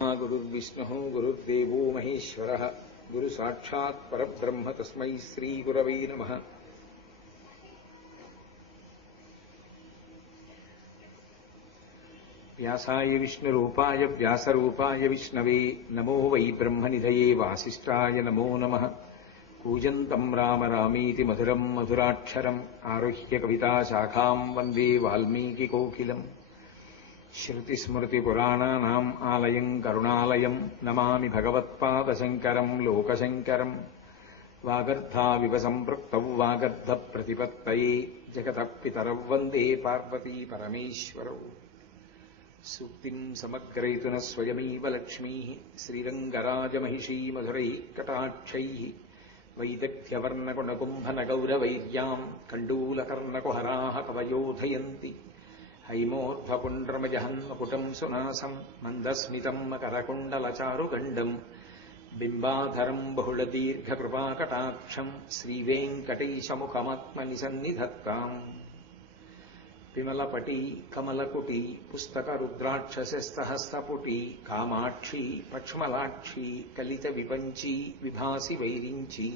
गुरुर्विष्णुः गुरुर्देवो महेश्वरः गुरुसाक्षात् परब्रह्म तस्मै श्रीगुरवे नमः। व्यासाय विष्णुरूपाय व्यासरूपाय विष्णवे नमो वै ब्रह्मनिधये वासिष्ठाय नमो नमः। कूजन्तम् राम रामीति मधुरम् मधुराक्षरम् आरुह्य कविताशाखाम् वन्दे वाल्मीकिकोकिलम्। श्रुतिस्मृतिपुराणानाम् आलयम् करुणालयम् नमामि भगवत्पादशङ्करम् लोकशङ्करम्। वागर्धाविव सम्पृक्तौ वागर्धप्रतिपत्तये जगतः पितरौ वन्दे पार्वती परमेश्वरौ। सूक्तिम् समग्रयितुनः स्वयमेव लक्ष्मीः श्रीरङ्गराजमहिषी मधुरैः कटाक्षैः वैदग्ध्यवर्णकुणकुम्भनगौरवैर्याम् कण्डूलकर्णकुहराः कवयोधयन्ति। हैमोर्ध्वपुण्ड्रमजहन्मकुटम् सुनासम् मन्दस्मितम् मकरकुण्डलचारुगण्डम् बिम्बाधरम् बहुलदीर्घकृपाकटाक्षम् श्रीवेङ्कटेशमुखमात्मनिसन्निधत्ताम्। विमलपटी कमलकुटी पुस्तकरुद्राक्षसस्तहस्तपुटी कामाक्षी पक्ष्मलाक्षी कलितविपञ्ची विभासि वैरिञ्ची।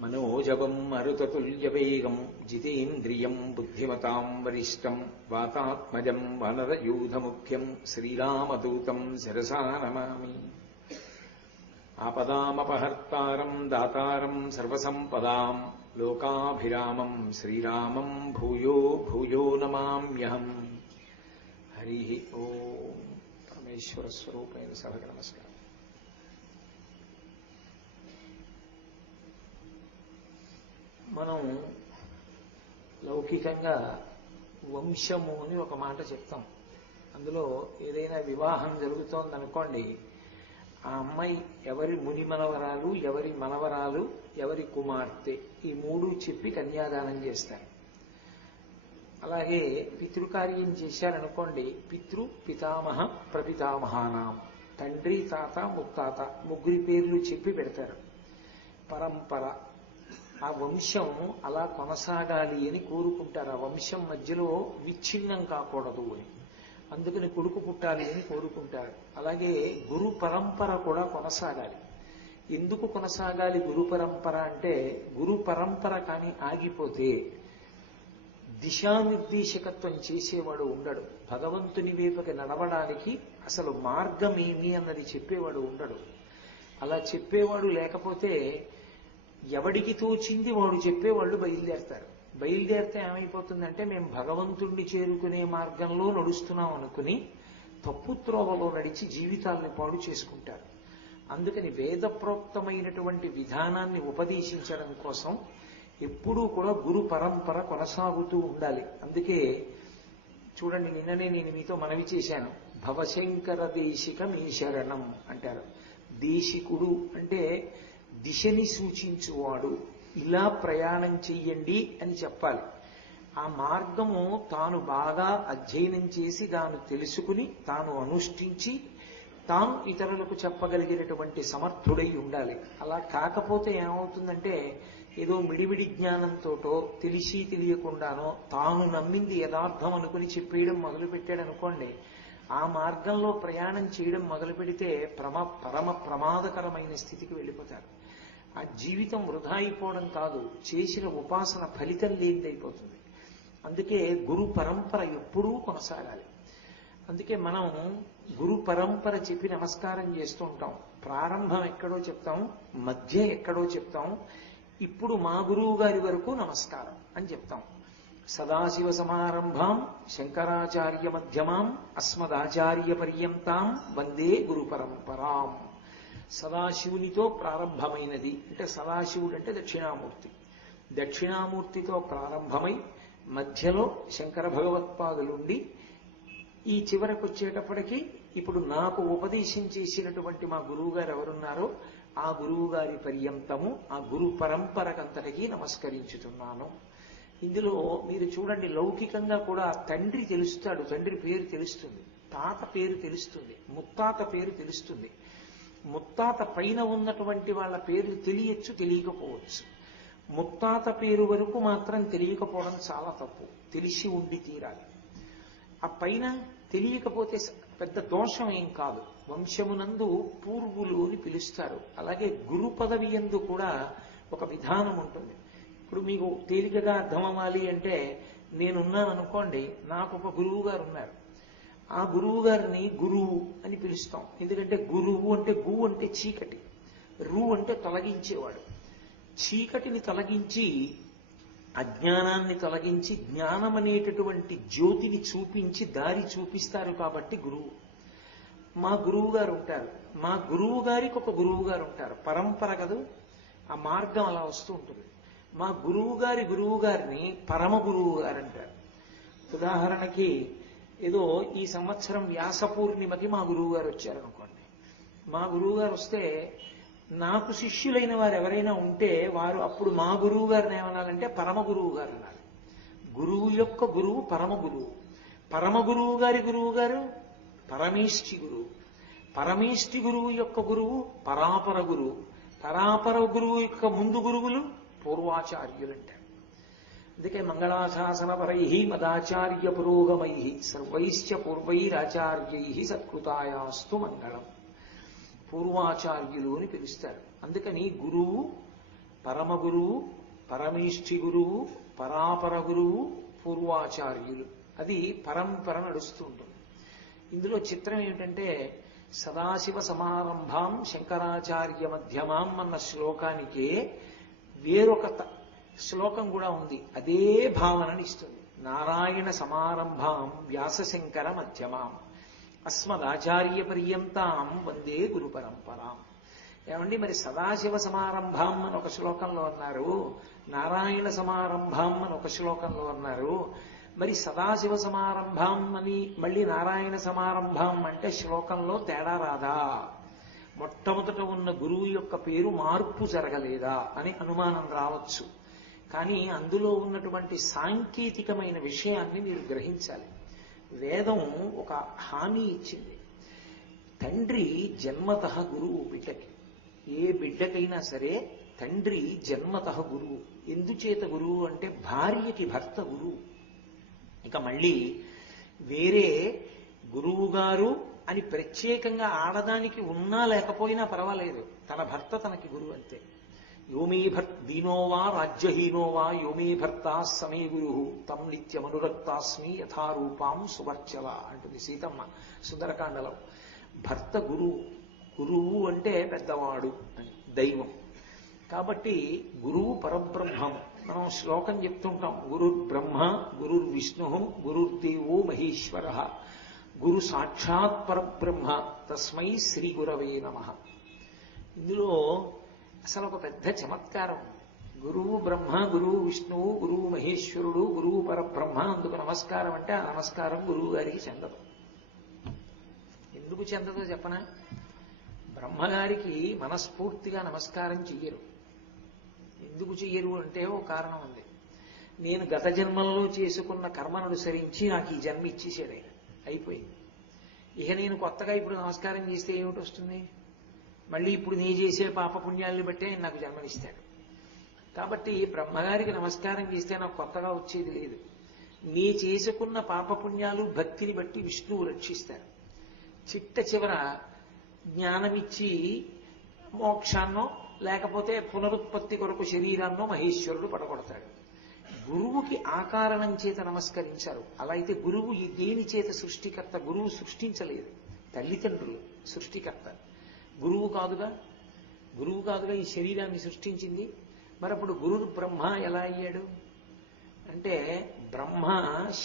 मनोजवम् मरुततुल्यवेगम् जितेन्द्रियम् बुद्धिमताम् वरिष्ठम् वातात्मजम् वानरयूथमुख्यम् श्रीरामदूतम् शिरसा नमामि। आपदामपहर्तारम् दातारम् सर्वसम्पदाम् लोकाभिरामम् श्रीरामम् भूयो भूयो नमाम्यहम्। हरिः ओम्। परमेश्वर स्वरूपेण सभకి नमस्कारम्। మనం లౌకికంగా వంశము అని ఒక మాట చెప్తాం. అందులో ఏదైనా వివాహం జరుగుతోందనుకోండి, ఆ అమ్మాయి ఎవరి ముని మనవరాలు, ఎవరి మనవరాలు, ఎవరి కుమార్తె, ఈ మూడు చెప్పి కన్యాదానం చేస్తారు. అలాగే పితృకార్యం చేశారనుకోండి, పితృ పితామహ ప్రపితామహానాం, తండ్రి తాత ముత్తాత ముగ్గురి పేర్లు చెప్పి పెడతారు. పరంపర, ఆ వంశం అలా కొనసాగాలి అని కోరుకుంటారు. ఆ వంశం మధ్యలో విచ్ఛిన్నం కాకూడదు అని, అందుకని కొడుకు పుట్టాలి అని కోరుకుంటారు. అలాగే గురు పరంపర కూడా కొనసాగాలి. ఎందుకు కొనసాగాలి గురు పరంపర అంటే, గురు పరంపర కానీ ఆగిపోతే దిశానిర్దేశకత్వం చేసేవాడు ఉండడు. భగవంతుని వైపుకి నడవడానికి అసలు మార్గమేమి అన్నది చెప్పేవాడు ఉండడు. అలా చెప్పేవాడు లేకపోతే ఎవడికి తోచింది వాడు చెప్పేవాళ్ళు బయలుదేరతారు. బయలుదేరితే ఏమైపోతుందంటే, మేము భగవంతుణ్ణి చేరుకునే మార్గంలో నడుస్తున్నాం అనుకుని తప్పు త్రోవలో నడిచి జీవితాలను పాడు చేసుకుంటారు. అందుకని వేదప్రోక్తమైనటువంటి విధానాన్ని ఉపదేశించడం కోసం ఎప్పుడూ కూడా గురు పరంపర కొనసాగుతూ ఉండాలి. అందుకే చూడండి, నిన్ననే నేను మీతో మనవి చేశాను, భవశంకర దేశికమే శరణం అంటారు. దేశికుడు అంటే దిశని సూచించువాడు. ఇలా ప్రయాణం చెయ్యండి అని చెప్పాలి. ఆ మార్గము తాను బాగా అధ్యయనం చేసి, తాను తెలుసుకుని, తాను అనుష్ఠించి, తాను ఇతరులకు చెప్పగలిగినటువంటి సమర్థుడై ఉండాలి. అలా కాకపోతే ఏమవుతుందంటే, ఏదో మిడిమిడి జ్ఞానంతోటో తెలిసి తెలియకుండానో తాను నమ్మింది యథార్థం అనుకుని చెప్పేయడం మొదలు పెట్టాడనుకోండి, ఆ మార్గంలో ప్రయాణం చేయడం మొదలు పెడితే పరమ ప్రమాదకరమైన స్థితికి వెళ్ళిపోతారు. ఆ జీవితం వృధా అయిపోవడం కాదు, చేసిన ఉపాసన ఫలితం లేనిదైపోతుంది. అందుకే గురు పరంపర ఎప్పుడూ కొనసాగాలి. అందుకే మనం గురు పరంపర చెప్పి నమస్కారం చేస్తూ ఉంటాం. ప్రారంభం ఎక్కడో చెప్తాం, మధ్య ఎక్కడో చెప్తాం, ఇప్పుడు మా గురువు గారి వరకు నమస్కారం అని చెప్తాం. సదాశివ సమారంభాం శంకరాచార్య మధ్యమాం అస్మదాచార్య పర్యంతాం వందే గురు పరంపరాం. సదాశివునితో ప్రారంభమైనది అంటే, సదాశివుడు అంటే దక్షిణామూర్తి. దక్షిణామూర్తితో ప్రారంభమై మధ్యలో శంకర భగవత్పాదులుండి ఈ చివరకు వచ్చేటప్పటికి ఇప్పుడు నాకు ఉపదేశం చేసినటువంటి మా గురువు గారు ఎవరున్నారో ఆ గురువు గారి పర్యంతము, ఆ గురు పరంపరకంతటికీ నమస్కరించుతున్నాను. ఇందులో మీరు చూడండి, లౌకికంగా కూడా తండ్రి తెలుస్తాడు, తండ్రి పేరు తెలుస్తుంది, తాత పేరు తెలుస్తుంది, ముత్తాత పేరు తెలుస్తుంది. ముత్తాత పైన ఉన్నటువంటి వాళ్ళ పేర్లు తెలియచ్చు, తెలియకపోవచ్చు. ముత్తాత పేరు వరకు మాత్రం తెలియకపోవడం చాలా తప్పు, తెలిసి ఉండి తీరాలి. ఆ పైన తెలియకపోతే పెద్ద దోషం ఏం కాదు. వంశమునందు పూర్వులు అని పిలుస్తారు. అలాగే గురు పదవి యందు కూడా ఒక విధానం ఉంటుంది. ఇప్పుడు మీకు తేలికగా అర్థం అవ్వాలి అంటే, నేనున్నాను అనుకోండి, నాకు ఒక గురువు గారు ఉన్నారు. ఆ గురువు గారిని గురువు అని పిలుస్తాం. ఎందుకంటే గురువు అంటే గు అంటే చీకటి, రు అంటే తొలగించేవాడు. చీకటిని తొలగించి అజ్ఞానాన్ని తొలగించి జ్ఞానం అనేటటువంటి జ్యోతిని చూపించి దారి చూపిస్తారు కాబట్టి గురువు. మా గురువు గారు ఉంటారు. మా గురువు గారికి ఒక గురువు గారు ఉంటారు. పరంపర కదూ, ఆ మార్గం అలా వస్తూ ఉంటుంది. మా గురువు గారిని పరమ గురువు గారు అంటారు. ఉదాహరణకి ఏదో ఈ సంవత్సరం వ్యాస పూర్ణిమకి మా గురువు గారు వచ్చారనుకోండి. మా గురువు గారు వస్తే నాకు శిష్యులైన వారు ఎవరైనా ఉంటే వారు అప్పుడు మా గురువు గారిని ఏమనాలంటే పరమ గురువు గారు అనాలి. గురువు యొక్క గురువు పరమ గురువు. పరమ గురువు గారు పరమేష్ఠి గురువు. పరమేష్ఠి గురువు యొక్క గురువు పరాపర గురువు. పరాపర గురువు యొక్క ముందు గురువులు పూర్వాచార్యులు అంటారు. అందుకే మంగళాశాసనపరై మదాచార్య పురోగమై సర్వైశ్చ పూర్వైరాచార్యై సత్కృతాయాస్తు మంగళం. పూర్వాచార్యులు అని పిలుస్తారు. అందుకని గురువు, పరమ గురువు, పరమేష్ఠి గురువు, పరాపర గురువు, పూర్వాచార్యులు, అది పరంపర నడుస్తూ ఉంటుంది. ఇందులో చిత్రం ఏమిటంటే, సదాశివ సమారంభాం శంకరాచార్య మధ్యమాం అన్న శ్లోకానికే వేరొక శ్లోకం కూడా ఉంది. అదే భావనని ఇస్తుంది. నారాయణ సమారంభాం వ్యాసశంకర మధ్యమాం అస్మదాచార్య పర్యంతాం వందే గురు పరంపరాం. ఏమండి, మరి సదాశివ సమారంభాం అని ఒక శ్లోకంలో అన్నారు, నారాయణ సమారంభాం అని ఒక శ్లోకంలో అన్నారు. మరి సదాశివ సమారంభాం అని మళ్ళీ నారాయణ సమారంభాం అంటే శ్లోకంలో తేడా రాదా? మొట్టమొదట ఉన్న గురువు యొక్క పేరు మార్పు జరగలేదా అని అనుమానం రావచ్చు. కానీ అందులో ఉన్నటువంటి సాంకేతికమైన విషయాన్ని మీరు గ్రహించాలి. వేదం ఒక హామీ ఇచ్చింది. తండ్రి జన్మతః గురువు బిడ్డకి. ఏ బిడ్డకైనా సరే తండ్రి జన్మతః గురువు. ఎందుచేత గురువు అంటే భార్యకి భర్త గురువు. ఇక మళ్ళీ వేరే గురువు గారు అని ప్రత్యేకంగా ఆడదానికి ఉన్నా లేకపోయినా పర్వాలేదు, తన భర్త తనకి గురువు అంతే. యోమీ దీనోవా రాజ్యహీనోవా యోమీ భర్త సమే గురు తం నిత్యమనురక్తాస్మి యథారూపాం సువర్చల అంటుంది సీతమ్మ సుందరకాండలో. భర్త గురువు. గురువు అంటే పెద్దవాడు అని, దైవం. కాబట్టి గురువు పరబ్రహ్మం. మనం శ్లోకం చెప్తుంటాం, గురుర్బ్రహ్మ గురుర్విష్ణు గురుర్దేవో మహేశ్వర గురు సాక్షాత్ పరబ్రహ్మ తస్మై శ్రీ గురవే నమః. ఇందులో అసలు ఒక పెద్ద చమత్కారం. గురువు బ్రహ్మ, గురువు విష్ణువు, గురువు మహేశ్వరుడు, గురువు పరబ్రహ్మ, అందుకు నమస్కారం అంటే ఆ నమస్కారం గురువు గారికి చెందదు. ఎందుకు చెందదో చెప్పనా? బ్రహ్మగారికి మనస్ఫూర్తిగా నమస్కారం చెయ్యరు. ఎందుకు చెయ్యరు అంటే ఓ కారణం ఉంది. నేను గత జన్మల్లో చేసుకున్న కర్మను అనుసరించి నాకు ఈ జన్మ ఇచ్చేసాడు ఆయన, అయిపోయింది. ఇక నేను కొత్తగా ఇప్పుడు నమస్కారం చేస్తే ఏమిటి వస్తుంది? మళ్ళీ ఇప్పుడు నీ చేసే పాపపుణ్యాలని బట్టే ఆయన నాకు జన్మనిస్తాడు. కాబట్టి బ్రహ్మగారికి నమస్కారం చేస్తే నాకు కొత్తగా వచ్చేది లేదు. నీ చేసుకున్న పాపపుణ్యాలు భక్తిని బట్టి విష్ణువు రక్షిస్తాడు. చిట్ట చివర జ్ఞానమిచ్చి మోక్షాన్నో లేకపోతే పునరుత్పత్తి కొరకు శరీరాన్నో మహేశ్వరుడు పడగొడతాడు. గురువుకి ఆ కారణం చేత నమస్కరించారు. అలా అయితే గురువు ఈ దేని చేత సృష్టికర్త? గురువు సృష్టించలేదు, తల్లిదండ్రులు సృష్టికర్త. గురువు కాదుగా ఈ శరీరాన్ని సృష్టించింది. మరప్పుడు గురువు బ్రహ్మ ఎలా అయ్యాడు అంటే, బ్రహ్మ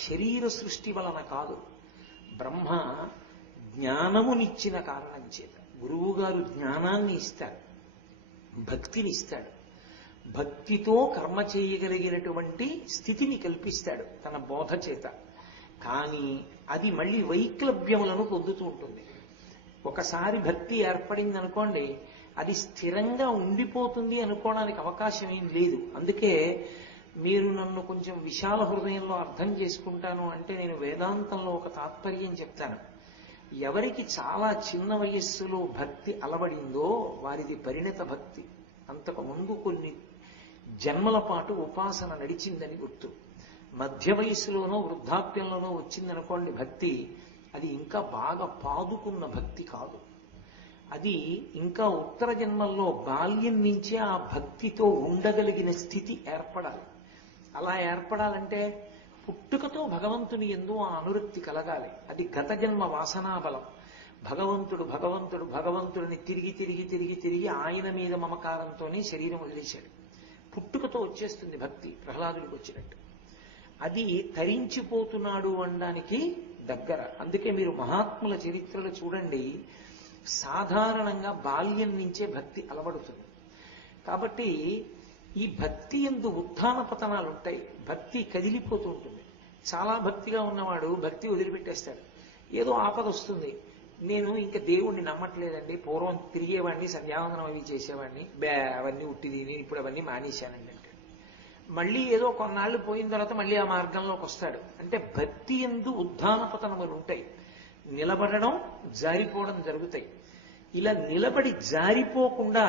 శరీర సృష్టి వలన కాదు, బ్రహ్మ జ్ఞానమునిచ్చిన కారణం చేత. గురువు గారు జ్ఞానాన్ని ఇస్తాడు, భక్తిని ఇస్తాడు. భక్తితో కర్మ చేయగలిగినటువంటి స్థితిని కల్పిస్తాడు తన బోధ చేత. కానీ అది మళ్ళీ వైక్లభ్యములను పొందుతూ ఉంటుంది. ఒకసారి భక్తి ఏర్పడింది అనుకోండి, అది స్థిరంగా ఉండిపోతుంది అనుకోవడానికి అవకాశం ఏం లేదు. అందుకే మీరు నన్ను కొంచెం విశాల హృదయంలో అర్థం చేసుకుంటాను అంటే, నేను వేదాంతంలో ఒక తాత్పర్యం చెప్తాను. ఎవరికి చాలా చిన్న వయస్సులో భక్తి అలవడిందో వారిది పరిణత భక్తి. అంతకు ముందు కొన్ని జన్మల పాటు ఉపాసన నడిచిందని గుర్తు. మధ్య వయస్సులోనో వృద్ధాప్యంలోనో వచ్చిందనుకోండి భక్తి, అది ఇంకా బాగా పాదుకున్న భక్తి కాదు. అది ఇంకా ఉత్తర జన్మల్లో బాల్యం నుంచే ఆ భక్తితో ఉండగలిగిన స్థితి ఏర్పడాలి. అలా ఏర్పడాలంటే పుట్టుకతో భగవంతుని యందు ఆ అనురక్తి కలగాలి. అది గత జన్మ వాసనాబలం. భగవంతుడు భగవంతుడు భగవంతుడిని తిరిగి తిరిగి తిరిగి తిరిగి ఆయన మీద మమకారంతోనే శరీరం వదిలేశాడు. పుట్టుకతో వచ్చేస్తుంది భక్తి, ప్రహ్లాదుడికి వచ్చినట్టు. అది తరించిపోతున్నాడు అనడానికి దగ్గర. అందుకే మీరు మహాత్ముల చరిత్రలు చూడండి, సాధారణంగా బాల్యం నుంచే భక్తి అలవడుతుంది. కాబట్టి ఈ భక్తి యందు ఉత్థాన పతనాలు ఉంటాయి. భక్తి కదిలిపోతూ ఉంటుంది. చాలా భక్తిగా ఉన్నవాడు భక్తి వదిలిపెట్టేస్తాడు. ఏదో ఆపద వస్తుంది, నేను ఇంకా దేవుణ్ణి నమ్మట్లేదండి, పూర్వం తిరిగేవాడిని, సంధ్యావందనం అవి చేసేవాడిని, అవన్నీ ఉట్టిది, నేను ఇప్పుడు అవన్నీ మానేశానండి అంటే మళ్ళీ ఏదో కొన్నాళ్ళు పోయిన తర్వాత మళ్ళీ ఆ మార్గంలోకి వస్తాడు. అంటే భక్తి యందు ఉత్థాన పతనములు ఉంటాయి. నిలబడడం, జారిపోవడం జరుగుతాయి. ఇలా నిలబడి జారిపోకుండా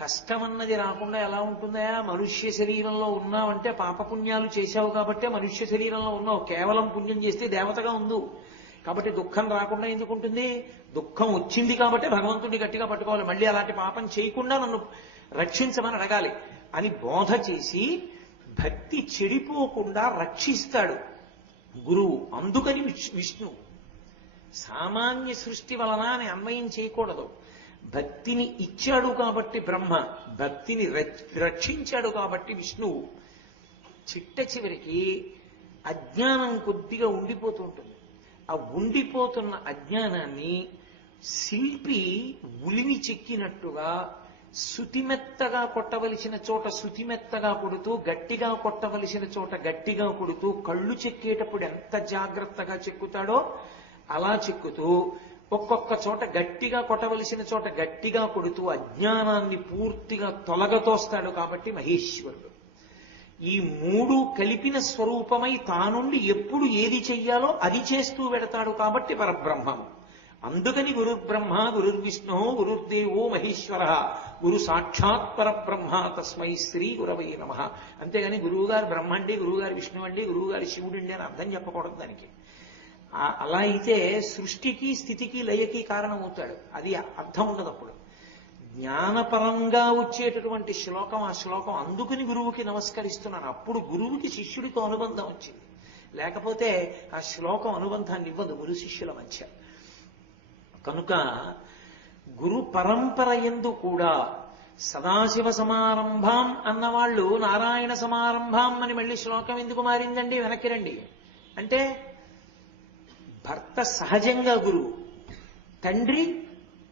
కష్టమన్నది రాకుండా ఎలా ఉంటుందా? మనుష్య శరీరంలో ఉన్నావంటే పాపపుణ్యాలు చేశావు కాబట్టే మనుష్య శరీరంలో ఉన్నావు. కేవలం పుణ్యం చేస్తే దేవతగా ఉండు. కాబట్టి దుఃఖం రాకుండా ఎందుకు ఉంటుంది? దుఃఖం వచ్చింది కాబట్టి భగవంతుడిని గట్టిగా పట్టుకోవాలి. మళ్ళీ అలాంటి పాపం చేయకుండా నన్ను రక్షించమని అడగాలి అని బోధ చేసి భక్తి చెడిపోకుండా రక్షిస్తాడు గురువు. అందుకని విష్ణు సామాన్య సృష్టి వలన అని అన్వయం చేయకూడదు. భక్తిని ఇచ్చాడు కాబట్టి బ్రహ్మ, భక్తిని రక్షించాడు కాబట్టి విష్ణువు. చిట్ట చివరికి అజ్ఞానం కొద్దిగా ఉండిపోతూ ఉంటుంది. ఆ ఉండిపోతున్న అజ్ఞానాన్ని శిల్పి ఉలిమి చెక్కినట్టుగా శుతిమెత్తగా కొట్టవలసిన చోట శుతిమెత్తగా కొడుతూ, గట్టిగా కొట్టవలసిన చోట గట్టిగా కొడుతూ, కళ్ళు చెక్కేటప్పుడు ఎంత జాగ్రత్తగా చెక్కుతాడో అలా చెక్కుతూ, ఒక్కొక్క చోట గట్టిగా కొట్టవలసిన చోట గట్టిగా కొడుతూ అజ్ఞానాన్ని పూర్తిగా తొలగతోస్తాడు కాబట్టి మహేశ్వరుడు. ఈ మూడు కలిపిన స్వరూపమై తానుండి ఎప్పుడు ఏది చెయ్యాలో అది చేస్తూ పెడతాడు కాబట్టి పరబ్రహ్మము. అందుకని గురుర్బ్రహ్మ గురుర్విష్ణు గురుర్దేవో మహేశ్వర గురు సాక్షాత్ పరబ్రహ్మ తస్మై శ్రీ గురవై నమః. అంతేగాని గురువుగారు బ్రహ్మ అండి, గురువుగారు విష్ణు అండి, గురువుగారు శివుడండి అని అర్థం చెప్పకూడదు దానికి. అలా అయితే సృష్టికి స్థితికి లయకి కారణమవుతాడు. అది అర్థం ఉండదు అప్పుడు. జ్ఞానపరంగా వచ్చేటటువంటి శ్లోకం ఆ శ్లోకం. అందుకని గురువుకి నమస్కరిస్తున్నాను. అప్పుడు గురువుకి శిష్యుడితో అనుబంధం వచ్చింది. లేకపోతే ఆ శ్లోకం అనుబంధాన్ని ఇవ్వదు గురు శిష్యుల మధ్య. కనుక గురు పరంపర యందు కూడా సదాశివ సమారంభాం అన్నవాళ్ళు నారాయణ సమారంభాం అని మళ్ళీ శ్లోకం ఎందుకు మారిందండి? వెనక్కి రండి అంటే భర్త సహజంగా గురువు, తండ్రి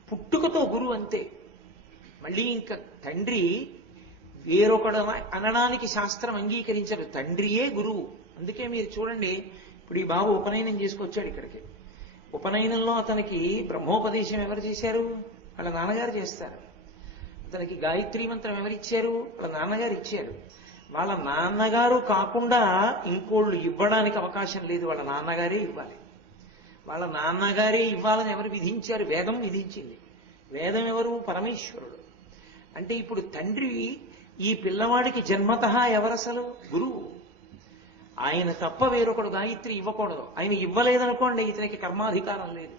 పుట్టుకతో గురువు అంతే. మళ్ళీ ఇంకా తండ్రి వేరొకడు అనడానికి శాస్త్రం అంగీకరించదు. తండ్రియే గురువు. అందుకే మీరు చూడండి, ఇప్పుడు ఈ బాబు ఉపనయనం చేసుకొచ్చాడు ఇక్కడికి. ఉపనయనంలో అతనికి బ్రహ్మోపదేశం ఎవరు చేశారు? వాళ్ళ నాన్నగారు చేస్తారు. అతనికి గాయత్రీ మంత్రం ఎవరిచ్చారు? వాళ్ళ నాన్నగారు ఇచ్చారు. వాళ్ళ నాన్నగారు కాకుండా ఇంకోళ్ళు ఇవ్వడానికి అవకాశం లేదు. వాళ్ళ నాన్నగారే ఇవ్వాలి. వాళ్ళ నాన్నగారే ఇవ్వాలని ఎవరు విధించారు? వేదం విధించింది. వేదం ఎవరు? పరమేశ్వరుడు. అంటే ఇప్పుడు తండ్రి ఈ పిల్లవాడికి జన్మతః ఎవరసలు? గురువు. ఆయన తప్ప వేరొకడు గాయత్రి ఇవ్వకూడదు. ఆయన ఇవ్వలేదనుకోండి, ఇతనికి కర్మాధికారం లేదు.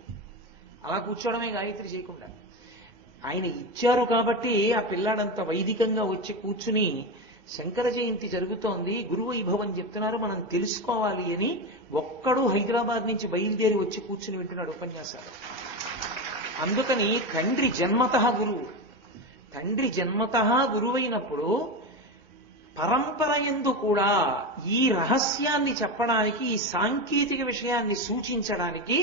అలా కూర్చోవడమే గాయత్రి చేయకుండా. ఆయన ఇచ్చారు కాబట్టి ఆ పిల్లాడంత వైదికంగా వచ్చి కూర్చుని శంకర జయంతి జరుగుతోంది, గురు వైభవం చెప్తున్నారు, మనం తెలుసుకోవాలి అని ఒక్కడు హైదరాబాద్ నుంచి బయలుదేరి వచ్చి కూర్చుని వింటున్నాడు ఉపన్యాసాలు. అందుకని తండ్రి జన్మతః గురువు. తండ్రి జన్మతః గురువైనప్పుడు పరంపర యందు కూడా ఈ రహస్యాన్ని చెప్పడానికి, ఈ సాంకేతిక విషయాన్ని సూచించడానికి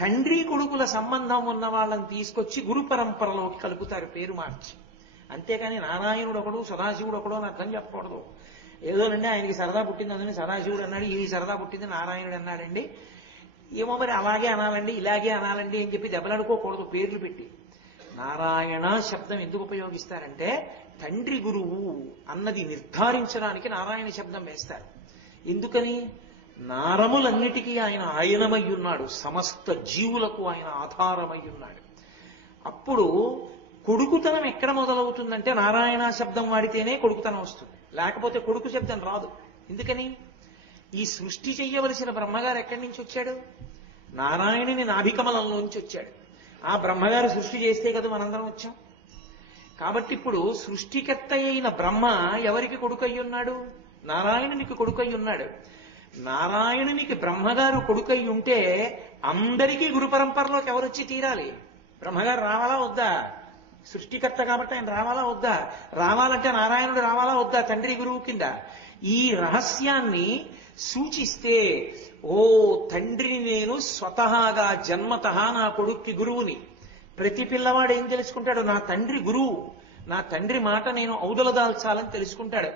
తండ్రి కొడుకుల సంబంధం ఉన్న వాళ్ళని తీసుకొచ్చి గురు పరంపరలోకి కలుపుతారు పేరు మార్చి. అంతేకాని నారాయణుడు ఒకడు సదాశివుడు ఒకడు అని అర్థం చెప్పకూడదు. ఏదోనండి ఆయనకి సరదా పుట్టింది అందుకని సదాశివుడు అన్నాడు, ఈ సరదా పుట్టింది నారాయణుడు అన్నాడండి, ఏమో మరి అలాగే అనాలండి ఇలాగే అనాలండి అని చెప్పి దెబ్బలాడుకోకూడదు పేర్లు పెట్టి. నారాయణ శబ్దం ఎందుకు ఉపయోగిస్తారంటే తండ్రి గురువు అన్నది నిర్ధారించడానికి నారాయణ శబ్దం వేస్తారు. ఎందుకని? నారములన్నిటికీ ఆయన ఆయనమై ఉన్నాడు, సమస్త జీవులకు ఆయన ఆధారమై ఉన్నాడు. అప్పుడు కొడుకుతనం ఎక్కడ మొదలవుతుందంటే నారాయణ శబ్దం వాడితేనే కొడుకుతనం వస్తుంది, లేకపోతే కొడుకు శబ్దం రాదు. ఎందుకని? ఈ సృష్టి చెయ్యవలసిన బ్రహ్మగారు ఎక్కడి నుంచి వచ్చాడు? నారాయణుని నాభికమలంలోంచి వచ్చాడు. ఆ బ్రహ్మగారు సృష్టి చేస్తే కదా మనందరం వచ్చాం. కాబట్టి ఇప్పుడు సృష్టికర్త అయిన బ్రహ్మ ఎవరికి కొడుకై ఉన్నాడు? నారాయణునికి కొడుకై ఉన్నాడు. నారాయణునికి బ్రహ్మగారు కొడుకై ఉంటే అందరికీ గురు పరంపరలోకి ఎవరొచ్చి తీరాలి? బ్రహ్మగారు రావాలా వద్దా? సృష్టికర్త కాబట్టి ఆయన రావాలా వద్దా? రావాలంటే నారాయణుడు రావాలా వద్దా తండ్రి గురువు కింద? ఈ రహస్యాన్ని సూచిస్తే ఓ తండ్రిని నేను స్వతహాగా జన్మతః నా కొడుక్కి గురువుని. ప్రతి పిల్లవాడు ఏం తెలుసుకుంటాడు? నా తండ్రి గురువు, నా తండ్రి మాట నేను ఔదలదాల్చాలని తెలుసుకుంటాడు.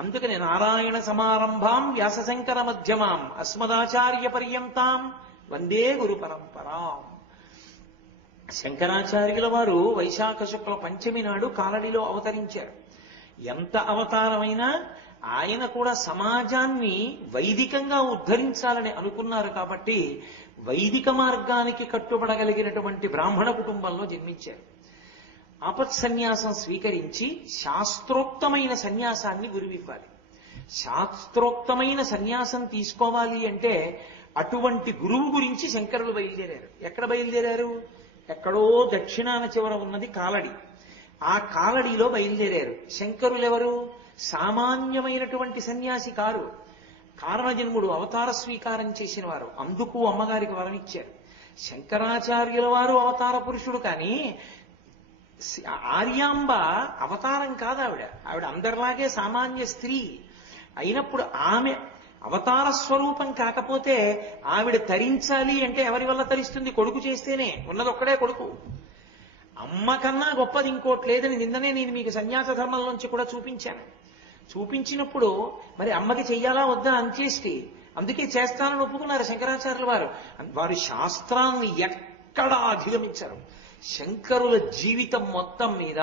అందుకని నారాయణ సమారంభాం వ్యాసశంకర మధ్యమాం అస్మదాచార్య పర్యంతాం వందే గురు పరంపరాం. శంకరాచార్యుల వారు వైశాఖ శుక్ల పంచమి నాడు కాలడిలో అవతరించారు. ఎంత అవతారమైనా ఆయన కూడా సమాజాన్ని వైదికంగా ఉద్ధరించాలని అనుకున్నారు కాబట్టి వైదిక మార్గానికి కట్టుబడగలిగినటువంటి బ్రాహ్మణ కుటుంబంలో జన్మించారు. ఆపత్సన్యాసం స్వీకరించి శాస్త్రోక్తమైన సన్యాసాన్ని గురువివ్వాలి. శాస్త్రోక్తమైన సన్యాసం తీసుకోవాలి అంటే అటువంటి గురువు గురించి శంకరులు బయలుదేరారు. ఎక్కడ బయలుదేరారు? ఎక్కడో దక్షిణాన చివర ఉన్నది కాలడి. ఆ కాలడిలో బయలుదేరారు. శంకరులు ఎవరు? సామాన్యమైనటువంటి సన్యాసి కారు. కారణజన్ముడు, అవతార స్వీకారం చేసిన వారు. అందుకు అమ్మగారికి వరం ఇచ్చారు. శంకరాచార్యుల వారు అవతార పురుషుడు, కానీ ఆర్యాంబ అవతారం కాదు. ఆవిడ అందరిలాగే సామాన్య స్త్రీ అయినప్పుడు ఆమె అవతార స్వరూపం కాకపోతే ఆవిడ తరించాలి అంటే ఎవరి వల్ల తరిస్తుంది? కొడుకు చేస్తేనే. ఉన్నదొక్కడే కొడుకు. అమ్మ కన్నా గొప్పది ఇంకోటి లేదని నిన్ననే నేను మీకు సన్యాస ధర్మంలోంచి కూడా చూపించాను. చూపించినప్పుడు మరి అమ్మకి చెయ్యాలా వద్దా అంచేష్టి. అందుకే చేస్తానని ఒప్పుకున్నారు శంకరాచార్యుల వారు. వారు శాస్త్రాన్ని ఎక్కడా అధిగమించారు. శంకరుల జీవితం మొత్తం మీద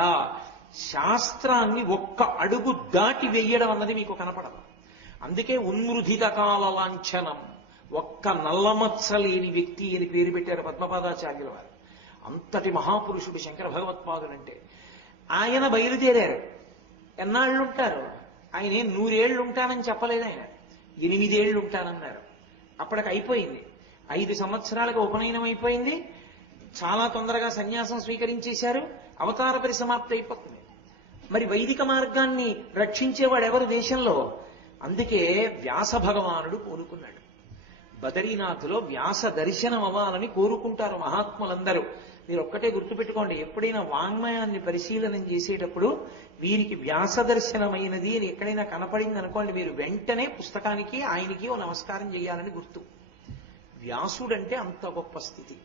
శాస్త్రాన్ని ఒక్క అడుగు దాటి వెయ్యడం అన్నది మీకు కనపడదు. అందుకే ఉన్మృధిత కాల లాంఛనం, ఒక్క నల్లమత్సలేని వ్యక్తి అని పేరు పెట్టారు పద్మపాదాచార్యుల వారు. అంతటి మహాపురుషుడు శంకర భగవత్పాదులంటే. ఆయన బయలుదేరారు. ఎన్నాళ్ళుంటారు? ఆయన 100 ఏళ్ళు ఉంటానని చెప్పలేదు. ఆయన 8 ఏళ్ళు ఉంటానన్నారు. అప్పటికి అయిపోయింది. 5 సంవత్సరాలకు ఉపనయనం అయిపోయింది. చాలా తొందరగా సన్యాసం స్వీకరించేశారు. అవతార పరిసమాప్తి అయిపోతుంది. మరి వైదిక మార్గాన్ని రక్షించేవాడు ఎవరు దేశంలో? అందుకే వ్యాస భగవానుడు కోరుకున్నాడు. బదరీనాథులో వ్యాస దర్శనం అవ్వాలని కోరుకుంటారు మహాత్ములందరూ. మీరు ఒక్కటే గుర్తుపెట్టుకోండి, ఎప్పుడైనా వాంగ్మయాన్ని పరిశీలనం చేసేటప్పుడు వీరికి వ్యాస దర్శనమైనది అని ఎక్కడైనా కనపడింది అనుకోండి, మీరు వెంటనే పుస్తకానికి ఆయనకి ఓ నమస్కారం చేయాలని గుర్తు. వ్యాసుడంటే అంత గొప్ప స్థితి.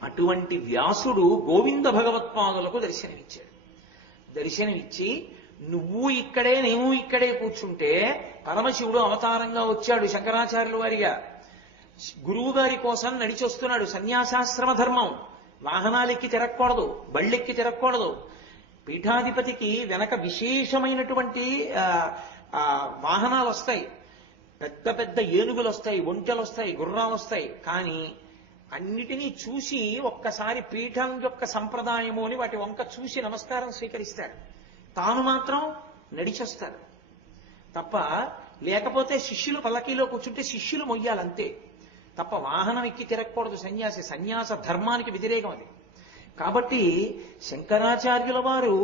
అటువంటి వ్యాసుడు గోవింద భగవత్పాదులకు దర్శనమిచ్చాడు. దర్శనమిచ్చి నువ్వు ఇక్కడే నేను ఇక్కడే కూర్చుంటే పరమశివుడు అవతారంగా వచ్చాడు శంకరాచార్యుల వారిగా. గురువు గారి కోసం నడిచొస్తున్నాడు. సన్యాసాశ్రమ ధర్మం. వాహనాలెక్కి తిరగకూడదు, బళ్ళెక్కి తిరగకూడదు. పీఠాధిపతికి వెనక విశేషమైనటువంటి వాహనాలు వస్తాయి. పెద్ద పెద్ద ఏనుగులు వస్తాయి, ఒంటెలు వస్తాయి, గుర్రాలు వస్తాయి. కానీ అన్నిటినీ చూసి ఒక్కసారి పీఠం యొక్క సంప్రదాయము అని వాటి వంక చూసి నమస్కారం స్వీకరిస్తాడు. తాను మాత్రం నడిచొస్తాడు తప్ప, లేకపోతే శిష్యులు పల్లకీలో కూర్చుంటే శిష్యులు మొయ్యాలంతే తప్ప వాహనం ఎక్కి తిరగకూడదు సన్యాసి. సన్యాస ధర్మానికి వ్యతిరేకం అది. కాబట్టి శంకరాచార్యుల వారు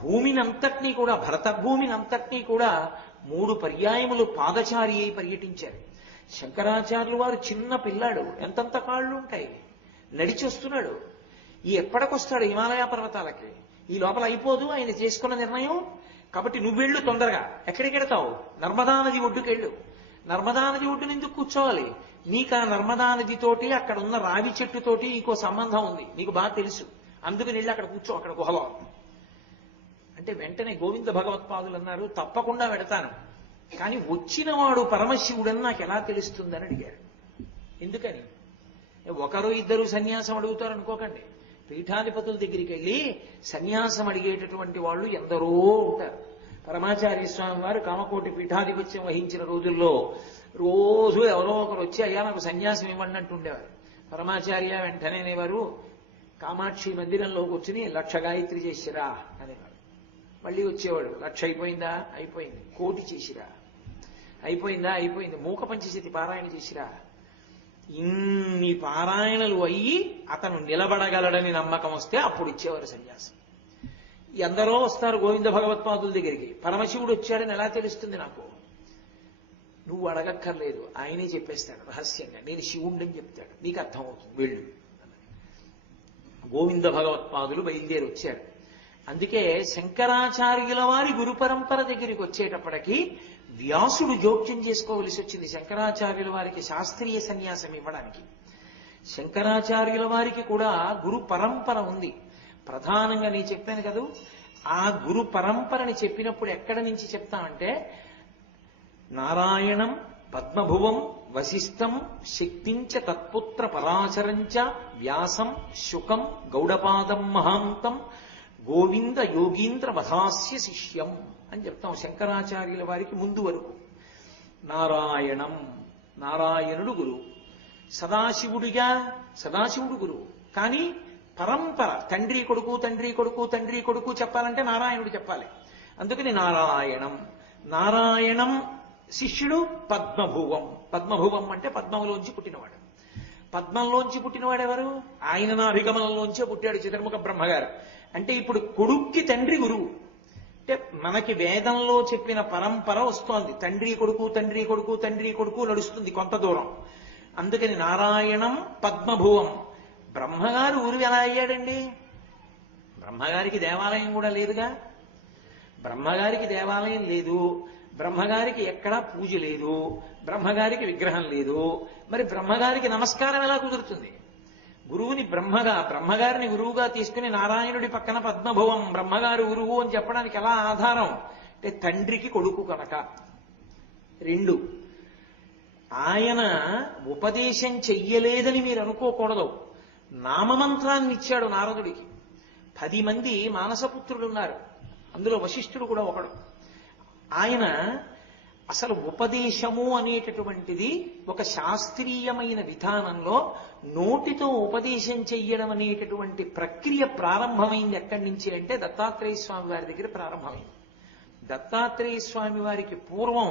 భూమినంతటినీ కూడా, భరత భూమినంతటినీ కూడా 3 పర్యాయములు పాదచారి అయి పర్యటించారు. శంకరాచార్యుల వారు చిన్న పిల్లాడు, ఎంతంత కాళ్ళు ఉంటాయి, నడిచొస్తున్నాడు. ఎప్పటికొస్తాడు హిమాలయ పర్వతాలకి? ఈ లోపల అయిపోదు ఆయన చేసుకున్న నిర్ణయం. కాబట్టి నువ్వెళ్ళు తొందరగా. ఎక్కడికి వెడతావు? నర్మదా నది ఒడ్డుకెళ్ళు. నర్మదా నది ఒడ్డున ఎందుకు కూర్చోవాలి? నీకు ఆ నర్మదా నదితోటి అక్కడ ఉన్న రావి చెట్టుతోటి నీకో సంబంధం ఉంది, నీకు బాగా తెలుసు. అందుకని వెళ్ళి అక్కడ కూర్చో, అక్కడ గుహలో అంటే. వెంటనే గోవింద భగవత్పాదులు అన్నారు, తప్పకుండా వెడతాను, కానీ వచ్చినవాడు పరమశివుడని నాకు ఎలా తెలుస్తుందని అడిగారు. ఎందుకని? 1-2 సన్యాసం అడుగుతారు అనుకోకండి. పీఠాధిపతుల దగ్గరికి వెళ్ళి సన్యాసం అడిగేటటువంటి వాళ్ళు ఎందరో ఉంటారు. పరమాచార్య స్వామి వారు కామకోటి పీఠాధిపత్యం వహించిన రోజుల్లో రోజు ఎవరో ఒకరు వచ్చి అయ్యా నాకు సన్యాసం ఇవ్వండి అంటుండేవారు. పరమాచార్య వెంటనే అనేవారు, కామాక్షి మందిరంలో కూర్చుని 1,00,000 గాయత్రి చేసిరా అనేవారు. మళ్ళీ వచ్చేవాడు, 1,00,000 అయిపోయిందా? అయిపోయింది. 1,00,000 చేసిరా? అయిపోయిందా? అయిపోయింది. మూక పంచశతి పారాయణ చేసిరా? ఇన్ని పారాయణలు అయ్యి అతను నిలబడగలడని నమ్మకం వస్తే అప్పుడు ఇచ్చేవారు సన్యాసం. ఎందరో వస్తారు గోవింద భగవత్పాదుల దగ్గరికి. పరమశివుడు వచ్చాడని ఎలా తెలుస్తుంది నాకు? నువ్వు అడగక్కర్లేదు, ఆయనే చెప్పేస్తాడు రహస్యంగా. నేను శివుణ్ణని చెప్తాడు, నీకు అర్థమవుతుంది, వెళ్ళు. గోవింద భగవత్పాదులు బయలుదేరి వచ్చారు. అందుకే శంకరాచార్యుల వారి గురు పరంపర దగ్గరికి వచ్చేటప్పటికి వ్యాసుడు జోక్యం చేసుకోవలసి వచ్చింది శంకరాచార్యుల వారికి శాస్త్రీయ సన్యాసం ఇవ్వడానికి. శంకరాచార్యుల వారికి కూడా గురు పరంపర ఉంది. ప్రధానంగా నేను చెప్పాను కదా, ఆ గురు పరంపరని చెప్పినప్పుడు ఎక్కడి నుంచి చెప్తామంటే నారాయణం పద్మభువం వశిష్టం శక్తించ తత్పుత్ర పరాశరంచ వ్యాసం శుకం గౌడపాదం మహాంతం గోవింద యోగీంద్ర వధాస్య శిష్యం అని చెప్తాం శంకరాచార్యుల వారికి ముందు వరకు. నారాయణం, నారాయణుడు గురువు. సదాశివుడిగా సదాశివుడు గురువు. కానీ పరంపర తండ్రి కొడుకు తండ్రి కొడుకు తండ్రి కొడుకు చెప్పాలంటే నారాయణుడు చెప్పాలి. అందుకని నారాయణం. నారాయణం శిష్యుడు పద్మభువం. పద్మభువం అంటే పద్మంలోంచి పుట్టినవాడు. పద్మంలోంచి పుట్టినవాడు ఎవరు? ఆయన నాభిగమనంలోంచే పుట్టాడు చతుర్ముఖ బ్రహ్మగారు. అంటే ఇప్పుడు కొడుక్కి తండ్రి గురువు. అంటే మనకి వేదంలో చెప్పిన పరంపర వస్తోంది. తండ్రి కొడుకు తండ్రి కొడుకు తండ్రి కొడుకు నడుస్తుంది కొంత దూరం. అందుకని నారాయణం పద్మభువం. బ్రహ్మగారు ఊరు ఎలా అయ్యాడండి? బ్రహ్మగారికి దేవాలయం కూడా లేదుగా. బ్రహ్మగారికి దేవాలయం లేదు, బ్రహ్మగారికి ఎక్కడా పూజ లేదు, బ్రహ్మగారికి విగ్రహం లేదు. మరి బ్రహ్మగారికి నమస్కారం ఎలా కుదురుతుంది? గురువుని బ్రహ్మగారిని గురువుగా తీసుకుని నారాయణుడి పక్కన పద్మభువం బ్రహ్మగారు గురువు అని చెప్పడానికి ఎలా ఆధారం? అంటే తండ్రికి కొడుకు కనుక. 2, ఆయన ఉపదేశం చెయ్యలేదని మీరు అనుకోకూడదు. నామమంత్రాన్ని ఇచ్చాడు నారదుడికి. 10 మంది మానసపుత్రులు ఉన్నారు, అందులో వశిష్ఠుడు కూడా ఒకడు. ఆయన అసలు ఉపదేశము అనేటటువంటిది ఒక శాస్త్రీయమైన విధానంలో నోటితో ఉపదేశం చెయ్యడం అనేటటువంటి ప్రక్రియ ప్రారంభమైంది ఎక్కడి నుంచి అంటే దత్తాత్రేయ స్వామి వారి దగ్గర ప్రారంభమైంది. దత్తాత్రేయ స్వామి వారికి పూర్వం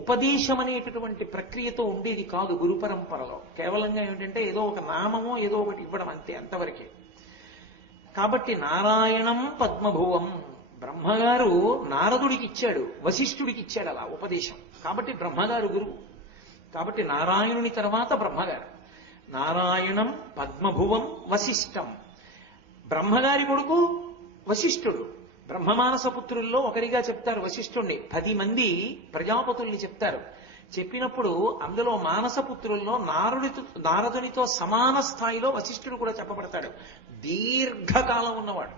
ఉపదేశం అనేటటువంటి ప్రక్రియతో ఉండేది కాదు గురు పరంపరలో. కేవలంగా ఏమిటంటే ఏదో ఒక నామమో ఏదో ఒకటి ఇవ్వడం అంతే, అంతవరకే. కాబట్టి నారాయణం పద్మభువం బ్రహ్మగారు నారదుడికి ఇచ్చాడు, వశిష్ఠుడికి ఇచ్చాడు అలా ఉపదేశం. కాబట్టి బ్రహ్మగారు గురువు. కాబట్టి నారాయణుని తర్వాత బ్రహ్మగారు. నారాయణం పద్మభువం వశిష్టం. బ్రహ్మగారి కొడుకు వశిష్ఠుడు. బ్రహ్మమానస పుత్రుల్లో ఒకరిగా చెప్తారు వశిష్ఠుణ్ణి. 10 మంది ప్రజాపతుల్ని చెప్తారు. చెప్పినప్పుడు అందులో మానసపుత్రుల్లో నారదునితో సమాన స్థాయిలో వశిష్ఠుడు కూడా చెప్పబడతాడు. దీర్ఘకాలం ఉన్నవాడు.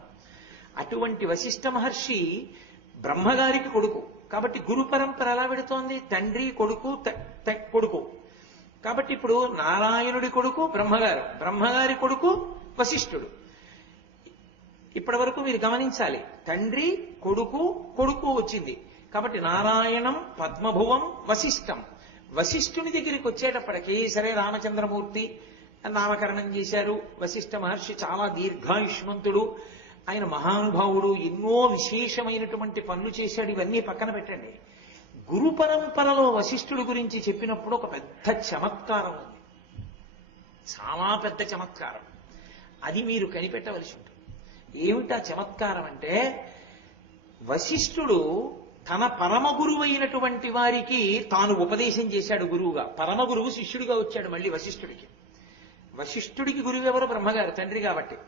అటువంటి వశిష్ఠ మహర్షి బ్రహ్మగారికి కొడుకు. కాబట్టి గురు పరంపర ఎలా పెడుతోంది? తండ్రి కొడుకు కొడుకు. కాబట్టి ఇప్పుడు నారాయణుడి కొడుకు బ్రహ్మగారు, బ్రహ్మగారి కొడుకు వశిష్ఠుడు. ఇప్పటి వరకు మీరు గమనించాలి, తండ్రి కొడుకు కొడుకు వచ్చింది. కాబట్టి నారాయణం పద్మభువం వశిష్టం. వశిష్ఠుని దగ్గరికి వచ్చేటప్పటికీ సరే రామచంద్రమూర్తి నామకరణం చేశారు. వశిష్ఠ మహర్షి చాలా దీర్ఘాయుష్మంతుడు, ఆయన మహానుభావుడు, ఎన్నో విశేషమైనటువంటి పనులు చేశాడు. ఇవన్నీ పక్కన పెట్టండి. గురు పరంపరలో వశిష్ఠుడి గురించి చెప్పినప్పుడు ఒక పెద్ద చమత్కారం ఉంది, చాలా పెద్ద చమత్కారం. అది మీరు కనిపెట్టవలసి ఉంటుంది. ఏమిటా చమత్కారం అంటే, వశిష్ఠుడు తన పరమ గురువు అయినటువంటి వారికి తాను ఉపదేశం చేశాడు గురువుగా. పరమ గురువు శిష్యుడిగా వచ్చాడు మళ్ళీ వశిష్ఠుడికి. వశిష్ఠుడికి గురువు ఎవరు? బ్రహ్మగారు, తండ్రి కాబట్టి.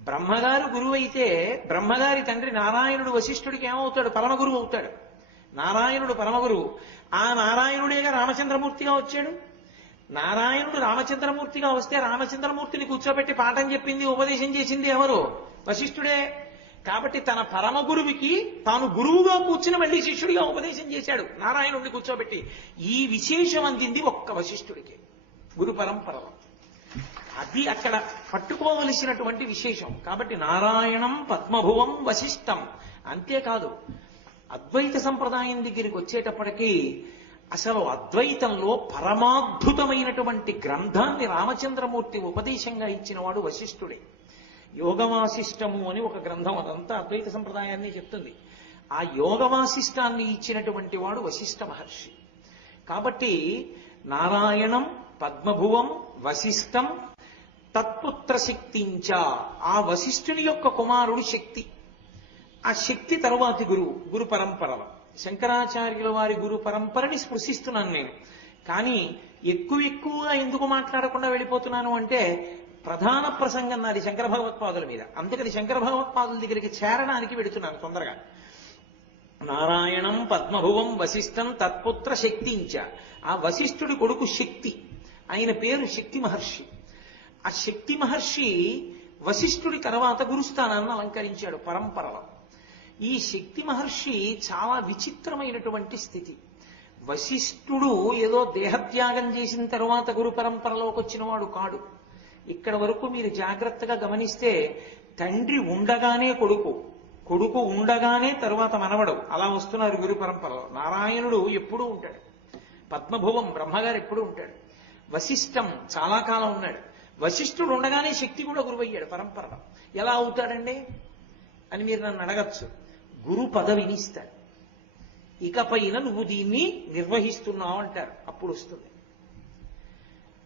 బ్రహ్మగారు గురువు అయితే బ్రహ్మగారి తండ్రి నారాయణుడు వశిష్ఠుడికి ఏమవుతాడు? పరమ గురువు అవుతాడు. నారాయణుడు పరమ గురువు. ఆ నారాయణుడేగా రామచంద్రమూర్తిగా వచ్చాడు. నారాయణుడు రామచంద్రమూర్తిగా వస్తే రామచంద్రమూర్తిని కూర్చోబెట్టి పాఠం చెప్పింది, ఉపదేశం చేసింది ఎవరు? వశిష్ఠుడే. కాబట్టి తన పరమ గురువుకి తాను గురువుగా కూర్చుని మళ్ళీ శిష్యుడిగా ఉపదేశం చేశాడు నారాయణుడిని కూర్చోబెట్టి. ఈ విశేషం అందింది ఒక్క వశిష్ఠుడికి గురు పరంపరలో. అది అక్కడ పట్టుకోవలసినటువంటి విశేషం. కాబట్టి నారాయణం పద్మభువం వశిష్టం. అంతేకాదు, అద్వైత సంప్రదాయం దగ్గరికి వచ్చేటప్పటికీ అసలు అద్వైతంలో పరమాద్భుతమైనటువంటి గ్రంథాన్ని రామచంద్రమూర్తి ఉపదేశంగా ఇచ్చినవాడు వశిష్ఠుడే. యోగవాసిష్టము అని ఒక గ్రంథం, అదంతా అద్వైత సంప్రదాయాన్ని చెప్తుంది. ఆ యోగవాసిష్టాన్ని ఇచ్చినటువంటి వాడు వశిష్ఠ మహర్షి. కాబట్టి నారాయణం పద్మభువం వశిష్టం తత్పుత్ర శక్తించ. ఆ వశిష్ఠుని యొక్క కుమారుడు శక్తి. ఆ శక్తి తరువాతి గురు పరంపరలో శంకరాచార్యుల వారి గురు పరంపరని స్పృశిస్తున్నాను నేను. కానీ ఎక్కువగా ఎందుకు మాట్లాడకుండా వెళ్ళిపోతున్నాను అంటే ప్రధాన ప్రసంగం నాది శంకర భగవత్పాదుల మీద. అందుకని శంకర భగవత్పాదుల దగ్గరికి చేరడానికి వెడుతున్నాను తొందరగా. నారాయణం పద్మభువం వశిష్టం తత్పుత్ర శక్తించ. ఆ వశిష్ఠుడి కొడుకు శక్తి, ఆయన పేరు శక్తి మహర్షి. ఆ శక్తి మహర్షి వశిష్ఠుడి తర్వాత గురుస్థానాన్ని అలంకరించాడు పరంపరలో. ఈ శక్తి మహర్షి చాలా విచిత్రమైనటువంటి స్థితి. వశిష్ఠుడు ఏదో దేహత్యాగం చేసిన తర్వాత గురు పరంపరలోకి వచ్చిన వాడు కాడు. ఇక్కడ వరకు మీరు జాగ్రత్తగా గమనిస్తే తండ్రి ఉండగానే కొడుకు, కొడుకు ఉండగానే తరువాత మనవడు, అలా వస్తున్నారు గురు పరంపరలో. నారాయణుడు ఎప్పుడూ ఉంటాడు, పద్మభువం బ్రహ్మగారు ఎప్పుడూ ఉంటాడు, వశిష్టం చాలా కాలం ఉన్నాడు. వశిష్ఠుడు ఉండగానే శక్తి కూడా గురువయ్యాడు పరంపరలో. ఎలా అవుతాడండి అని మీరు నన్ను అడగచ్చు. గురు పదవిని ఇస్తాడు. ఇకపైన నువ్వు దీన్ని నిర్వహిస్తున్నావు అంటారు, అప్పుడు వస్తుంది.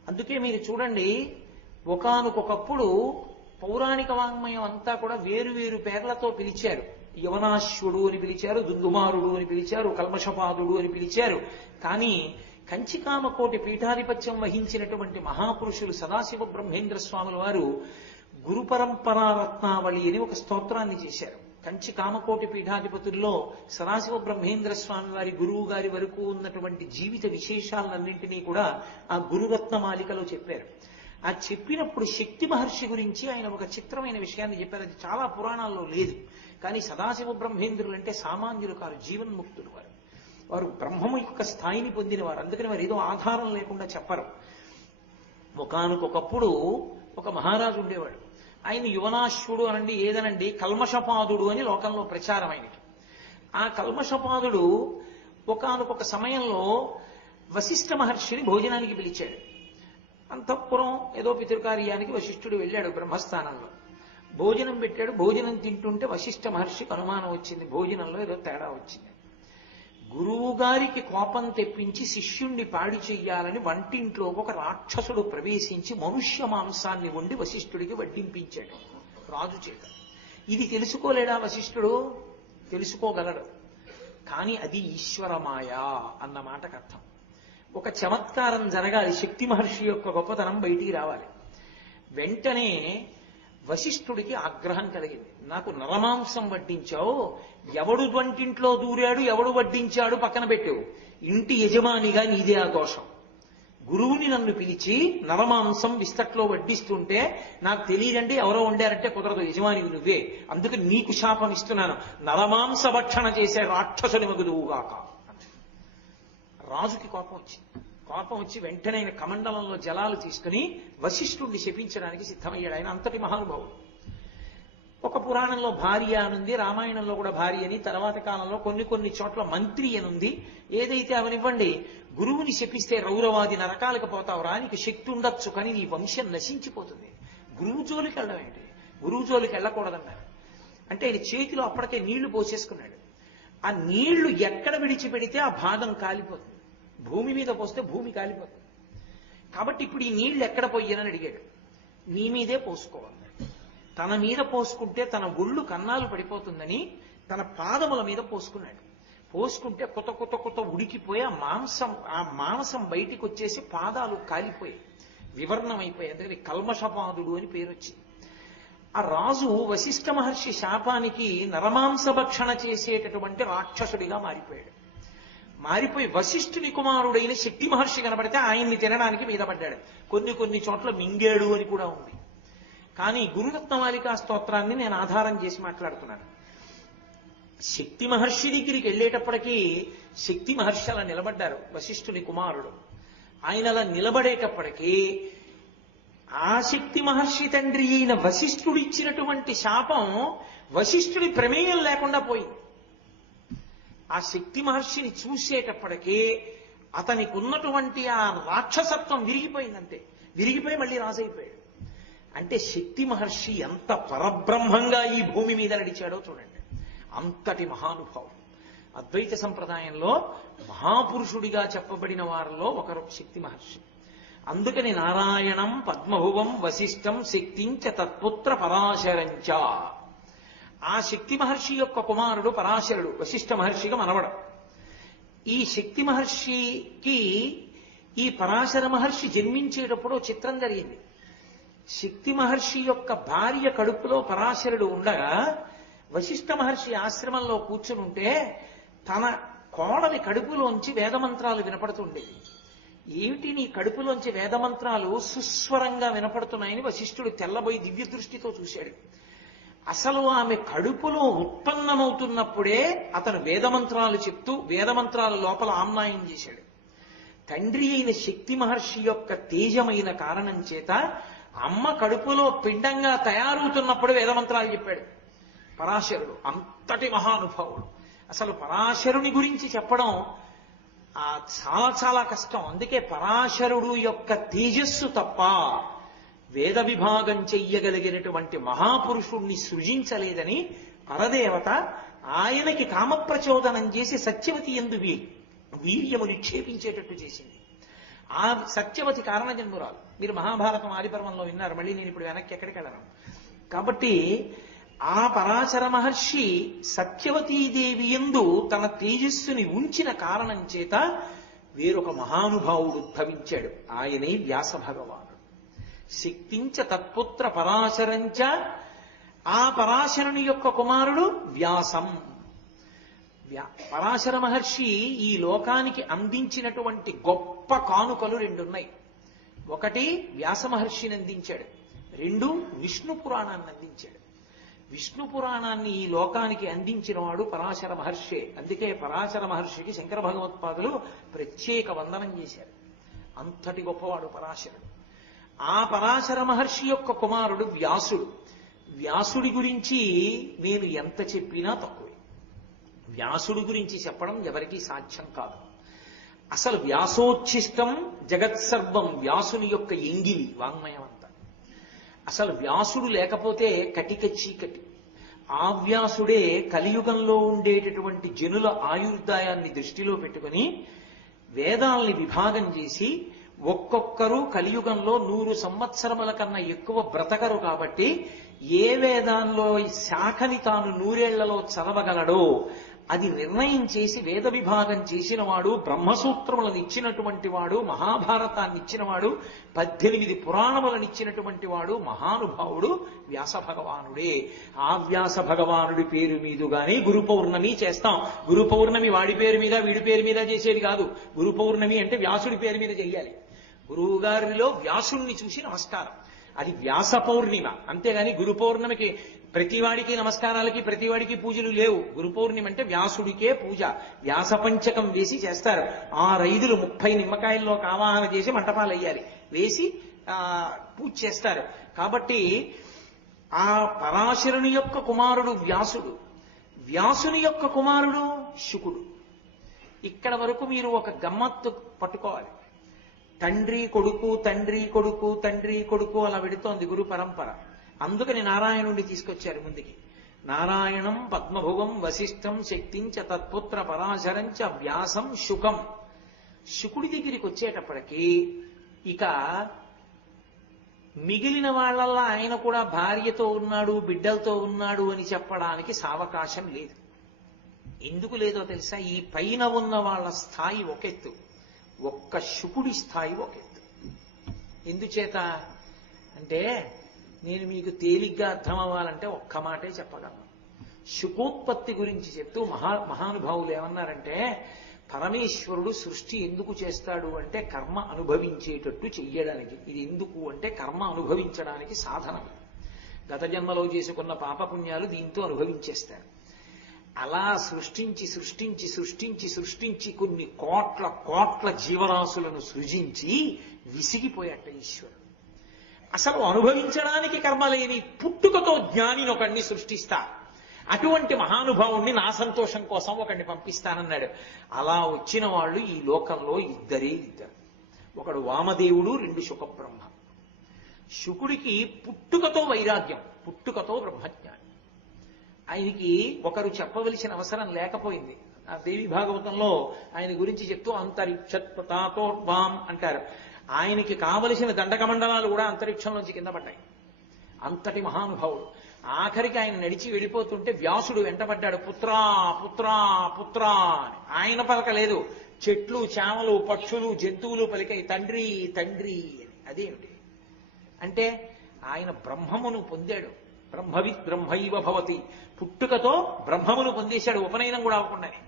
అందుకే మీరు చూడండి, ఒకానొకప్పుడు పౌరాణిక వాంగ్మయం అంతా కూడా వేరు వేరు పేర్లతో పిలిచారు. యవనాశ్వుడు అని పిలిచారు, దుందుమారుడు అని పిలిచారు, కల్మషపాదుడు అని పిలిచారు. కానీ కంచికామకోటి పీఠాధిపత్యం వహించినటువంటి మహాపురుషులు సదాశివ బ్రహ్మేంద్ర స్వాముల వారు గురు పరంపరా రత్నావళి అని ఒక స్తోత్రాన్ని చేశారు. కంచి కామకోటి పీఠాధిపతుల్లో సదాశివ బ్రహ్మేంద్ర స్వామి వారి గురువు గారి వరకు ఉన్నటువంటి జీవిత విశేషాలన్నింటినీ కూడా ఆ గురురత్నమాలికలో చెప్పారు. ఆ చెప్పినప్పుడు శక్తి మహర్షి గురించి ఆయన ఒక చిత్రమైన విషయాన్ని చెప్పారు. అది చాలా పురాణాల్లో లేదు. కానీ సదాశివ బ్రహ్మేంద్రులు అంటే సామాన్యులు కాదు, జీవన్ముక్తులు వారు. వారు బ్రహ్మము యొక్క స్థాయిని పొందినవారు. అందుకని వారు ఏదో ఆధారం లేకుండా చెప్పరు. ఒకానొకప్పుడు ఒక మహారాజు ఉండేవాడు. ఆయన యువనాశ్వుడు అనండి, ఏదనండి, కల్మషపాదుడు అని లోకంలో ప్రచారం ఆయనకి. ఆ కల్మషపాదుడు ఒకానొక సమయంలో వశిష్ఠ మహర్షిని భోజనానికి పిలిచాడు. అంతఃపురం ఏదో పితృకార్యానికి వశిష్ఠుడు వెళ్ళాడు బ్రహ్మస్థానంలో. భోజనం పెట్టాడు. భోజనం తింటుంటే వశిష్ఠ మహర్షికి అనుమానం వచ్చింది, భోజనంలో ఏదో తేడా వచ్చింది. గురువు గారికి కోపం తెప్పించి శిష్యుణ్ణి పాడి చెయ్యాలని వంటింట్లో ఒక రాక్షసుడు ప్రవేశించి మనుష్య మాంసాన్ని వండి వశిష్ఠుడికి వడ్డింపించాడు రాజు చేత. ఇది తెలుసుకోలేడా వశిష్ఠుడు? తెలుసుకోగలడు. కానీ అది ఈశ్వరమాయ అన్న మాటకు అర్థం. ఒక చమత్కారం జరగాలి, శక్తి మహర్షి యొక్క గొప్పతనం బయటికి రావాలి. వెంటనే వశిష్ఠుడికి ఆగ్రహం కలిగింది. నాకు నరమాంసం వడ్డించావు, ఎవడు వంటింట్లో దూరాడు, ఎవడు వడ్డించాడు పక్కన పెట్టావు, ఇంటి యజమానిగా నీదే ఆ దోషం. గురువుని నన్ను పిలిచి నరమాంసం విస్తట్లో వడ్డిస్తుంటే నాకు తెలియదండి, ఎవరో వండారంటే కుదరదు, యజమానివి నువ్వే, అందుకు నీకు శాపం ఇస్తున్నాను, నరమాంస భక్షణ చేసే రాక్షసుని మగుదువుగాక. రాజుకి కోపం వచ్చింది. కోపం వచ్చి వెంటనే ఆయన కమండలంలో జలాలు తీసుకుని వశిష్ఠుడిని శపించడానికి సిద్ధమయ్యాడు. ఆయన అంతటి మహానుభావుడు. ఒక పురాణంలో భార్య అనుంది, రామాయణంలో కూడా భార్య అని, తర్వాత కాలంలో కొన్ని చోట్ల మంత్రి అనుంది. ఏదైతే అవనివ్వండి, గురువుని శపిస్తే రౌరవాది నరకాలకు పోతావురా, నీకు శక్తి ఉండొచ్చు కానీ నీ వంశం నశించిపోతుంది. గురువు జోలికి వెళ్ళడం ఏంటి? గురువు జోలికి వెళ్ళకూడదన్నారు. అంటే ఆయన చేతిలో అప్పటికే నీళ్లు పోసేసుకున్నాడు. ఆ నీళ్లు ఎక్కడ విడిచిపెడితే ఆ భాగం కాలిపోతుంది. భూమి మీద పోస్తే భూమి కాలిపోతుంది. కాబట్టి ఇప్పుడు ఈ నీళ్లు ఎక్కడ పోయానని అడిగాడు. నీ మీదే పోసుకోవాలి. తన మీద పోసుకుంటే తన ఒళ్ళు కన్నాలు పడిపోతుందని తన పాదముల మీద పోసుకున్నాడు. పోసుకుంటే కొత్త ఉడికిపోయి ఆ మాంసం బయటికి వచ్చేసి పాదాలు కాలిపోయాయి, వివర్ణమైపోయాయి. అందుకని కల్మషపాదుడు అని పేరు వచ్చింది. ఆ రాజు వశిష్ఠ మహర్షి శాపానికి నరమాంస భక్షణ చేసేటటువంటి రాక్షసుడిగా మారిపోయాడు. మారిపోయి వశిష్ఠుని కుమారుడైన శక్తి మహర్షి కనబడితే ఆయన్ని తినడానికి మీద పడ్డాడు. కొన్ని చోట్ల మింగేడు అని కూడా ఉంది. కానీ గురురత్నమాలికా స్తోత్రాన్ని నేను ఆధారం చేసి మాట్లాడుతున్నాను. శక్తి మహర్షి దగ్గరికి వెళ్ళేటప్పటికీ శక్తి మహర్షి అలా నిలబడ్డారు, వశిష్ఠుని కుమారుడు. ఆయన అలా నిలబడేటప్పటికీ ఆ శక్తి మహర్షి తండ్రి అయిన వశిష్ఠుడు ఇచ్చినటువంటి శాపం వశిష్ఠుడి ప్రమేయం లేకుండా పోయింది. ఆ శక్తి మహర్షిని చూసేటప్పటికీ అతనికి ఉన్నటువంటి ఆ రాక్షసత్వం విరిగిపోయిందంతే. విరిగిపోయి మళ్ళీ రాజైపోయాడు. అంటే శక్తి మహర్షి ఎంత పరబ్రహ్మంగా ఈ భూమి మీద నడిచాడో చూడండి. అంతటి మహానుభావుడు. అద్వైత సంప్రదాయంలో మహాపురుషుడిగా చెప్పబడిన వారిలో ఒకరు శక్తి మహర్షి. అందుకని నారాయణం పద్మభువం వశిష్టం శక్తించ తత్పుత్ర పరాశరంచ. ఆ శక్తి మహర్షి యొక్క కుమారుడు పరాశరుడు, వశిష్ఠ మహర్షిగా మనవడం. ఈ శక్తి మహర్షికి ఈ పరాశర మహర్షి జన్మించేటప్పుడు చిత్రం జరిగింది. శక్తి మహర్షి యొక్క భార్య కడుపులో పరాశరుడు ఉండగా వశిష్ఠ మహర్షి ఆశ్రమంలో కూర్చుని ఉంటే తన కోడలి కడుపులోంచి వేదమంత్రాలు వినపడుతుండేవి. ఏమిటి నీ కడుపులోంచి వేదమంత్రాలు సుస్వరంగా వినపడుతున్నాయని వశిష్ఠుడు తెల్లబోయి దివ్య దృష్టితో చూశాడు. అసలు ఆమె కడుపులో ఉత్పన్నమవుతున్నప్పుడే అతను వేదమంత్రాలు చెప్తూ వేదమంత్రాల లోపల ఆమ్నాయం చేశాడు. తండ్రి అయిన శక్తి మహర్షి యొక్క తేజమైన కారణం చేత అమ్మ కడుపులో పిండంగా తయారవుతున్నప్పుడు వేదమంత్రాలు చెప్పాడు పరాశరుడు. అంతటి మహానుభావుడు. అసలు పరాశరుని గురించి చెప్పడం చాలా చాలా కష్టం. అందుకే పరాశరుడు యొక్క తేజస్సు తప్ప వేద విభాగం చెయ్యగలిగినటువంటి మహాపురుషుణ్ణి సృజించలేదని పరదేవత ఆయనకి కామప్రచోదనం చేసి సత్యవతి యందు వీర్యము నిక్షేపించేటట్టు చేసింది. ఆ సత్యవతి కారణ జన్మురాలు. మీరు మహాభారతం ఆదిపర్వంలో విన్నారు. మళ్ళీ నేను ఇప్పుడు వెనక్కి ఎక్కడికి వెళ్ళను. కాబట్టి ఆ పరాశర మహర్షి సత్యవతీదేవి యందు తన తేజస్సుని ఉంచిన కారణం చేత వేరొక మహానుభావుడు ఉద్భవించాడు. ఆయనే వ్యాస భగవానుడు. శక్తించ తత్పుత్ర పరాశరంచ. ఆ పరాశరుని యొక్క కుమారుడు వ్యాసం. పరాశర మహర్షి ఈ లోకానికి అందించినటువంటి గొప్ప కానుకలు రెండున్నాయి. ఒకటి వ్యాస మహర్షిని అందించాడు, రెండు విష్ణు పురాణాన్ని అందించాడు. విష్ణు పురాణాన్ని ఈ లోకానికి అందించిన వాడు పరాశర మహర్షే. అందుకే పరాశర మహర్షికి శంకర భగవత్పాదులు ప్రత్యేక వందనం చేశారు. అంతటి గొప్పవాడు పరాశరుడు. ఆ పరాశర మహర్షి యొక్క కుమారుడు వ్యాసుడు. వ్యాసుడి గురించి నేను ఎంత చెప్పినా తక్కువే. వ్యాసుడి గురించి చెప్పడం ఎవరికీ సాధ్యం కాదు. అసలు వ్యాసోచ్ఛిష్టం జగత్సర్వం. వ్యాసుని యొక్క ఎంగిలి వాంగ్మయం అంతా. అసలు వ్యాసుడు లేకపోతే కటిక చీకటి. ఆ వ్యాసుడే కలియుగంలో ఉండేటటువంటి జనుల ఆయుర్దాయాన్ని దృష్టిలో పెట్టుకుని వేదాల్ని విభాగం చేసి ఒక్కొక్కరు కలియుగంలో 100 సంవత్సరముల కన్నా ఎక్కువ బ్రతకరు. కాబట్టి ఏ వేదాల్లో శాఖని తాను 100 ఏళ్లలో చదవగలడో అది నిర్ణయం చేసి వేద విభాగం చేసిన వాడు, బ్రహ్మసూత్రములను ఇచ్చినటువంటి వాడు, మహాభారతాన్ని ఇచ్చినవాడు, 18 పురాణములను ఇచ్చినటువంటి వాడు మహానుభావుడు వ్యాస భగవానుడే. ఆ వ్యాస భగవానుడి పేరు మీదుగానే గురు పౌర్ణమి చేస్తాం. గురు పౌర్ణమి వాడి పేరు మీద వీడి పేరు మీద చేసేది కాదు. గురు పౌర్ణమి అంటే వ్యాసుడి పేరు మీద చెయ్యాలి. గురువు గారిలో వ్యాసుణ్ణి చూసి నమస్కారం. అది వ్యాస పౌర్ణిమ. అంతేగాని గురు పౌర్ణమికి ప్రతివాడికి నమస్కారాలకి ప్రతివాడికి పూజలు లేవు. గురు పౌర్ణిమ అంటే వ్యాసుడికే పూజ. వ్యాస పంచకం వేసి చేస్తారు. 6 30 నిమ్మకాయల్లో ఆవాహన చేసి మంటపాలు అయ్యాలి వేసి పూజ చేస్తారు. కాబట్టి ఆ పరాశరుని యొక్క కుమారుడు వ్యాసుడు, వ్యాసుని యొక్క కుమారుడు శుకుడు. ఇక్కడ వరకు మీరు ఒక గమ్మత్తు పట్టుకోవాలి. తండ్రి కొడుకు తండ్రి కొడుకు తండ్రి కొడుకు అలా వెడుతోంది గురు పరంపర. అందుకని నారాయణుడిని తీసుకొచ్చారు ముందుకి. నారాయణం పద్మభువం వశిష్టం శక్తించ తత్పుత్ర పరాశరంచ వ్యాసం శుకం. శుకుడి దగ్గరికి వచ్చేటప్పటికీ ఇక మిగిలిన వాళ్ళల్లా ఆయన కూడా భార్యతో ఉన్నాడు, బిడ్డలతో ఉన్నాడు అని చెప్పడానికి సావకాశం లేదు. ఎందుకు లేదో తెలుసా? ఈ పైన ఉన్న వాళ్ళ స్థాయి ఒకెత్తు, ఒక్క శుకుడి స్థాయి ఒకెత్తు. ఎందుచేత అంటే నేను మీకు తేలిగ్గా అర్థం అవ్వాలంటే ఒక్క మాటే చెప్పగలను. శుకోత్పత్తి గురించి చెప్తూ మహానుభావులు ఏమన్నారంటే, పరమేశ్వరుడు సృష్టి ఎందుకు చేస్తాడు అంటే కర్మ అనుభవించేటట్టు చెయ్యడానికి. ఇది ఎందుకు అంటే కర్మ అనుభవించడానికి సాధనం. గత జన్మలో చేసుకున్న పాపపుణ్యాలు దీంతో అనుభవించేస్తారు. అలా సృష్టించి సృష్టించి సృష్టించి సృష్టించి కొన్ని కోట్ల కోట్ల జీవరాశులను సృజించి విసిగిపోయాట ఈశ్వరుడు. అసలు అనుభవించడానికి కర్మ లేని పుట్టుకతో జ్ఞానిని ఒకడిని సృష్టిస్తా, అటువంటి మహానుభావుణ్ణి నా సంతోషం కోసం ఒకడిని పంపిస్తానన్నాడు. అలా వచ్చిన వాళ్ళు ఈ లోకంలో ఇద్దరు. ఒకడు వామదేవుడు, 2 శుకబ్రహ్మ. శుకుడికి పుట్టుకతో వైరాగ్యం, పుట్టుకతో బ్రహ్మజ్ఞానం. ఆయనకి ఒకరు చెప్పవలసిన అవసరం లేకపోయింది. ఆ దేవి భాగవతంలో ఆయన గురించి చెప్తూ అంతరిక్షత్తాతోర్వాం అంటారు. ఆయనకి కావలసిన దండకమండలాలు కూడా అంతరిక్షంలోంచి కింద పడ్డాయి. అంతటి మహానుభావుడు. ఆఖరికి ఆయన నడిచి వెళ్ళిపోతుంటే వ్యాసుడు వెంటబడ్డాడు. పుత్రా పుత్రా పుత్రా అని. ఆయన పలకలేదు, చెట్లు చేమలు పక్షులు జంతువులు పలికాయి తండ్రి తండ్రి అని. అదేమిటి అంటే ఆయన బ్రహ్మమును పొందాడు. బ్రహ్మవిత్ బ్రహ్మైవ భవతి, పుట్టుకతో బ్రహ్మమును పొందేశాడు, ఉపనయనం కూడా అవ్వకుండానే.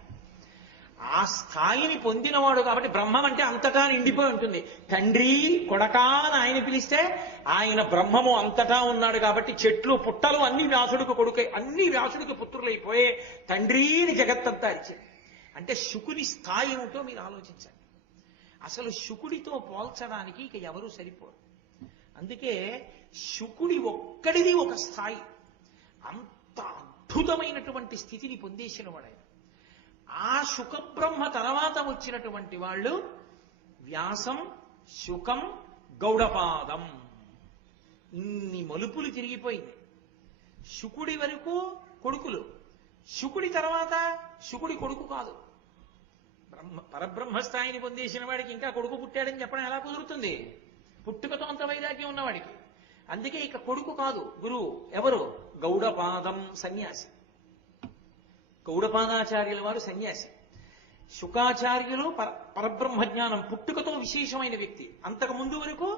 ఆ స్థాయిని పొందినవాడు కాబట్టి బ్రహ్మం అంటే అంతటా నిండిపోయి ఉంటుంది. తండ్రి కొడకా అని ఆయన పిలిస్తే ఆయన బ్రహ్మము అంతటా ఉన్నాడు కాబట్టి చెట్లు పుట్టలు అన్ని వ్యాసుడికి కొడుకై, అన్ని వ్యాసుడికి పుత్రులైపోయే తండ్రిని జగత్తంతా ఇచ్చింది. అంటే శుకుని స్థాయి ఏమిటో మీరు ఆలోచించండి. అసలు శుకుడితో పోల్చడానికి ఇక ఎవరూ సరిపోరు. అందుకే శుకుడి ఒక్కడిది ఒక స్థాయి. అంత అద్భుతమైనటువంటి స్థితిని పొందేసిన వాడు. ఆ శుకబ్రహ్మ తర్వాత వచ్చినటువంటి వాళ్ళు వ్యాసం, శుకం, గౌడపాదం. ఇన్ని మలుపులు తిరిగిపోయింది. శుకుడి వరకు కొడుకులు, శుకుడి తర్వాత శుకుడి కొడుకు కాదు. పరబ్రహ్మ స్థాయిని పొందేసిన వాడికి ఇంకా కొడుకు పుట్టాడని చెప్పడం ఎలా కుదురుతుంది? పుట్టుకతో అంత వైరాగ్యం ఉన్నవాడికి. అందుకే ఇక కొడుకు కాదు గురువు. ఎవరు? గౌడపాదం సన్యాసి. గౌడపాదాచార్యుల వారు సన్యాసి. శుకాచార్యులు పరబ్రహ్మజ్ఞానం పుట్టుకతో విశేషమైన వ్యక్తి. అంతకు ముందు వరకు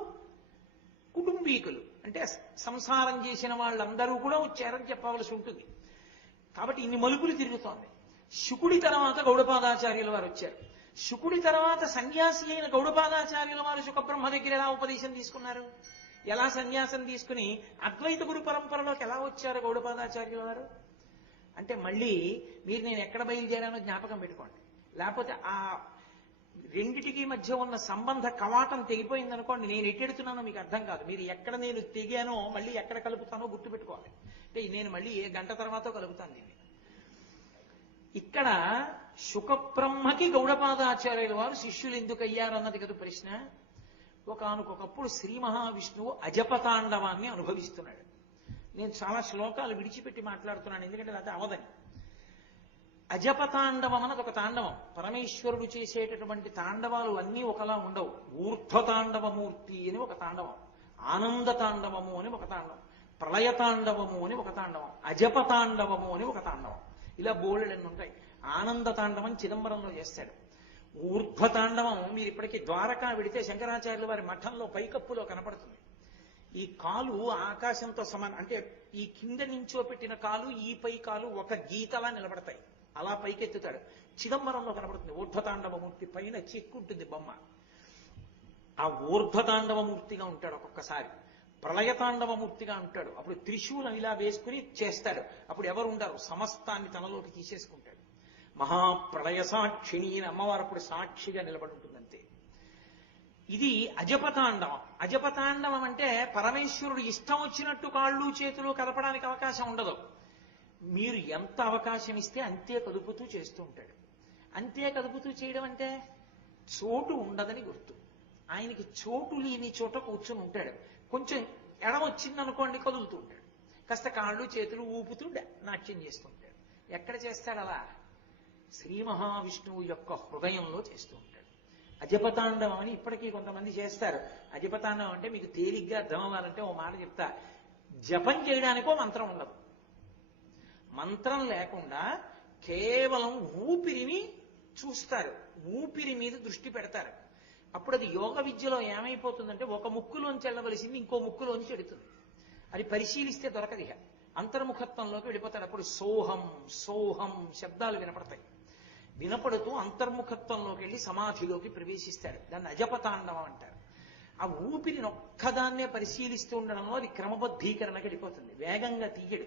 కుటుంబీకులు, అంటే సంసారం చేసిన వాళ్ళందరూ కూడా వచ్చారని చెప్పవలసి ఉంటుంది. కాబట్టి ఇన్ని మలుపులు తిరుగుతోంది. శుకుడి తర్వాత గౌడపాదాచార్యుల వారు వచ్చారు. శుకుడి తర్వాత సన్యాసి అయిన గౌడపాదాచార్యుల వారు శుకబ్రహ్మ దగ్గర ఎలా ఉపదేశం తీసుకున్నారు? ఎలా సన్యాసం తీసుకుని అద్వైత గురు పరంపరలోకి ఎలా వచ్చారు గౌడపాదాచార్యుల వారు? అంటే మళ్ళీ మీరు నేను ఎక్కడ బయలుదేరానో జ్ఞాపకం పెట్టుకోండి. లేకపోతే ఆ రెండిటికి మధ్య ఉన్న సంబంధ కవాటం తెగిపోయిందనుకోండి, నేను ఎట్టెడుతున్నానో మీకు అర్థం కాదు. మీరు ఎక్కడ నేను తెగానో మళ్ళీ ఎక్కడ కలుపుతానో గుర్తుపెట్టుకోవాలి. అంటే నేను మళ్ళీ ఏ గంట తర్వాతో కలుపుతాను దీన్ని. ఇక్కడ శుకబ్రహ్మకి గౌడపాదాచార్యుల వారు శిష్యులు ఎందుకు అయ్యారు అన్నది కదా ప్రశ్న. ఒకానొకప్పుడు శ్రీ మహావిష్ణువు అజపతాండవాన్ని అనుభవిస్తున్నాడు. నేను చాలా శ్లోకాలు విడిచిపెట్టి మాట్లాడుతున్నాను, ఎందుకంటే అది అవదని. అజపతాండవం అన్నది ఒక తాండవం. పరమేశ్వరుడు చేసేటటువంటి తాండవాలు అన్నీ ఒకలా ఉండవు. ఊర్ధ్వతాండవమూర్తి అని ఒక తాండవం, ఆనంద తాండవము అని ఒక తాండవం, ప్రళయతాండవము అని ఒక తాండవం, అజపతాండవము అని ఒక తాండవం. ఇలా బోళ్ళెన్ని ఉంటాయి. ఆనంద తాండవం చిదంబరంలో చేస్తాడు. ఊర్ధ్వతాండవం మీరు ఇప్పటికీ ద్వారకా విడితే శంకరాచార్యుల వారి మఠంలో పైకప్పులో కనపడుతుంది. ఈ కాలు ఆకాశంతో సమానం, అంటే ఈ కింద నుంచో పెట్టిన కాలు ఈ పై కాలు ఒక గీతలా నిలబడతాయి. అలా పైకెత్తుతాడు. చిదంబరంలో కనపడుతుంది. ఊర్ధ్వతాండవమూర్తి పైన చిక్కుంటుంది బొమ్మ. ఆ ఊర్ధ్వతాండవమూర్తిగా ఉంటాడు ఒక్కొక్కసారి. ప్రళయతాండవమూర్తిగా ఉంటాడు. అప్పుడు త్రిశూలం ఇలా వేసుకుని చేస్తాడు. అప్పుడు ఎవరు ఉండరు, సమస్తాన్ని తనలోకి తీసేసుకుంటాడు. మహాప్రళయ సాక్షిణి అని అమ్మవారు అప్పుడు సాక్షిగా నిలబడి ఉంటుందంతే. ఇది అజపతాండవం. అజపతాండవం అంటే పరమేశ్వరుడు ఇష్టం వచ్చినట్టు కాళ్ళు చేతులు కదపడానికి అవకాశం ఉండదు. మీరు ఎంత అవకాశం ఇస్తే అంతే కదుపుతూ చేస్తూ ఉంటాడు. అంతే కదుపుతూ చేయడం అంటే చోటు ఉండదని గుర్తు. ఆయనకి చోటు లేని చోట కూర్చొని ఉంటాడు. కొంచెం ఎడం వచ్చిందనుకోండి కదులుతూ ఉంటాడు. కాస్త కాళ్ళు చేతులు ఊపుతూ నాట్యం చేస్తుంటాడు. ఎక్కడ చేస్తాడు అలా? శ్రీ మహావిష్ణువు యొక్క హృదయంలో చేస్తూ ఉంటాడు. అజపతాండవం అని ఇప్పటికీ కొంతమంది చేస్తారు. అజపతాండవం అంటే మీకు తేలిగ్గా అర్థం అవ్వాలంటే ఓ మాట చెప్తా. జపం చేయడానికో మంత్రం ఉండదు. మంత్రం లేకుండా కేవలం ఊపిరిని చూస్తారు, ఊపిరి మీద దృష్టి పెడతారు. అప్పుడు అది యోగ విద్యలో ఏమైపోతుందంటే ఒక ముక్కులోంచి వెళ్ళవలసింది ఇంకో ముక్కులోంచి వెడుతుంది. అది పరిశీలిస్తే దొరకదిహ. అంతర్ముఖత్వంలోకి వెళ్ళిపోతాడు. అప్పుడు సోహం సోహం శబ్దాలు వినపడతాయి. వినపడుతూ అంతర్ముఖత్వంలోకి వెళ్ళి సమాధిలోకి ప్రవేశిస్తాడు. దాన్ని అజపతాండవం అంటారు. ఆ ఊపిరిని ఒక్కదాన్నే పరిశీలిస్తూ ఉండడంలో అది క్రమబద్ధీకరణకి వెళ్ళిపోతుంది. వేగంగా తీయడు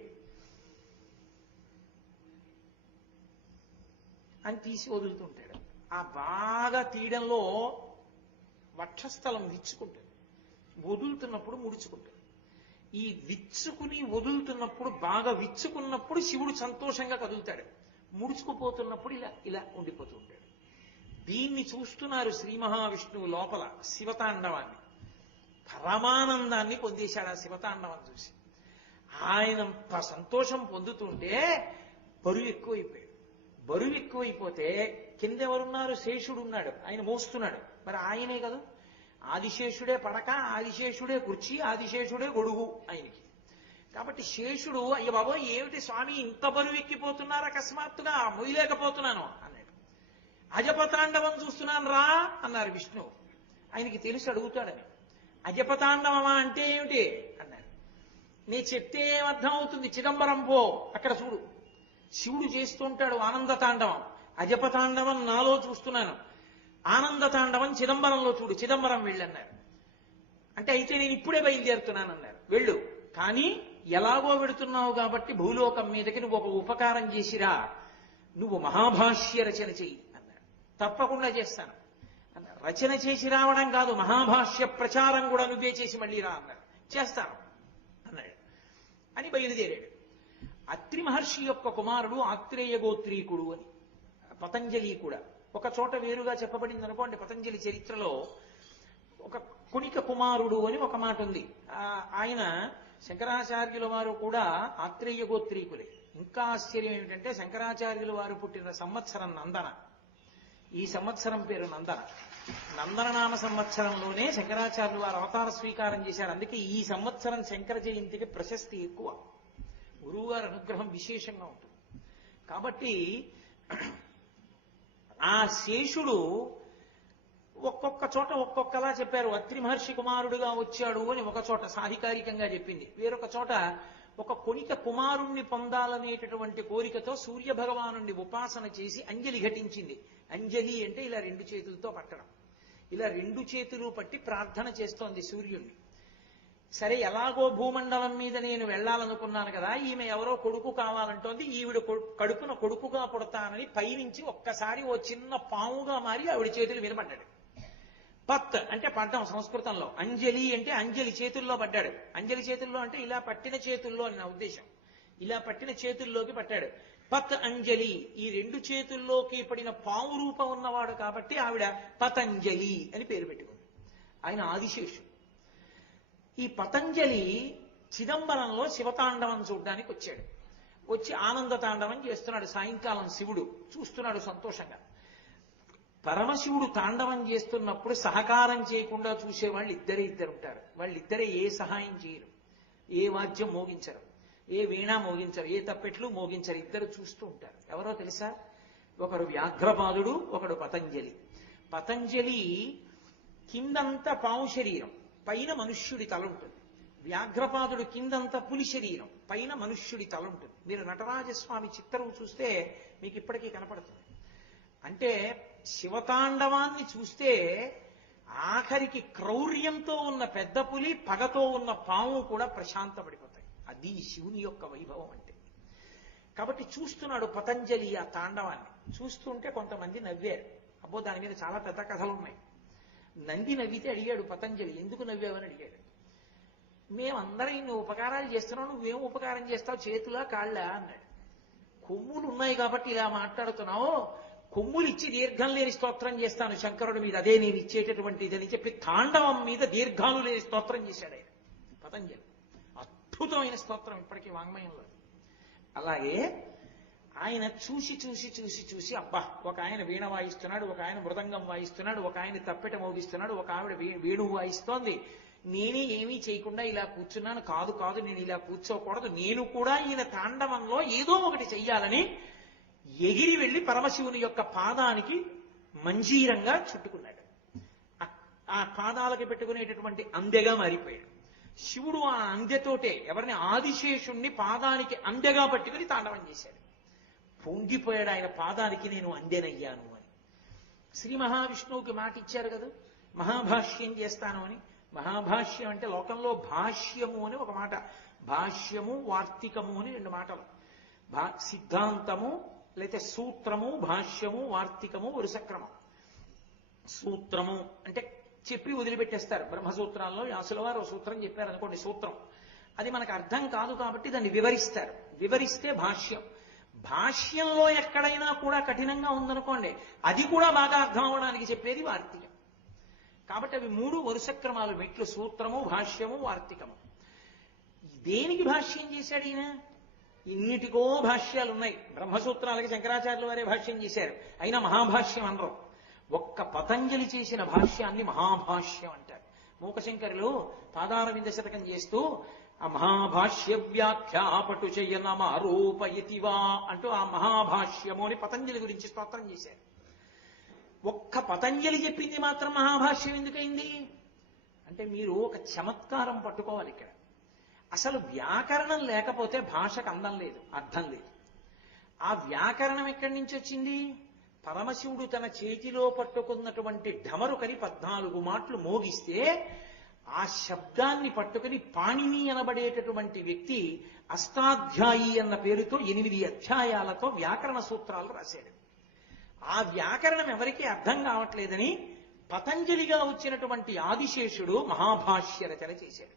అని తీసి వదులుతుంటాడు. ఆ బాగా తీయడంలో వక్షస్థలం విచ్చుకుంటుంది. వదులుతున్నప్పుడు ముడుచుకుంటుంది. ఈ విచ్చుకుని వదులుతున్నప్పుడు బాగా విచ్చుకున్నప్పుడు శివుడు సంతోషంగా కదులుతాడు. ముడుచుకుపోతున్నప్పుడు ఇలా ఇలా ఉండిపోతూ ఉంటాడు. దీన్ని చూస్తున్నారు శ్రీ మహావిష్ణువు లోపల శివతాండవాన్ని. పరమానందాన్ని పొందేశాడు ఆ శివతాండవం చూసి. ఆయనంత సంతోషం పొందుతుంటే బరువు ఎక్కువైపోయాడు. బరువు ఎక్కువైపోతే కిందెవరున్నారు? శేషుడు ఉన్నాడు, ఆయన మోస్తున్నాడు. మరి ఆయనే కదా, ఆదిశేషుడే పడక, ఆదిశేషుడే కుర్చీ, ఆదిశేషుడే గొడుగు ఆయనకి. కాబట్టి శేషుడు అయ్య బాబోయ్ ఏమిటి స్వామి ఇంత బరువు ఎక్కిపోతున్నారు అకస్మాత్తుగా మొయ్యలేకపోతున్నాను అన్నాడు. అజపతాండవం చూస్తున్నాను రా అన్నారు విష్ణువు. ఆయనకి తెలిసి అడుగుతాడని. అజపతాండవమా అంటే ఏమిటి అన్నాడు. నీ చెప్తే ఏమర్థం అవుతుంది, చిదంబరం పో అక్కడ చూడు. శివుడు చేస్తుంటాడు ఆనంద తాండవం. అజపతాండవం నాలో చూస్తున్నాను, ఆనంద తాండవం చిదంబరంలో చూడు, చిదంబరం వెళ్ళన్నారు. అంటే అయితే నేను ఇప్పుడే బయలుదేరుతున్నాను అన్నారు. వెళ్ళు, కానీ ఎలాగో వెడుతున్నావు కాబట్టి భూలోకం మీదకి నువ్వు ఒక ఉపకారం చేసిరా, నువ్వు మహాభాష్య రచన చెయ్యి అన్నాడు. తప్పకుండా చేస్తాను అన్నారు. రచన చేసి రావడం కాదు, మహాభాష్య ప్రచారం కూడా నువ్వే చేసి మళ్ళీ రా అన్నాడు. చేస్తాను అన్నాడు. అని బయలుదేరాడు. అత్రి మహర్షి యొక్క కుమారుడు ఆత్రేయ గోత్రీకుడు అని. పతంజలి కూడా ఒక చోట వేరుగా చెప్పబడింది అనుకోండి. పతంజలి చరిత్రలో ఒక కుణిక కుమారుడు అని ఒక మాట ఉంది. ఆయన శంకరాచార్యుల వారు కూడా ఆత్రేయ గోత్రీకులే. ఇంకా ఆశ్చర్యం ఏమిటంటే శంకరాచార్యుల వారు పుట్టిన సంవత్సరం నందన. ఈ సంవత్సరం పేరు నందన. నందననామ సంవత్సరంలోనే శంకరాచార్యులు వారు అవతార స్వీకారం చేశారు. అందుకే ఈ సంవత్సరం శంకర జయంతికి ప్రశస్తి ఎక్కువ, గురువు గారి అనుగ్రహం విశేషంగా ఉంటుంది. కాబట్టి ఆ శేషుడు ఒక్కొక్క చోట ఒక్కొక్కలా చెప్పారు. అత్రి మహర్షి కుమారుడుగా వచ్చాడు అని ఒక చోట సాధికారికంగా చెప్పింది. వేరొక చోట ఒక కొనిక కుమారుణ్ణి పొందాలనేటటువంటి కోరికతో సూర్య భగవానుణ్ణి ఉపాసన చేసి అంజలి ఘటించింది. అంజలి అంటే ఇలా రెండు చేతులతో పట్టడం. ఇలా రెండు చేతులు పట్టి ప్రార్థన చేస్తోంది సూర్యుణ్ణి. సరే ఎలాగో భూమండలం మీద నేను వెళ్ళాలనుకున్నాను కదా, ఈమె ఎవరో కొడుకు కావాలంటోంది, ఈవిడ కడుపున కొడుకుగా పుడతానని పైనుంచి ఒక్కసారి ఓ చిన్న పాముగా మారి ఆవిడ చేతులు మీద పడ్డాడు. పత్ అంటే పడ్డం సంస్కృతంలో, అంజలి అంటే అంజలి చేతుల్లో పడ్డాడు. అంజలి చేతుల్లో అంటే ఇలా పట్టిన చేతుల్లో అని నా ఉద్దేశం. ఇలా పట్టిన చేతుల్లోకి పట్టాడు. పత్ అంజలి, ఈ రెండు చేతుల్లోకి పడిన పాము రూపం ఉన్నవాడు కాబట్టి ఆవిడ పతంజలి అని పేరు పెట్టుకుంది. ఆయన ఆదిశేషుడు. ఈ పతంజలి చిదంబరంలో శివతాండవం చూడడానికి వచ్చాడు. వచ్చి ఆనంద తాండవం చేస్తున్నాడు. సాయంకాలం శివుడు చూస్తున్నాడు సంతోషంగా. పరమశివుడు తాండవం చేస్తున్నప్పుడు సహకారం చేయకుండా చూసేవాళ్ళు ఇద్దరు ఉంటారు. వాళ్ళిద్దరే ఏ సహాయం చేయరు, ఏ వాద్యం మోగించరు, ఏ వీణా మోగించరు, ఏ తప్పెట్లు మోగించరు. ఇద్దరు చూస్తూ ఉంటారు. ఎవరో తెలుసా? ఒకడు వ్యాఘ్రపాదుడు, ఒకడు పతంజలి. పతంజలి కిందంతా పాము శరీరం, పైన మనుష్యుడి తల ఉంటుంది. వ్యాఘ్రపాదుడు కిందంతా పులి శరీరం, పైన మనుష్యుడి తల ఉంటుంది. మీరు నటరాజస్వామి చిత్రం చూస్తే మీకు ఇప్పటికీ కనపడుతుంది. అంటే శివతాండవాన్ని చూస్తే ఆఖరికి క్రౌర్యంతో ఉన్న పెద్ద పులి, పగతో ఉన్న పాము కూడా ప్రశాంతపడిపోతాయి. అది శివుని యొక్క వైభవం అంటే. కాబట్టి చూస్తున్నాడు పతంజలి ఆ తాండవాన్ని. చూస్తుంటే కొంతమంది నవ్వారు. అబ్బో దాని మీద చాలా పెద్ద కథలు ఉన్నాయి. నంది నవ్వితే అడిగాడు పతంజలి, ఎందుకు నవ్వావని అడిగాడు. మేమందరం ఇన్ని ఉపకారాలు చేస్తున్నావు, నువ్వేం ఉపకారం చేస్తావు, చేతులా కాళ్ళా అన్నాడు. కొమ్ములు ఉన్నాయి కాబట్టి ఇలా మాట్లాడుతున్నావు, కొమ్ములు ఇచ్చి దీర్ఘం లేని స్తోత్రం చేస్తాను శంకరుడి మీద, అదే నేను ఇచ్చేటటువంటి ఇదని చెప్పి తాండవం మీద దీర్ఘాలు లేని స్తోత్రం చేశాడు ఆయన పతంజలి. అద్భుతమైన స్తోత్రం ఇప్పటికీ వాంగ్మయంలో. అలాగే ఆయన చూసి అబ్బా, ఒక ఆయన వీణ వాయిస్తున్నాడు, ఒక ఆయన మృదంగం వాయిస్తున్నాడు, ఒక ఆయన తప్పెట మోగిస్తున్నాడు, ఒక ఆవిడ వేణువు వాయిస్తోంది, నేనే ఏమీ చేయకుండా ఇలా కూర్చున్నాను. కాదు నేను ఇలా కూర్చోకూడదు, నేను కూడా ఈయన తాండవంలో ఏదో ఒకటి చెయ్యాలని ఎగిరి వెళ్లి పరమశివుని యొక్క పాదానికి మంజీరంగా చుట్టుకున్నాడు. ఆ పాదాలకి పెట్టుకునేటటువంటి అందెగా మారిపోయాడు. శివుడు ఆ అందెతోటే ఎవరిని, ఆదిశేషుణ్ణి పాదానికి అందెగా పట్టుకుని తాండవం చేశాడు. పొంగిపోయాడు ఆయన పాదానికి నేను అందెనయ్యాను అని. శ్రీ మహావిష్ణువుకి మాట ఇచ్చారు కదా, మహాభాష్యం చేస్తాను అని. మహాభాష్యం అంటే లోకంలో భాష్యము అని ఒక మాట, భాష్యము వార్తికము అని రెండు మాటలు. సిద్ధాంతము లేకపోతే సూత్రము, భాష్యము, వార్తికము, వరుసక్రమం. సూత్రము అంటే చెప్పి వదిలిపెట్టేస్తారు. బ్రహ్మసూత్రాల్లో వ్యాసుల వారు సూత్రం చెప్పారు అనుకోండి, సూత్రం అది మనకు అర్థం కాదు కాబట్టి దాన్ని వివరిస్తారు. వివరిస్తే భాష్యం. భాష్యంలో ఎక్కడైనా కూడా కఠినంగా ఉందనుకోండి, అది కూడా బాగా అర్థం అవడానికి చెప్పేది వార్తికం. కాబట్టి అవి మూడు వరుసక్రమాలు మెట్లు, సూత్రము, భాష్యము, వార్తికము. దేనికి భాష్యం చేశాడు ఈయన? ఇన్నిటికో భాష్యాలు ఉన్నాయి. బ్రహ్మసూత్రాలకి శంకరాచార్యుల వారే భాష్యం చేశారు, అయినా మహాభాష్యం అనరు. ఒక్క పతంజలి చేసిన భాష్యాన్ని మహాభాష్యం అంటారు. మూకశంకరులు పాదారవింద శతకం చేస్తూ ఆ మహాభాష్య వ్యాఖ్యాపటు చయనమారోపయతివా అంటూ ఆ మహాభాష్యము అని పతంజలి గురించి స్తోత్రం చేశారు. ఒక్క పతంజలి చెప్పింది మాత్రం మహాభాష్యం ఎందుకైంది అంటే మీరు ఒక చమత్కారం పట్టుకోవాలి. ఇక్కడ అసలు వ్యాకరణం లేకపోతే భాషకు అందం లేదు, అర్థం లేదు. ఆ వ్యాకరణం ఎక్కడి నుంచి వచ్చింది? పరమశివుడు తన చేతిలో పట్టుకున్నటువంటి ఢమరుకని 14 మాటలు మోగిస్తే ఆ శబ్దాన్ని పట్టుకుని పాణిని అనబడేటటువంటి వ్యక్తి అష్టాధ్యాయి అన్న పేరుతో 8 అధ్యాయాలతో వ్యాకరణ సూత్రాలు రాశాడు. ఆ వ్యాకరణం ఎవరికీ అర్థం కావట్లేదని పతంజలిగా వచ్చినటువంటి ఆదిశేషుడు మహాభాష్య రచన చేశాడు.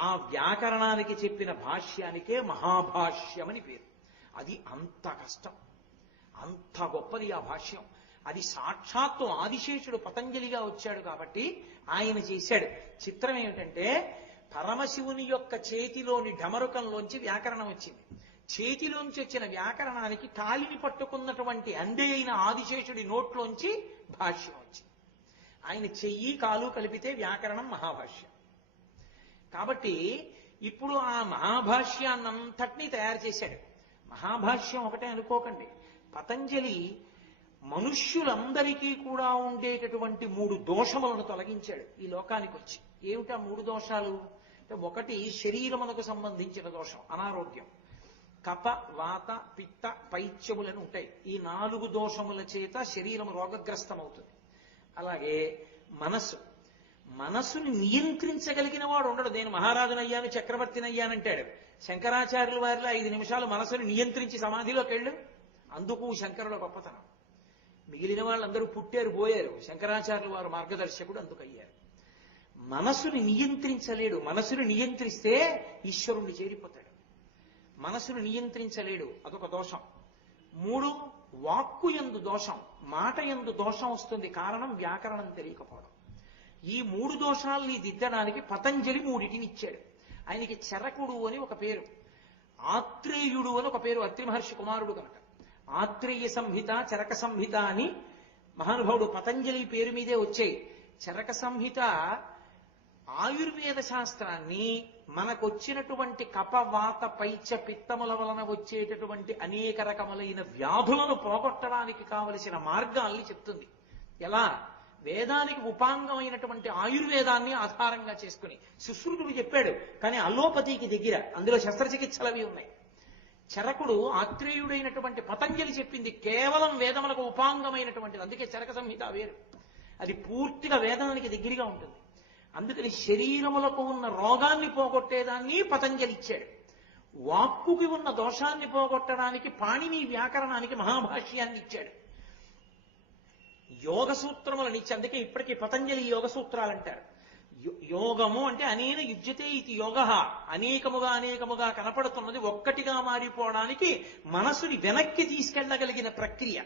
ఆ వ్యాకరణానికి చెప్పిన భాష్యానికే మహాభాష్యమని పేరు. అది అంత కష్టం, అంత గొప్పది ఆ భాష్యం. అది సాక్షాత్తు ఆదిశేషుడు పతంజలిగా వచ్చాడు కాబట్టి ఆయన చేశాడు. చిత్రం ఏమిటంటే పరమశివుని యొక్క చేతిలోని ఢమరుకంలోంచి వ్యాకరణం వచ్చింది. చేతిలోంచి వచ్చిన వ్యాకరణానికి కాలిని పట్టుకున్నటువంటి అందే అయిన ఆదిశేషుడి నోట్లోంచి భాష్యం వచ్చింది. ఆయన చెయ్యి కాలు కలిపితే వ్యాకరణం మహాభాష్యం. కాబట్టి ఇప్పుడు ఆ మహాభాష్యాన్నంతటినీ తయారు చేశాడు. మహాభాష్యం ఒకటే అనుకోకండి. పతంజలి మనుష్యులందరికీ కూడా ఉండేటటువంటి 3 దోషములను తొలగించాడు ఈ లోకానికి వచ్చి. ఏమిటా 3 దోషాలు? ఒకటి శరీరమునకు సంబంధించిన దోషం, అనారోగ్యం. కప, వాత, పిత్త, పైత్యములను ఉంటాయి. ఈ 4 దోషముల చేత శరీరం రోగగ్రస్తమవుతుంది. అలాగే మనస్సుని నియంత్రించగలిగిన వాడు ఉండడు. నేను మహారాజునయ్యాను, చక్రవర్తినయ్యానంటాడు. శంకరాచార్యుల వారిలో 5 నిమిషాలు మనసుని నియంత్రించి సమాధిలోకి వెళ్ళు. అందుకు శంకరుల గొప్పతనం. మిగిలిన వాళ్ళందరూ పుట్టారు పోయారు, శంకరాచార్యుల వారు మార్గదర్శకుడు అందుకయ్యారు. మనసుని నియంత్రించలేడు. మనసుని నియంత్రిస్తే ఈశ్వరుణ్ణి చేరిపోతాడు. మనసును నియంత్రించలేడు, అదొక దోషం. 3 వాక్కు యందు దోషం, మాట యందు దోషం వస్తుంది. కారణం వ్యాకరణం తెలియకపోవడం. ఈ 3 దోషాల్ని దిద్దడానికి పతంజలి 3టిని ఇచ్చాడు. ఆయనకి చరకుడు అని ఒక పేరు, ఆత్రేయుడు అని ఒక పేరు. అత్రి మహర్షి కుమారుడు కనుక ఆత్రేయ సంహిత, చరక సంహిత అని మహానుభావుడు పతంజలి పేరు మీదే వచ్చాయి. చరక సంహిత ఆయుర్వేద శాస్త్రాన్ని మనకొచ్చినటువంటి కపవాత పైచ పిత్తముల వలన వచ్చేటటువంటి అనేక రకములైన వ్యాధులను పోగొట్టడానికి కావలసిన మార్గాల్ని చెప్తుంది. ఎలా? వేదానికి ఉపాంగమైనటువంటి ఆయుర్వేదాన్ని ఆధారంగా చేసుకుని సుశ్రుతుడు చెప్పాడు, కానీ అలోపతికి దగ్గర అందులో శస్త్రచికిత్సలవి ఉన్నాయి. చరకుడు ఆత్రేయుడైనటువంటి పతంజలి చెప్పింది కేవలం వేదములకు ఉపాంగమైనటువంటిది. అందుకే చరక సంహిత వేరు, అది పూర్తిగా వేదానికి దగ్గరగా ఉంటుంది. అందుకని శరీరములకు ఉన్న రోగాన్ని పోగొట్టేదాన్ని పతంజలి ఇచ్చాడు. వాక్కుకి ఉన్న దోషాన్ని పోగొట్టడానికి పాణిని వ్యాకరణానికి మహాభాష్యాన్ని ఇచ్చాడు. యోగ సూత్రములను ఇచ్చి, అందుకే ఇప్పటికీ పతంజలి యోగ సూత్రాలు అంటారు. యోగము అంటే అనేన యుజ్యతే ఇది యోగ, అనేకముగా కనపడుతున్నది ఒక్కటిగా మారిపోవడానికి మనసుని వెనక్కి తీసుకెళ్లగలిగిన ప్రక్రియ.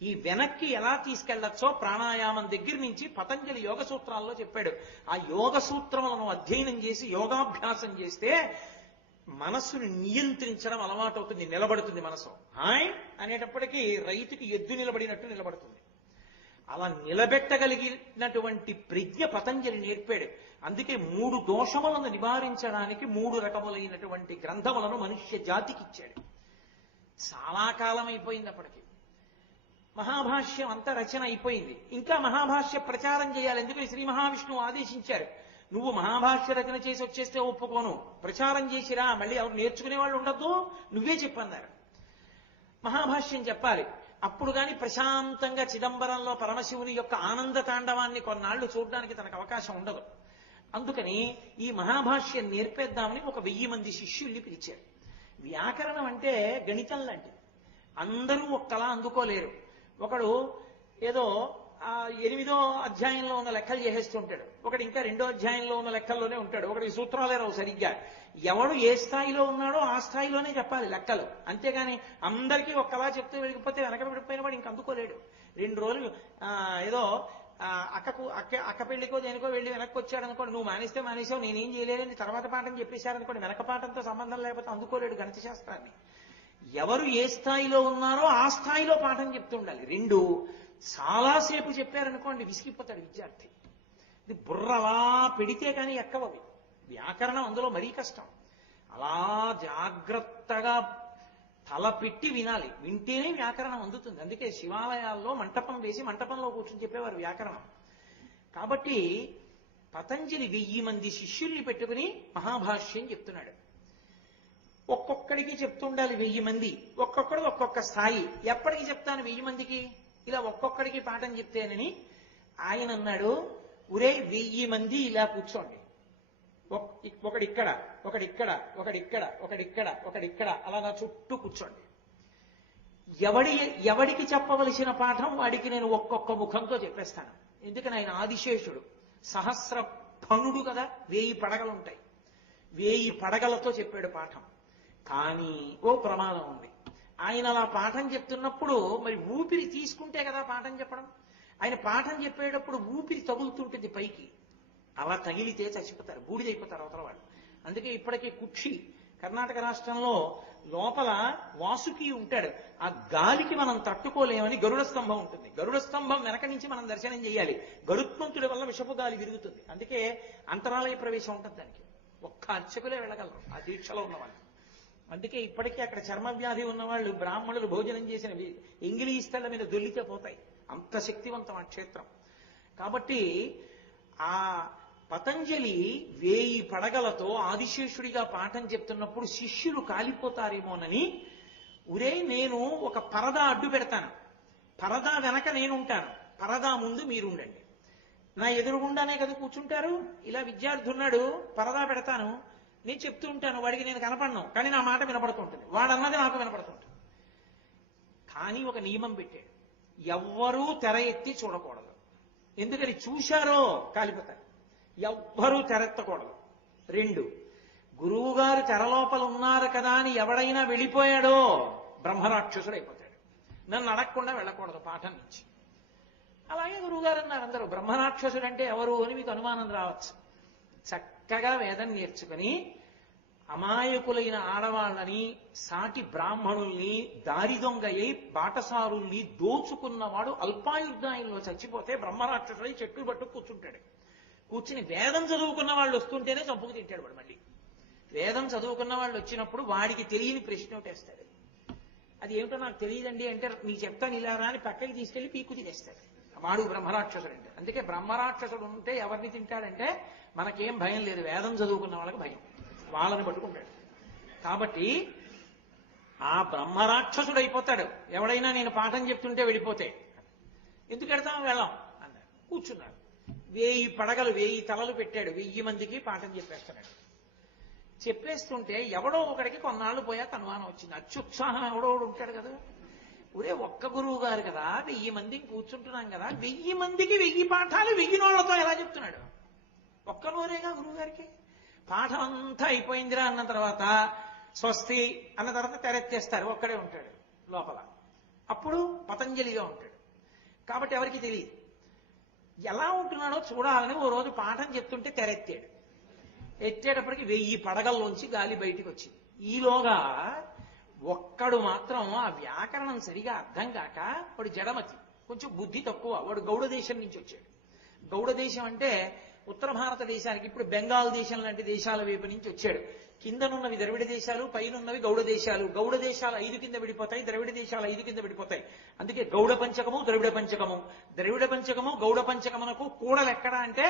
ఈ వెనక్కి ఎలా తీసుకెళ్లొచ్చో ప్రాణాయామం దగ్గర నుంచి పతంజలి యోగ సూత్రాల్లో చెప్పాడు. ఆ యోగ సూత్రములను అధ్యయనం చేసి యోగాభ్యాసం చేస్తే మనస్సుని నియంత్రించడం అలవాటవుతుంది, నిలబడుతుంది. మనసు హాయ్ అనేటప్పటికీ రైతుకి ఎద్దు నిలబడినట్టు నిలబడుతుంది. అలా నిలబెట్టగలిగినటువంటి ప్రజ్ఞ పతంజలి నేర్పాడు. అందుకే 3 దోషములను నివారించడానికి 3 రకములైనటువంటి గ్రంథములను మనుష్య జాతికి ఇచ్చాడు. చాలా కాలం అయిపోయింది అప్పటికి. మహాభాష్యం అంతా రచన అయిపోయింది. ఇంకా మహాభాష్య ప్రచారం చేయాలి. ఎందుకని శ్రీ మహావిష్ణువు ఆదేశించారు, నువ్వు మహాభాష్య రచన చేసి వచ్చేస్తే ఒప్పుకోను, ప్రచారం చేసిరా, మళ్ళీ ఎవరు నేర్చుకునే వాళ్ళు ఉండద్దు, నువ్వే చెప్పన్నారు. మహాభాష్యం చెప్పాలి. అప్పుడు కానీ ప్రశాంతంగా చిదంబరంలో పరమశివుని యొక్క ఆనంద తాండవాన్ని కొన్నాళ్లు చూడడానికి తనకు అవకాశం ఉండదు. అందుకని ఈ మహాభాష్యం నేర్పేద్దామని ఒక 1000 మంది శిష్యుల్ని పిలిచారు. వ్యాకరణం అంటే గణితం లాంటిది, అందరూ ఒక్కలా అందుకోలేరు. ఒకడు ఏదో 8వ అధ్యాయంలో ఉన్న లెక్కలు చేసేస్తుంటాడు, ఒకడు ఇంకా 2వ అధ్యాయంలో ఉన్న లెక్కల్లోనే ఉంటాడు, ఒకటి సూత్రాలే రావు సరిగ్గా. ఎవడు ఏ స్థాయిలో ఉన్నాడో ఆ స్థాయిలోనే చెప్పాలి లెక్కలు, అంతేగాని అందరికీ ఒక్కలా చెప్తూ వెళ్ళిపోతే వెనకబడిపోయిన వాడు ఇంక అందుకోలేడు. 2 రోజులు ఏదో అక్క పెళ్లికో దేనికో వెళ్ళి వెనక్కి వచ్చాడు అనుకోండి, నువ్వు మానేస్తే మానేసావు, నేనేం చేయలేదని తర్వాత పాఠం చెప్పేశారనుకోండి, వెనక పాఠంతో సంబంధం లేకపోతే అందుకోలేడు గణిత శాస్త్రాన్ని. ఎవరు ఏ స్థాయిలో ఉన్నారో ఆ స్థాయిలో పాఠం చెప్తుండాలి. 2 చాలాసేపు చెప్పారనుకోండి విసిగిపోతాడు విద్యార్థి. ఇది బుర్రలా పెడితే కానీ ఎక్కవవి. వ్యాకరణం అందులో మరీ కష్టం. అలా జాగ్రత్తగా తలపెట్టి వినాలి, వింటేనే వ్యాకరణం అందుతుంది. అందుకే శివాలయాల్లో మంటపం వేసి మంటపంలో కూర్చొని చెప్పేవారు వ్యాకరణం. కాబట్టి పతంజలి 1000 మంది శిష్యుల్ని పెట్టుకుని మహాభాష్యం చెప్తున్నాడు. ఒక్కొక్కడికి చెప్తుండాలి 1000 మంది, ఒక్కొక్కడికి ఒక్కొక్క స్థాయి. ఎప్పటికి చెప్తాను 1000 మందికి? ఇలా ఒక్కొక్కడికి పాఠం చెప్తేనని ఆయన అన్నాడు, ఒరే 1000 మంది ఇలా కూర్చోండి, ఒకడిక్కడ ఒకడిక్కడ ఒకడిక్కడ ఒకడిక్కడ ఒకడిక్కడ అలా నా చుట్టూ కూర్చోండి. ఎవడికి చెప్పవలసిన పాఠం వాడికి నేను ఒక్కొక్క ముఖంతో చెప్పేస్తాను. ఎందుకని ఆయన ఆదిశేషుడు, సహస్ర ఫణుడు కదా, 1000 పడగలు ఉంటాయి. 1000 పడగలతో చెప్పాడు పాఠం. కానీ ఓ ప్రమాదం ఉంది. ఆయన అలా పాఠం చెప్తున్నప్పుడు మరి ఊపిరి తీసుకుంటే కదా పాఠం చెప్పడం. ఆయన పాఠం చెప్పేటప్పుడు ఊపిరి తగులుతుంటుంది పైకి, అలా తగిలితే చచ్చిపోతారు, బూడిదైపోతారు అవతల వాళ్ళు. అందుకే ఇప్పటికీ కుక్షి కర్ణాటక రాష్ట్రంలో లోపల వాసుకి ఉంటాడు. ఆ గాలికి మనం తట్టుకోలేమని గరుడ స్తంభం ఉంటుంది. గరుడ స్తంభం వెనక నుంచి మనం దర్శనం చేయాలి. గరుత్మంతుడి వల్ల విషపు గాలి విరుగుతుంది. అందుకే అంతరాలయ ప్రవేశం ఉంటుంది దానికి. ఒక్క అర్చకులే వెళ్ళగలరు ఆ దీక్షలో ఉన్నవాళ్ళు. అందుకే ఇప్పటికీ అక్కడ చర్మ వ్యాధి ఉన్నవాళ్ళు బ్రాహ్మణులు భోజనం చేసిన ఎంగిలి ఇస్తళ్ళ మీద దొల్లితే పోతాయి. అంత శక్తివంతం ఆ క్షేత్రం. కాబట్టి ఆ పతంజలి 1000 పడగలతో ఆదిశేషుడిగా పాఠం చెప్తున్నప్పుడు శిష్యులు కాలిపోతారేమోనని, ఒరే నేను ఒక పరదా అడ్డు పెడతాను, పరదా వెనక నేనుంటాను, పరదా ముందు మీరుండండి. నా ఎదురుగుండానే కదా కూర్చుంటారు. ఇలా విద్యార్థి ఉన్నాడు, పరదా పెడతాను, నేను చెప్తూ ఉంటాను, వాడికి నేను కనపడను, కానీ నా మాట వినపడుతుంటుంది, వాడన్నది నాకు వినపడుతుంటుంది. కానీ ఒక నియమం పెట్టాడు, ఎవ్వరూ తెర ఎత్తి చూడకూడదు. ఎందుకని చూశారో కాలిపోతారు. ఎవ్వరూ తెరెత్తకూడదు. 2, గురువుగారు తెరలోపల ఉన్నారు కదా అని ఎవడైనా వెళ్ళిపోయాడో బ్రహ్మరాక్షసుడు అయిపోతాడు. నన్ను అడగకుండా వెళ్ళకూడదు పాఠం నుంచి. అలాగే గురువుగారు అన్నారు అందరూ. బ్రహ్మరాక్షసుడు అంటే ఎవరు అని మీకు అనుమానం రావచ్చు. చక్కగా వేదం నేర్చుకుని అమాయకులైన ఆడవాళ్ళని, సాటి బ్రాహ్మణుల్ని, దారి దొంగయ్యి బాటసారుల్ని దోచుకున్నవాడు అల్పాయుర్దాయంలో చచ్చిపోతే బ్రహ్మరాక్షసుడై చెట్టు పట్టు కూర్చుంటాడు. కూర్చుని వేదం చదువుకున్న వాళ్ళు వస్తుంటేనే చంపుకు తింటాడు వాడు. మళ్ళీ వేదం చదువుకున్న వాళ్ళు వచ్చినప్పుడు వాడికి తెలియని ప్రశ్న ఒకటేస్తాడు. అది ఏమిటో నాకు తెలియదండి అంటే, నీకు చెప్తాను ఇలారా అని పక్కకి తీసుకెళ్లి పీక్కు తినేస్తాడు. వాడు బ్రహ్మరాక్షసుడు అంటే. అందుకే బ్రహ్మరాక్షసుడు ఉంటే ఎవరిని తింటాడంటే మనకేం భయం లేదు, వేదం చదువుకున్న వాళ్ళకి భయం, వాళ్ళని పట్టుకుంటాడు. కాబట్టి ఆ బ్రహ్మరాక్షసుడు అయిపోతాడు ఎవడైనా నేను పాఠం చెప్తుంటే వెళ్ళిపోతే. ఎందుకు వెళ్తాం, వెళ్ళాం అన్నాడు. కూర్చున్నారు. 1000 పడగలు, 1000 తలలు పెట్టాడు. 1000 మందికి పాఠం చెప్పేస్తున్నాడు. చెప్పేస్తుంటే ఎవడో ఒకడికి కొన్నాళ్ళు పోయాక అనుమానం వచ్చింది. అత్యుత్సాహం ఎవడో ఉంటాడు కదా, ఒరే ఒక్క గురువు గారు కదా, 1000 మందికి కూర్చుంటున్నాం కదా, 1000 మందికి 1000 పాఠాలు 1000 నోళ్లతో ఎలా చెప్తున్నాడు? ఒక్క నోరేగా గురువు గారికి. పాఠం అంతా అయిపోయిందిరా అన్న తర్వాత స్వస్తి అన్న తర్వాత తెరెత్తేస్తారు, ఒక్కడే ఉంటాడు లోపల. అప్పుడు పతంజలిగా ఉంటాడు. కాబట్టి ఎవరికి తెలియదు. ఎలా ఉంటున్నాడో చూడాలని ఓ రోజు పాఠం చెప్తుంటే తెరెత్తాడు. ఎత్తేటప్పటికి 1000 పడగల్లోంచి గాలి బయటికి వచ్చింది. ఈలోగా ఒక్కడు మాత్రం ఆ వ్యాకరణం సరిగా అర్థం కాక, వాడు జడమతి, కొంచెం బుద్ధి తక్కువ, వాడు గౌడ దేశం నుంచి వచ్చాడు. గౌడ దేశం అంటే ఉత్తర భారతదేశానికి, ఇప్పుడు బెంగాల్ దేశం లాంటి దేశాల వైపు నుంచి వచ్చాడు. కిందనున్నవి ద్రవిడ దేశాలు, పైనున్నవి గౌడ దేశాలు. గౌడ దేశాలు 5 కింద విడిపోతాయి, ద్రవిడ దేశాలు 5 కింద విడిపోతాయి. అందుకే గౌడ పంచకము, ద్రవిడ పంచకము. ద్రవిడ పంచకము గౌడ పంచకమునకు కూడలు ఎక్కడ అంటే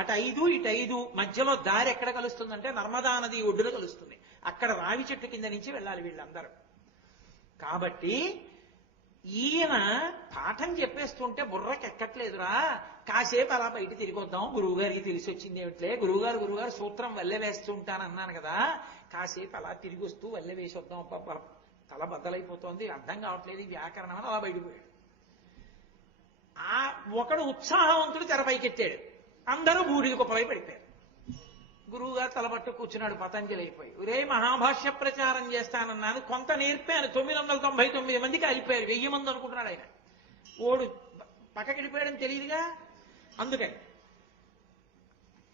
అటు 5 ఇటు 5, మధ్యలో దారి ఎక్కడ కలుస్తుందంటే నర్మదా నది ఒడ్డున కలుస్తుంది. అక్కడ రావి చెట్టు కింద నుంచి వెళ్ళాలి వీళ్ళందరూ. కాబట్టి ఈయన పాఠం చెప్పేస్తుంటే బుర్రకి ఎక్కట్లేదురా, కాసేపు అలా బయట తిరిగొద్దాం, గురువు గారికి తెలిసి వచ్చింది ఏమిట్లే, గురువుగారు సూత్రం వల్లె వేస్తూ ఉంటానన్నాను కదా, కాసేపు అలా తిరిగి వస్తూ వల్లె వేసి వద్దాం, తల బద్దలైపోతోంది, అర్థం కావట్లేదు ఈ వ్యాకరణం అని అలా బయటపోయాడు. ఆ ఒకడు ఉత్సాహవంతుడు తెరపైకెత్తాడు, అందరూ బూడిద కుప్పలై పడిపోయారు. గురువుగారు తలపట్టు కూర్చున్నాడు పతంజలి అయిపోయి. ఒరే మహాభాష్య ప్రచారం చేస్తానన్నాను, కొంత నేర్పాను, 999 మందికి అయిపోయారు, 1000 మంది అనుకుంటున్నాడు ఆయన. ఓడు పక్కకెళ్ళిపోయాడని తెలియదుగా. అందుకని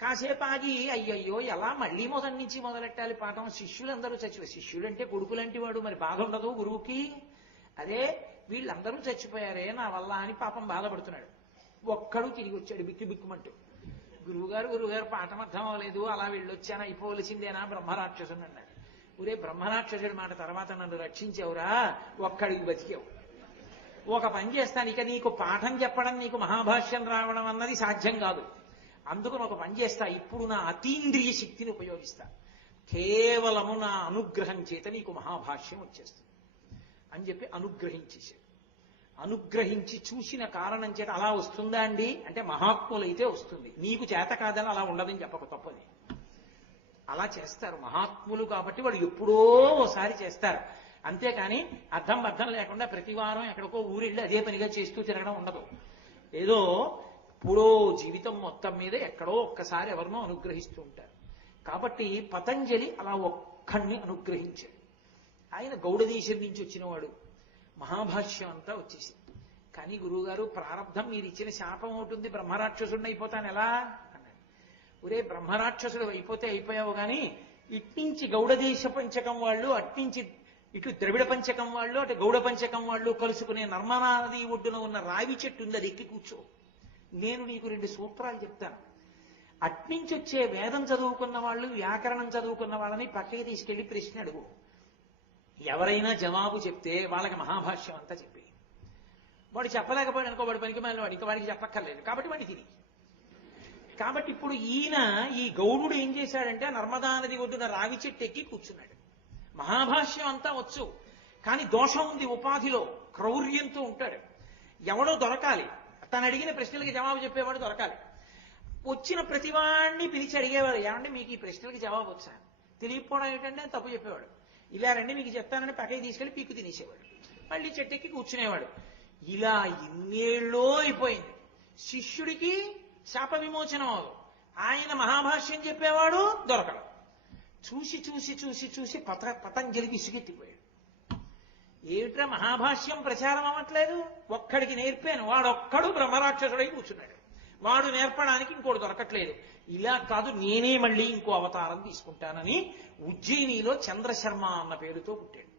కాసేపు ఆగి, అయ్యయ్యో ఎలా మళ్ళీ మొదటి నుంచి మొదలెట్టాలి పాఠం, శిష్యులందరూ చచ్చిపోయి. శిష్యుడంటే కొడుకులంటి వాడు, మరి బాధ ఉండదు గురువుకి. అదే వీళ్ళందరూ చచ్చిపోయారే నా వల్ల అని పాపం బాధపడుతున్నాడు. ఒక్కడు తిరిగి వచ్చాడు బిక్కు బిక్కుమంటూ. గురువుగారు పాఠం అర్థం అవ్వలేదు, అలా వెళ్ళొచ్చాను, అయిపోవలసిందేనా బ్రహ్మరాక్షసుని అన్నాడు. ఊరే బ్రహ్మరాక్షసుడి మాట తర్వాత నన్ను రక్షించావురా, ఒక్కడికి బతికావు. ఒక పని చేస్తాను, ఇక నీకు పాఠం చెప్పడం, నీకు మహాభాష్యం రావడం అన్నది సాధ్యం కాదు. అందుకని ఒక పని చేస్తా, ఇప్పుడు నా అతీంద్రియ శక్తిని ఉపయోగిస్తా, కేవలము నా అనుగ్రహం చేత నీకు మహాభాష్యం వచ్చేస్తుంది అని చెప్పి అనుగ్రహించేశాడు. అనుగ్రహించి చూసిన కారణం చేత అలా వస్తుందా అండి అంటే మహాత్ములైతే వస్తుంది, నీకు చేత కాదని అలా ఉండదని చెప్పక తప్పది. అలా చేస్తారు మహాత్ములు కాబట్టి, వాళ్ళు ఎప్పుడో ఓసారి చేస్తారు. అంతేకాని అర్థం లేకుండా ప్రతి వారం ఎక్కడికో ఊరెళ్ళి అదే పనిగా చేస్తూ తిరగడం ఉండదు. ఏదో ఎప్పుడో జీవితం మొత్తం మీద ఎక్కడో ఒక్కసారి ఎవరినో అనుగ్రహిస్తూ ఉంటారు. కాబట్టి పతంజలి అలా ఒక్కడిని అనుగ్రహించాడు. ఆయన గౌడదేశం నుంచి వచ్చినవాడు, మహాభాష్యం అంతా వచ్చేసి. కానీ గురువుగారు ప్రారంధం మీరు ఇచ్చిన శాపం అవుతుంది, బ్రహ్మరాక్షసుడిని అయిపోతాను ఎలా అన్నాడు. ఒరే బ్రహ్మరాక్షసుడు అయిపోతే అయిపోయావు, కానీ ఇట్నుంచి గౌడదేశ పంచకం వాళ్ళు, అట్నుంచి ఇటు ద్రవిడ పంచకం వాళ్ళు, అటు గౌడ పంచకం వాళ్ళు కలుసుకునే నర్మదా నది ఒడ్డున ఉన్న రావి చెట్టు ఉంది, అది ఎక్కి కూర్చో, నేను నీకు 2 సూత్రాలు చెప్తాను. అట్నుంచి వచ్చే వేదం చదువుకున్న వాళ్ళు, వ్యాకరణం చదువుకున్న వాళ్ళని పక్కకి తీసుకెళ్లి ప్రశ్న అడుగు. ఎవరైనా జవాబు చెప్తే వాళ్ళకి మహాభాష్యం అంతా చెప్పి, వాడు చెప్పలేకపోయాడు అనుకో, వాడు పనికి మాలిన వాడు, ఇంకా వాడికి చెప్పక్కర్లేదు కాబట్టి వాడిని తిరిగి. కాబట్టి ఇప్పుడు ఈయన ఈ గౌడుడు ఏం చేశాడంటే నర్మదా నది ఒడ్డున రావి చెట్టు ఎక్కి కూర్చున్నాడు. మహాభాష్యం అంతా వచ్చు, కానీ దోషం ఉంది, ఉపాధిలో క్రౌర్యంతో ఉంటాడు. ఎవడో దొరకాలి, తను అడిగిన ప్రశ్నలకి జవాబు చెప్పేవాడు దొరకాలి. వచ్చిన ప్రతివాడిని పిలిచి అడిగేవాడు, ఏమంటే మీకు ఈ ప్రశ్నలకి జవాబు వచ్చా, తెలియకపోవడం ఏంటంటే తప్పు చెప్పేవాడు. ఇలా రండి మీకు చెప్తానని పక్కకి తీసుకెళ్లి పీక్కు తినేసేవాడు, మళ్ళీ చెట్టెక్కి కూర్చునేవాడు. ఇలా ఇన్నేళ్ళో అయిపోయింది. శిష్యుడికి శాప విమోచనం అవదు, ఆయన మహాభాష్యం చెప్పేవాడు దొరకడు. చూసి చూసి చూసి చూసి పతంజలికి విసుగెత్తిపోయాడు. ఏమిట్రా మహాభాష్యం ప్రచారం అవ్వట్లేదు, ఒక్కడికి నేర్పాను, వాడొక్కడు బ్రహ్మరాక్షసుడై కూర్చున్నాడు, వాడు నేర్పడానికి ఇంకోటి దొరకట్లేదు. ఇలా కాదు, నేనే మళ్ళీ ఇంకో అవతారం తీసుకుంటానని ఉజ్జయినిలో చంద్రశర్మ అన్న పేరుతో పుట్టాడు.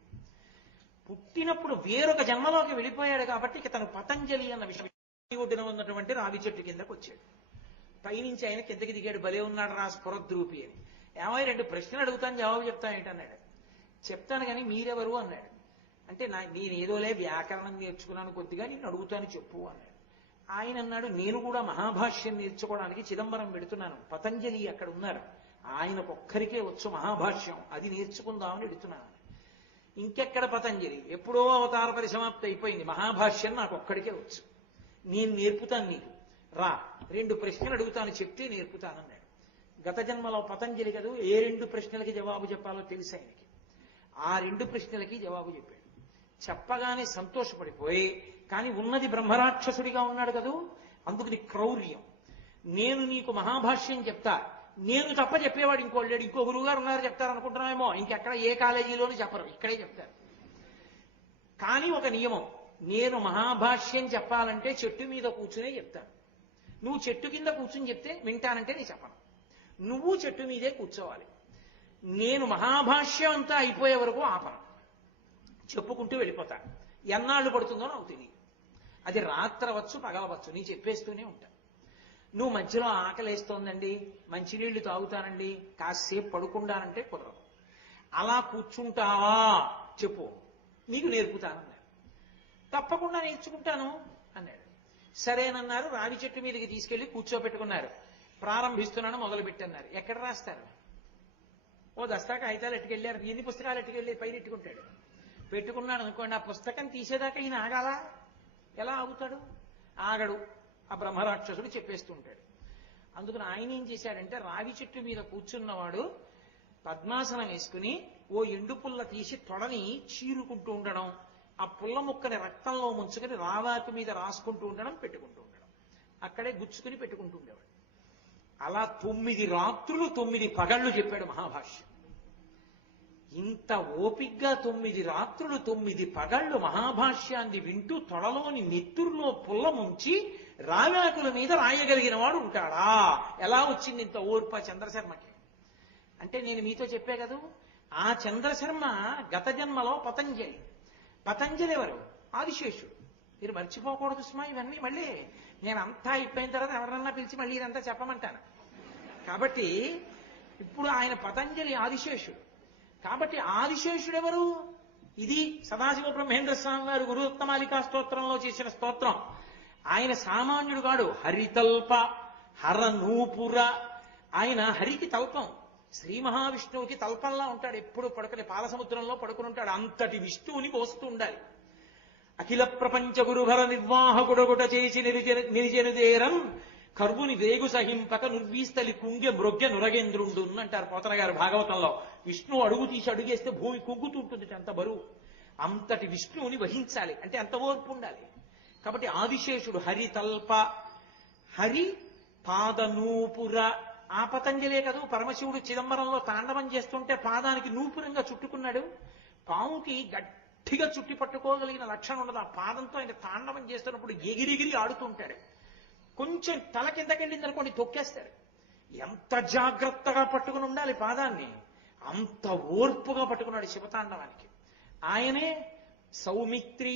పుట్టినప్పుడు వేరొక జన్మలోకి వెళ్ళిపోయాడు కాబట్టి ఇక తను పతంజలి అన్న విషయం ఒడ్డున ఉన్నటువంటి రావి చెట్టు కిందకు వచ్చాడు. పైనుంచి ఆయన కిందకి దిగాడు, భలే ఉన్నాడు రా స్ఫురద్రూపి అని. ఏమై 2 ప్రశ్నలు అడుగుతాను జవాబు చెప్తాను ఏంటన్నాడు. చెప్తాను కానీ మీరెవరు అన్నాడు. అంటే నేనేదోలే వ్యాకరణం నేర్చుకున్నాను కొద్దిగా, నేను అడుగుతాను చెప్పు అన్నాడు. ఆయన అన్నాడు, నేను కూడా మహాభాష్యం నేర్చుకోవడానికి చిదంబరం పెడుతున్నాను, పతంజలి అక్కడ ఉన్నారు, ఆయనకొక్కరికే వచ్చు మహాభాష్యం, అది నేర్చుకుందామని పెడుతున్నాను. ఇంకెక్కడ పతంజలి, ఎప్పుడో అవతార పరిసమాప్తి అయిపోయింది, మహాభాష్యం నాకు ఒక్కడికే వచ్చు, నేను నేర్పుతాను నీకు, రా 2 ప్రశ్నలు అడుగుతాను చెప్తే నేర్పుతానన్నాడు. గత జన్మలో పతంజలి కదూ, ఏ 2 ప్రశ్నలకి జవాబు చెప్పాలో తెలుసు ఆయనకి. ఆ 2 ప్రశ్నలకి జవాబు చెప్పాడు. చెప్పగానే సంతోషపడిపోయి, కానీ ఉన్నది బ్రహ్మరాక్షసుడిగా ఉన్నాడు కదూ, అందుకని క్రౌర్యం. నేను నీకు మహాభాష్యం చెప్తా, నేను తప్ప చెప్పేవాడు ఇంకోళ్ళు, ఇంకో గురువు గారు ఉన్నారు చెప్తారనుకుంటున్నామేమో, ఇంకెక్కడ ఏ కాలేజీలోనూ చెప్పరు, ఇక్కడే చెప్తారు. కానీ ఒక నియమం, నేను మహాభాష్యం చెప్పాలంటే చెట్టు మీద కూర్చునే చెప్తాను. నువ్వు చెట్టు కింద కూర్చుని చెప్తే వింటానంటే నేను చెప్పను, నువ్వు చెట్టు మీదే కూర్చోవాలి. నేను మహాభాష్యం అంతా అయిపోయే వరకు ఆపను, చెప్పుకుంటూ వెళ్ళిపోతా. ఎన్నాళ్ళు పడుతుందో నాకు తెలియదు, అది రాత్రవచ్చు పగలవచ్చు, నీ చెప్పేస్తూనే ఉంటా. నువ్వు మధ్యలో ఆకలేస్తోందండి, మంచినీళ్లు తాగుతానండి, కాసేపు పడుకుంటానంటే కుదరదు. అలా కూర్చుంటావా చెప్పు, నీకు నేర్పుతానన్నాడు. తప్పకుండా నేర్చుకుంటాను అన్నాడు. సరేనన్నారు. రావి చెట్టు మీదకి తీసుకెళ్లి కూర్చోబెట్టుకున్నారు. ప్రారంభిస్తున్నాను మొదలుపెట్టన్నారు. ఎక్కడ రాస్తారు? ఓ దస్తా కాగితాలు ఎట్టుకెళ్ళారు, ఎన్ని పుస్తకాలు ఎట్టుకెళ్ళి పైన ఎట్టుకుంటాడు. పెట్టుకున్నాడు అనుకోండి, ఆ పుస్తకం తీసేదాకా ఈయన ఆగాలా? ఎలా ఆగుతాడు? ఆగడు. ఆ బ్రహ్మరాక్షసుడు చెప్పేస్తూ ఉంటాడు. అందుకని ఆయన ఏం చేశాడంటే, రావి చెట్టు మీద కూర్చున్నవాడు పద్మాసనం వేసుకుని ఓ ఎండు పుల్ల తీసి తొడని చీరుకుంటూ ఉండడం, ఆ పుల్ల ముక్కని రక్తంలో ముంచుకొని రావాకు మీద రాసుకుంటూ ఉండడం, పెట్టుకుంటూ ఉండడం, అక్కడే గుచ్చుకుని పెట్టుకుంటూ ఉండేవాడు. అలా 9 రాత్రులు 9 పగళ్ళు చెప్పాడు మహాభాష్యం. ఇంత ఓపిగ్గా 9 రాత్రులు 9 పగళ్ళు మహాభాష్యాన్ని వింటూ తొడలోని నెత్తురులో పుల్ల ముంచి రావాకుల మీద రాయగలిగిన వాడు ఉంటాడా? ఎలా వచ్చింది ఇంత ఓర్ప చంద్రశర్మకి? అంటే నేను మీతో చెప్పే కదా, ఆ చంద్రశర్మ గత జన్మలో పతంజలి. పతంజలి ఎవరు? ఆదిశేషుడు. మీరు మర్చిపోకూడదు సుమా ఇవన్నీ. మళ్ళీ నేను అంతా అయిపోయిన తర్వాత ఎవరన్నా పిలిచి మళ్ళీ ఇదంతా చెప్పమంటాను. కాబట్టి ఇప్పుడు ఆయన పతంజలి ఆదిశేషుడు. కాబట్టి ఆదిశేషుడు ఎవరు? ఇది సదాశివ బ్రహ్మేంద్ర స్వామి వారు గురుత్తమాలికా స్తోత్రంలో చేసిన స్తోత్రం. ఆయన సామాన్యుడు కాడు. హరితల్ప హరనూపుర. ఆయన హరికి తల్పం, శ్రీ మహావిష్ణువుకి తల్పంలా ఉంటాడు. ఎప్పుడు పడుకుని పాలసముద్రంలో పడుకుని ఉంటాడు. అంతటి విష్ణువుని పోస్తూ ఉండాలి. అఖిల ప్రపంచ గురుభర నిర్వాహకుడొగుట చేసి నిరిజనుదేరం కర్వుని వేగు సహింపక నుర్వీస్తలి కుంగె మృగ్య నురగేంద్రుండు అంటారు పోతన గారు భాగవతంలో. విష్ణువు అడుగు తీసి అడుగేస్తే భూమి కుంగుతుంటుంది, అంత బరువు. అంతటి విష్ణువుని వహించాలి అంటే అంత ఓర్పు ఉండాలి. కాబట్టి ఆదిశేషుడు హరి తల్ప, హరి పాదనూపుర. ఆ పతంజలే కదూ పరమశివుడు చిదంబరంలో తాండవం చేస్తుంటే పాదానికి నూపురంగా చుట్టుకున్నాడు. పాముకి గట్టిగా చుట్టి పట్టుకోగలిగిన లక్షణం ఉండదు. ఆ పాదంతో ఆయన తాండవం చేస్తున్నప్పుడు ఎగిరిగిరి ఆడుతుంటాడు. కొంచెం తల కిందకెళ్ళింది అనుకోండి తొక్కేస్తాడు. ఎంత జాగ్రత్తగా పట్టుకుని ఉండాలి పాదాన్ని. అంత ఓర్పుగా పట్టుకున్నాడు శివతాండవానికి. ఆయనే సౌమిత్రి.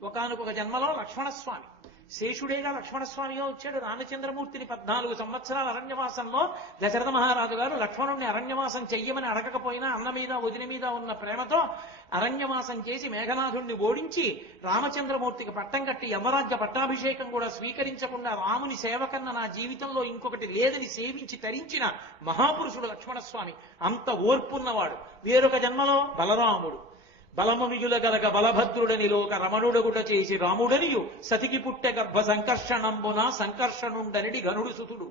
ఒకానొక జన్మలో లక్ష్మణస్వామి, శేషుడేగా లక్ష్మణస్వామిగా వచ్చాడు. రామచంద్రమూర్తిని 14 సంవత్సరాల అరణ్యవాసంలో దశరథ మహారాజు గారు లక్ష్మణుడిని అరణ్యవాసం చెయ్యమని అడగకపోయినా అన్న మీద వదిన మీద ఉన్న ప్రేమతో అరణ్యవాసం చేసి మేఘనాథుణ్ణి ఓడించి రామచంద్రమూర్తికి పట్టం కట్టి యమరాజ్య పట్టాభిషేకం కూడా స్వీకరించకుండా రాముని సేవకన్న నా జీవితంలో ఇంకొకటి లేదని సేవించి తరించిన మహాపురుషుడు లక్ష్మణస్వామి. అంత ఓర్పున్నవాడు. వేరొక జన్మలో బలరాముడు. బలమునియుల గలగ బలభద్రుడని లోక రమణుడగుట చేసి రాముడనియు సతికి పుట్టె గర్భ సంకర్షణంబున సంకర్షణుండనిడి గనుడు సుతుడు.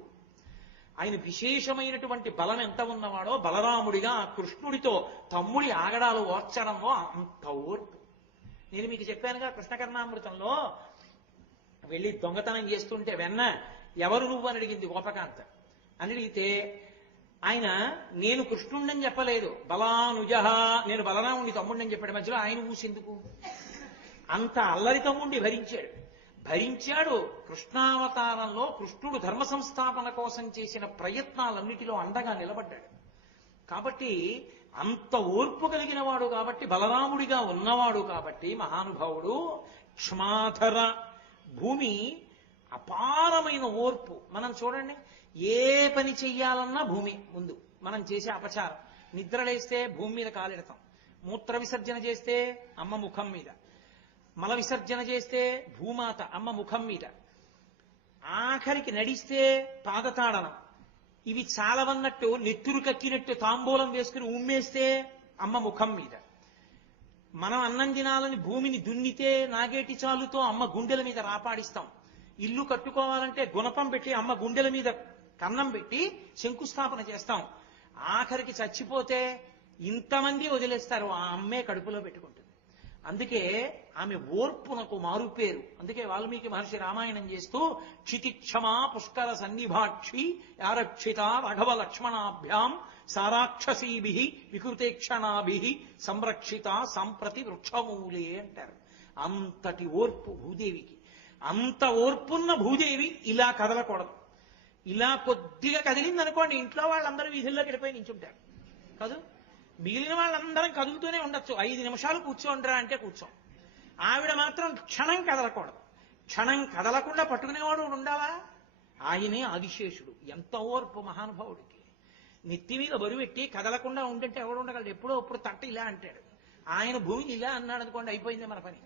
ఆయన విశేషమైనటువంటి బలం ఎంత ఉన్నవాడో బలరాముడిగా ఆ కృష్ణుడితో తమ్ముడి ఆగడాలు ఓర్చడంలో అంత ఓర్పు. నేను మీకు చెప్పానుగా కృష్ణకర్ణామృతంలో వెళ్ళి దొంగతనం చేస్తుంటే వెన్న ఎవరు నువ్వు అని అడిగింది గోపకాంత. అని అడిగితే ఆయన నేను కృష్ణుండని చెప్పలేదు, బలానుజహ నేను బలరాముడి తమ్ముడిని చెప్పాడు. మధ్యలో ఆయన ఊసెందుకు? అంత అల్లరి తమ్ముడిని భరించాడు. కృష్ణావతారంలో కృష్ణుడు ధర్మ సంస్థాపన కోసం చేసిన ప్రయత్నాలన్నిటిలో అండగా నిలబడ్డాడు. కాబట్టి అంత ఓర్పు కలిగిన వాడు కాబట్టి, బలరాముడిగా ఉన్నవాడు కాబట్టి మహానుభావుడు. క్షమాధర, భూమి అపారమైన ఓర్పు. మనం చూడండి, ఏ పని చెయ్యాలన్నా భూమి ముందు. మనం చేసే అపచారం, నిద్రలేస్తే భూమి మీద కాలెడతాం, మూత్ర విసర్జన చేస్తే అమ్మ ముఖం మీద, మల విసర్జన చేస్తే భూమాత అమ్మ ముఖం మీద, ఆఖరికి నడిస్తే పాదతాడనం. ఇవి చాలవన్నట్టు నెత్తురు కక్కినట్టు తాంబూలం వేసుకుని ఉమ్మేస్తే అమ్మ ముఖం మీద. మనం అన్నం తినాలని భూమిని దున్నితే నాగేటి చాలుతో అమ్మ గుండెల మీద రాపాడిస్తాం. ఇల్లు కట్టుకోవాలంటే గుణపం పెట్టి అమ్మ గుండెల మీద కన్నం పెట్టి శంకుస్థాపన చేస్తాం. ఆఖరికి చచ్చిపోతే ఇంతమంది వదిలేస్తారు, ఆ అమ్మే కడుపులో పెట్టుకుంటుంది. అందుకే ఆమె ఓర్పునకు మారుపేరు. అందుకే వాల్మీకి మహర్షి రామాయణం చేస్తూ క్షితిక్షమా పుష్కర సన్నిభాక్షి యారక్షిత రఘవ లక్ష్మణాభ్యాం సారాక్షసీభి వికృతేక్షణాభి సంరక్షిత సంప్రతి వృక్షమూలే అంటారు. అంతటి ఓర్పు భూదేవికి. అంత ఓర్పున్న భూదేవి ఇలా కదలకూడదు. ఇలా కొద్దిగా కదిలిందనుకోండి, ఇంట్లో వాళ్ళందరూ వీధుల్లోకి వెళ్ళిపోయి నించుంటారు కాదు. మిగిలిన వాళ్ళందరం కదులుతూనే ఉండొచ్చు. 5 నిమిషాలు కూర్చోండిరా అంటే కూర్చోం. ఆవిడ మాత్రం క్షణం కదలకూడదు. క్షణం కదలకుండా పట్టుకునేవాడు ఉండాలా? ఆయనే ఆదిశేషుడు. ఎంత ఓర్పు మహానుభావుడికి. నెత్తి మీద బరువెట్టి కదలకుండా ఉంటుంటే ఎవడు ఉండగలడు? ఎప్పుడో అప్పుడు తట్ట ఇలా అంటాడు. ఆయన భూమిని ఇలా అన్నాడు అనుకోండి, అయిపోయింది మన పని.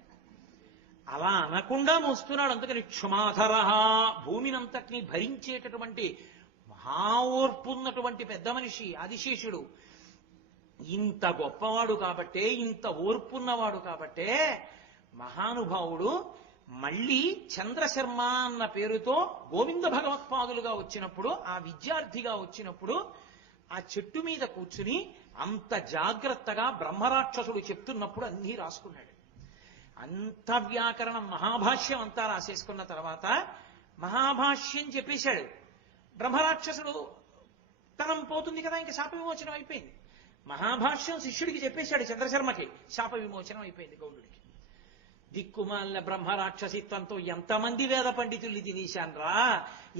అలా అనకుండా మోస్తున్నాడు. అందుకని క్షమాధర, భూమినంతటినీ భరించేటటువంటి మహా ఓర్పు ఉన్నటువంటి పెద్ద మనిషి ఆదిశేషుడు. ఇంత గొప్పవాడు కాబట్టే, ఇంత ఓర్పున్నవాడు కాబట్టే మహానుభావుడు మళ్ళీ చంద్రశర్మ అన్న పేరుతో గోవింద భగవత్పాదులుగా వచ్చినప్పుడు, ఆ విద్యార్థిగా వచ్చినప్పుడు ఆ చెట్టు మీద కూర్చుని అంత జాగ్రత్తగా బ్రహ్మరాక్షసుడు చెప్తున్నప్పుడు అన్నీ రాసుకున్నాడు. అంత వ్యాకరణం మహాభాష్యం అంతా రాసేసుకున్న తర్వాత మహాభాష్యం చెప్పేశాడు. బ్రహ్మరాక్షసుడు తనం పోతుంది కదా, ఇంకా శాప విమోచనం అయిపోయింది. మహాభాష్యం శిష్యుడికి చెప్పేశాడు చంద్రశర్మకి, శాప విమోచనం అయిపోయింది గౌడుడికి. దిక్కుమాలిన బ్రహ్మరాక్షసిత్వంతో ఎంతమంది వేద పండితుల్ని తినేశాన్రా.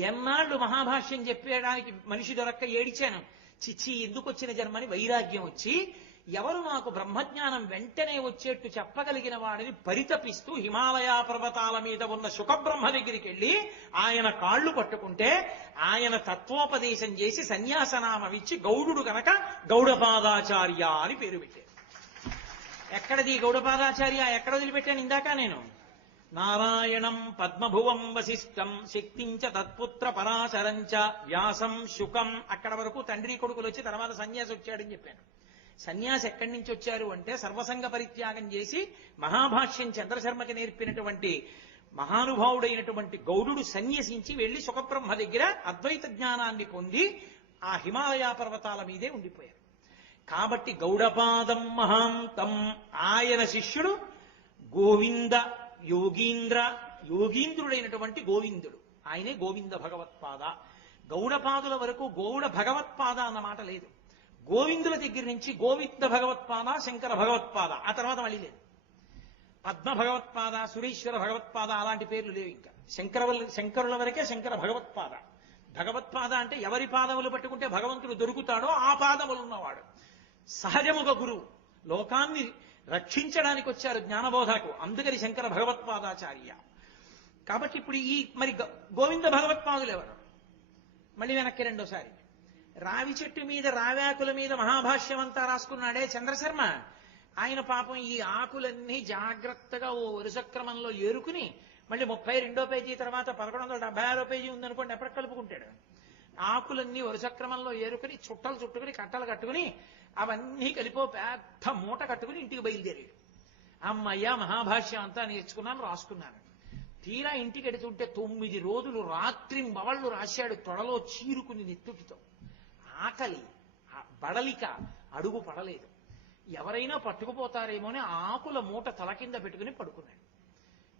ఎన్నాళ్ళు మహాభాష్యం చెప్పేయడానికి మనిషి దొరక్క ఏడిచాను. చిచ్చి ఎందుకు వచ్చిన జన్మని వైరాగ్యం వచ్చి ఎవరు నాకు బ్రహ్మజ్ఞానం వెంటనే వచ్చేట్టు చెప్పగలిగిన వాడిని పరితపిస్తూ హిమాలయ పర్వతాల మీద ఉన్న శుకబ్రహ్మ దగ్గరికి వెళ్ళి ఆయన కాళ్ళు పట్టుకుంటే ఆయన తత్వోపదేశం చేసి సన్యాసనామం ఇచ్చి గౌడుడు గనక గౌడపాదాచార్య అని పేరు పెట్టారు. ఎక్కడది గౌడపాదాచార్య? ఎక్కడ వదిలిపెట్టాను ఇందాక నేను? నారాయణం పద్మభువం వశిష్టం శక్తించ తత్పుత్ర పరాశరంచ వ్యాసం శుకం. అక్కడ వరకు తండ్రి కొడుకులు వచ్చి తర్వాత సన్యాసి వచ్చాడని చెప్పాను. సన్యాసి ఎక్కడి నుంచి వచ్చారు అంటే సర్వసంగ పరిత్యాగం చేసి మహాభాష్యం చంద్రశర్మకి నేర్పినటువంటి మహానుభావుడైనటువంటి గౌడుడు సన్యసించి వెళ్లి సుఖబ్రహ్మ దగ్గర అద్వైత జ్ఞానాన్ని పొంది ఆ హిమాలయ పర్వతాల మీదే ఉండిపోయారు. కాబట్టి గౌడపాదం మహాంతం ఆయన శిష్యుడు గోవింద యోగీంద్రుడైనటువంటి గోవిందుడు. ఆయనే గోవింద భగవత్పాద. గౌడపాదుల వరకు గౌడ భగవత్పాద అన్న మాట లేదు. గోవిందుల దగ్గర నుంచి గోవింద భగవత్పాద, శంకర భగవత్పాద, ఆ తర్వాత మళ్ళీ లేదు. పద్మ భగవత్పాద, సురేశ్వర భగవత్పాద అలాంటి పేర్లు లేవు. ఇంకా శంకరుల వరకే శంకర భగవత్పాద. భగవత్పాద అంటే ఎవరి పాదములు పట్టుకుంటే భగవంతుడు దొరుకుతాడో ఆ పాదములు ఉన్నవాడు. సహజముగ గురువు లోకాన్ని రక్షించడానికి వచ్చారు జ్ఞానబోధకు, అందుకని శంకర భగవత్పాదాచార్య. కాబట్టి ఇప్పుడు ఈ మరి గోవింద భగవత్పాదులు ఎవరు? మళ్ళీ వెనక్కి రెండోసారి రావి చెట్టు మీద రావాకుల మీద మహాభాష్యం అంతా రాసుకున్నాడే చంద్రశర్మ, ఆయన పాపం ఈ ఆకులన్నీ జాగ్రత్తగా ఓ వరుస క్రమంలో ఏరుకుని మళ్ళీ 32వ పేజీ తర్వాత 1176వ పేజీ ఉందనుకోండి ఎప్పటికి కలుపుకుంటాడు. ఆకులన్నీ వరుస క్రమంలో ఏరుకుని చుట్టలు చుట్టుకుని కట్టలు కట్టుకుని అవన్నీ కలిపో పెద్ద మూట కట్టుకుని ఇంటికి బయలుదేరాడు. అమ్మయ్య మహాభాష్యం అంతా నేర్చుకున్నాను, రాసుకున్నాను. తీరా ఇంటికి ఎడుతుంటే 9 రోజులు రాత్రింబవళ్ళు రాశాడు, తొడలో చీరుకుని నెత్తుటితో. ఆకలి బడలిక అడుగు పడలేదు. ఎవరైనా పట్టుకుపోతారేమో అని ఆకుల మూట తల కింద పెట్టుకుని పడుకున్నాడు.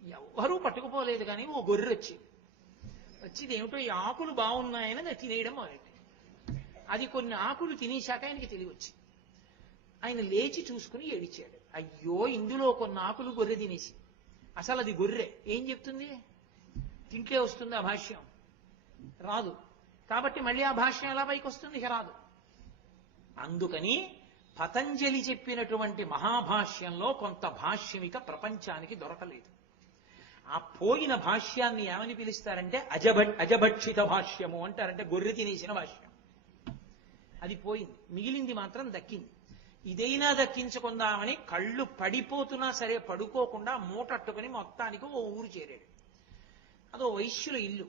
ఎవ్వరూ పట్టుకుపోలేదు, కానీ ఓ గొర్రె వచ్చింది. ఏమిటో ఈ ఆకులు బాగున్నాయని తినేయడం మొదలెట్టి అది కొన్ని ఆకులు తినేశాక ఆయనకి తెలివి వచ్చింది. ఆయన లేచి చూసుకుని ఏడిచాడు. అయ్యో, ఇందులో కొన్ని ఆకులు గొర్రె తినేసి. అసలు అది గొర్రె ఏం చెప్తుంది? తింటే వస్తుంది ఆ భాష్యం? రాదు. కాబట్టి మళ్ళీ ఆ భాష్యం ఎలా పైకి వస్తుంది? ఇక రాదు. అందుకని పతంజలి చెప్పినటువంటి మహాభాష్యంలో కొంత భాష్యమిక ప్రపంచానికి దొరకలేదు. ఆ పోయిన భాష్యాన్ని ఏమని పిలుస్తారంటే అజభక్షిత భాష్యము అంటారంటే గొర్రె తినేసిన భాష్యం. అది పోయింది, మిగిలింది మాత్రం దక్కింది. ఇదైనా దక్కించుకుందామని కళ్ళు పడిపోతున్నా సరే పడుకోకుండా మూటట్టుకుని మొత్తానికి ఓ ఊరు చేరాడు. అదో వైశ్యుల ఇల్లు.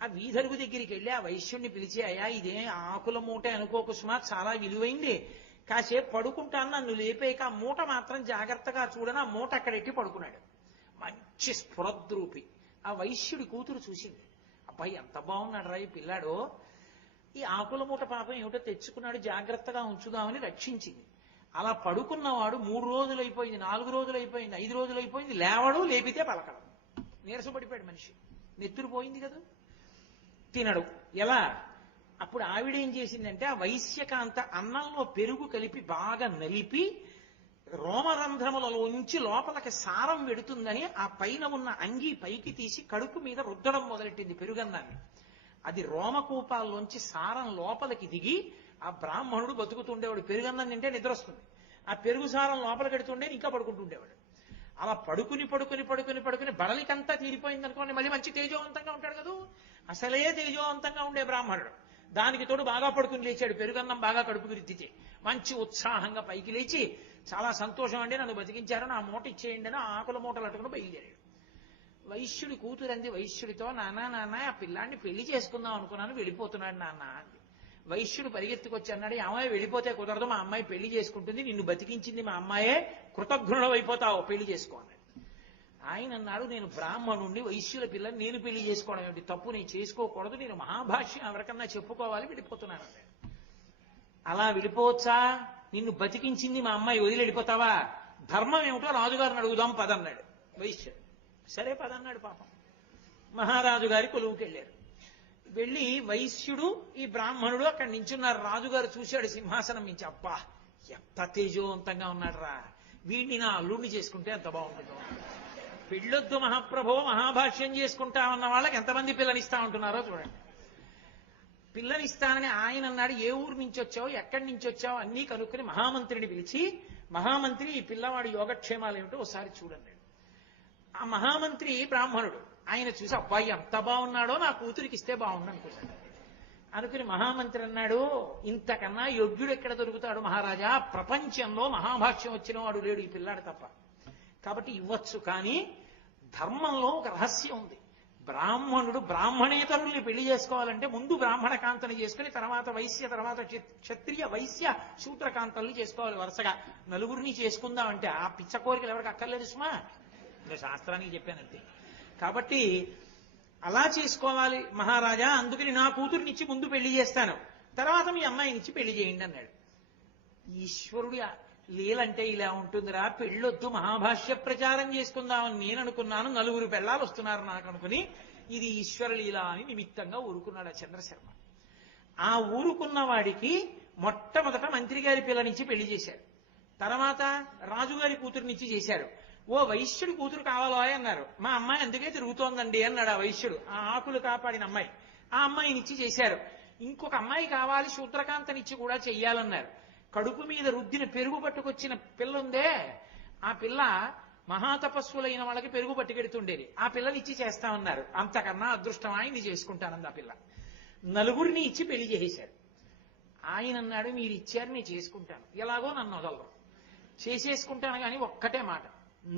ఆ వీధరుగు దగ్గరికి వెళ్ళి ఆ వైశ్యుడిని పిలిచి, అయ్యా ఇదే ఆకుల మూటే అనుకోకు సుమా, చాలా విలువైంది, కాసేపు పడుకుంటాను, నన్ను లేపేక ఆ మూట మాత్రం జాగ్రత్తగా చూడని ఆ మూట అక్కడెట్టి పడుకున్నాడు. మంచి స్ఫురద్రూపి. ఆ వైశ్యుడి కూతురు చూసింది, అబ్బాయి ఎంత బాగున్నాడు రా ఈ పిల్లాడు, ఈ ఆకుల మూట పాపం ఏమిటో తెచ్చుకున్నాడు, జాగ్రత్తగా ఉంచుదామని రక్షించింది. అలా పడుకున్నవాడు 3 రోజులు అయిపోయింది, 4 రోజులు అయిపోయింది, 5 రోజులు అయిపోయింది, లేవడు, లేపితే పలకడం. నీరసపడిపోయాడు మనిషి, నెత్తురు పోయింది కదా, తినడు. ఎలా? అప్పుడు ఆవిడేం చేసిందంటే ఆ వైశ్యకాంత అన్నంలో పెరుగు కలిపి బాగా నలిపి రోమరంధ్రములలో ఉంచి లోపలికి సారం వెడుతుందని ఆ పైన ఉన్న అంగీ పైకి తీసి కడుపు మీద రుద్దడం మొదలెట్టింది పెరుగన్నాన్ని. అది రోమకూపాల్లోంచి సారం లోపలికి దిగి ఆ బ్రాహ్మణుడు బతుకుతుండేవాడు. పెరుగన్నం తింటే నిద్ర వస్తుంది, ఆ పెరుగు సారం లోపలికి ఎడుతుండే ఇంకా పడుకుంటుండేవాడు. అలా పడుకుని పడుకుని పడుకుని పడుకుని బడలికంతా తీరిపోయింది అనుకోండి, మళ్ళీ మంచి తేజోవంతంగా ఉంటాడు కదా. అసలే తేజోవంతంగా ఉండే బ్రాహ్మణుడు దానికి తోడు బాగా పడుకుని లేచాడు. పెరుగన్నం బాగా కడుపుకి రుద్దితే మంచి ఉత్సాహంగా పైకి లేచి, చాలా సంతోషం అండి, నన్ను బతికించారు, నా మూట ఇచ్చేయండి అని ఆకుల మూటలు అట్టుకుని బయలుదేరాడు. వైశ్యుడి కూతురంది వైశ్యుడితో, నాన్న ఆ పిల్లాన్ని పెళ్లి చేసుకుందాం అనుకున్నాను, వెళ్ళిపోతున్నాడు నాన్న అంది. వైశ్యుడు పరిగెత్తుకొచ్చి అన్నాడు, అమ్మాయి వెళ్ళిపోతే కుదరదు, మా అమ్మాయి పెళ్లి చేసుకుంటుంది, నిన్ను బతికించింది మా అమ్మాయే, కృతజ్ఞుడు అయిపోతావు, పెళ్లి చేసుకో అన్నాడు. ఆయన అన్నాడు, నేను బ్రాహ్మణుణ్ణి, వైశ్యుల పిల్లని నేను పెళ్లి చేసుకోవడం ఏమిటి, తప్పు నేను చేసుకోకూడదు, నేను మహాభాష్యం ఎవరికన్నా చెప్పుకోవాలి, వెళ్ళిపోతున్నాను అన్నాడు. అలా వెళ్ళిపోవచ్చా? నిన్ను బతికించింది మా అమ్మాయి, వదిలి వెళ్ళిపోతావా? ధర్మం ఏమిటో రాజుగారిని అడుగుదాం పదన్నాడు వైశ్యుడు. సరే పదన్నాడు. పాపం మహారాజు గారి కొలువుకి వెళ్ళారు. వెళ్ళి వైశ్యుడు ఈ బ్రాహ్మణుడు అక్కడ నించున్నారు. రాజుగారు చూశాడు సింహాసనం నుంచి, అబ్బా ఎంత తేజోవంతంగా ఉన్నాడు రా, వీడిని నా అల్లుడిని చేసుకుంటే ఎంత బాగుంటుందో. పెళ్ళొద్దు మహాప్రభో, మహాభాష్యం చేసుకుంటామన్న వాళ్ళకి ఎంతమంది పిల్లనిస్తా ఉంటున్నారో చూడండి. పిల్లనిస్తానని ఆయన అన్నాడు, ఏ ఊరు నుంచి వచ్చావు, ఎక్కడి నుంచి వచ్చావు అన్నీ కనుక్కుని మహామంత్రిని పిలిచి, మహామంత్రి ఈ పిల్లవాడి యోగక్షేమాలు ఏమిటో ఒకసారి చూడన్నాడు. ఆ మహామంత్రి బ్రాహ్మణుడు. ఆయన చూసి అబ్బాయి ఎంత బాగున్నాడో నా కూతురికి ఇస్తే బాగుండు అనుకుంటాడు. అనుకుని మహామంత్రి అన్నాడు, ఇంతకన్నా యోగ్యుడు ఎక్కడ దొరుకుతాడు మహారాజా, ప్రపంచంలో మహాభాష్యం వచ్చిన వాడు లేడు ఈ పిల్లాడు తప్ప, కాబట్టి ఇవ్వచ్చు. కానీ ధర్మంలో ఒక రహస్యం ఉంది. బ్రాహ్మణుడు బ్రాహ్మణేతరుల్ని పెళ్లి చేసుకోవాలంటే ముందు బ్రాహ్మణ కాంతని చేసుకుని తర్వాత వైశ్య, తర్వాత క్షత్రియ, వైశ్య, శూద్ర కాంతల్ని చేసుకోవాలి వరుసగా. నలుగురిని చేసుకుందామంటే ఆ పిచ్చ కోరికలు ఎవరికి అక్కర్లేదు సుమా, నేను శాస్త్రానికి చెప్పానంతే. కాబట్టి అలా చేసుకోవాలి మహారాజా, అందుకని నా కూతురునిచ్చి ముందు పెళ్లి చేస్తాను, తర్వాత మీ అమ్మాయినిచ్చి పెళ్లి చేయండి అన్నాడు. ఈశ్వరుడి లీలంటే ఇలా ఉంటుందిరా, పెళ్ళొద్దు మహాభాష్య ప్రచారం చేసుకుందామని నేను అనుకున్నాను, నలుగురు పెళ్ళాలు వస్తున్నారు నాకు అనుకుని, ఇది ఈశ్వర లీల అని నిమిత్తంగా ఊరుకున్నాడు ఆ చంద్రశర్మ. ఆ ఊరుకున్న వాడికి మొట్టమొదట మంత్రి గారి పిల్లనిచ్చి పెళ్లి చేశారు, తర్వాత రాజుగారి కూతురునిచ్చి చేశారు. ఓ వైశ్యుడి కూతురు కావాలో అన్నారు. మా అమ్మాయి అందుకే తిరుగుతోందండి అన్నాడు ఆ వైశ్యుడు, ఆ ఆకులు కాపాడిన అమ్మాయి. ఆ అమ్మాయినిచ్చి చేశారు. ఇంకొక అమ్మాయి కావాలి శూద్రకాంతనిచ్చి కూడా చెయ్యాలన్నారు. కడుపు మీద రుద్దిన పెరుగు పట్టుకొచ్చిన పిల్ల ఉందే, ఆ పిల్ల మహాతపస్సులైన వాళ్ళకి పెరుగు పట్టుకెడుతుండేది, ఆ పిల్లనిచ్చి చేస్తామన్నారు. అంతకన్నా అదృష్టం ఆయన్ని చేసుకుంటానంది ఆ పిల్ల. నలుగురిని ఇచ్చి పెళ్లి చేసేశారు. ఆయన అన్నాడు, మీరు ఇచ్చారు నేను చేసుకుంటాను, ఎలాగో నన్ను వదలరు, చేసేసుకుంటాను, కానీ ఒక్కటే మాట,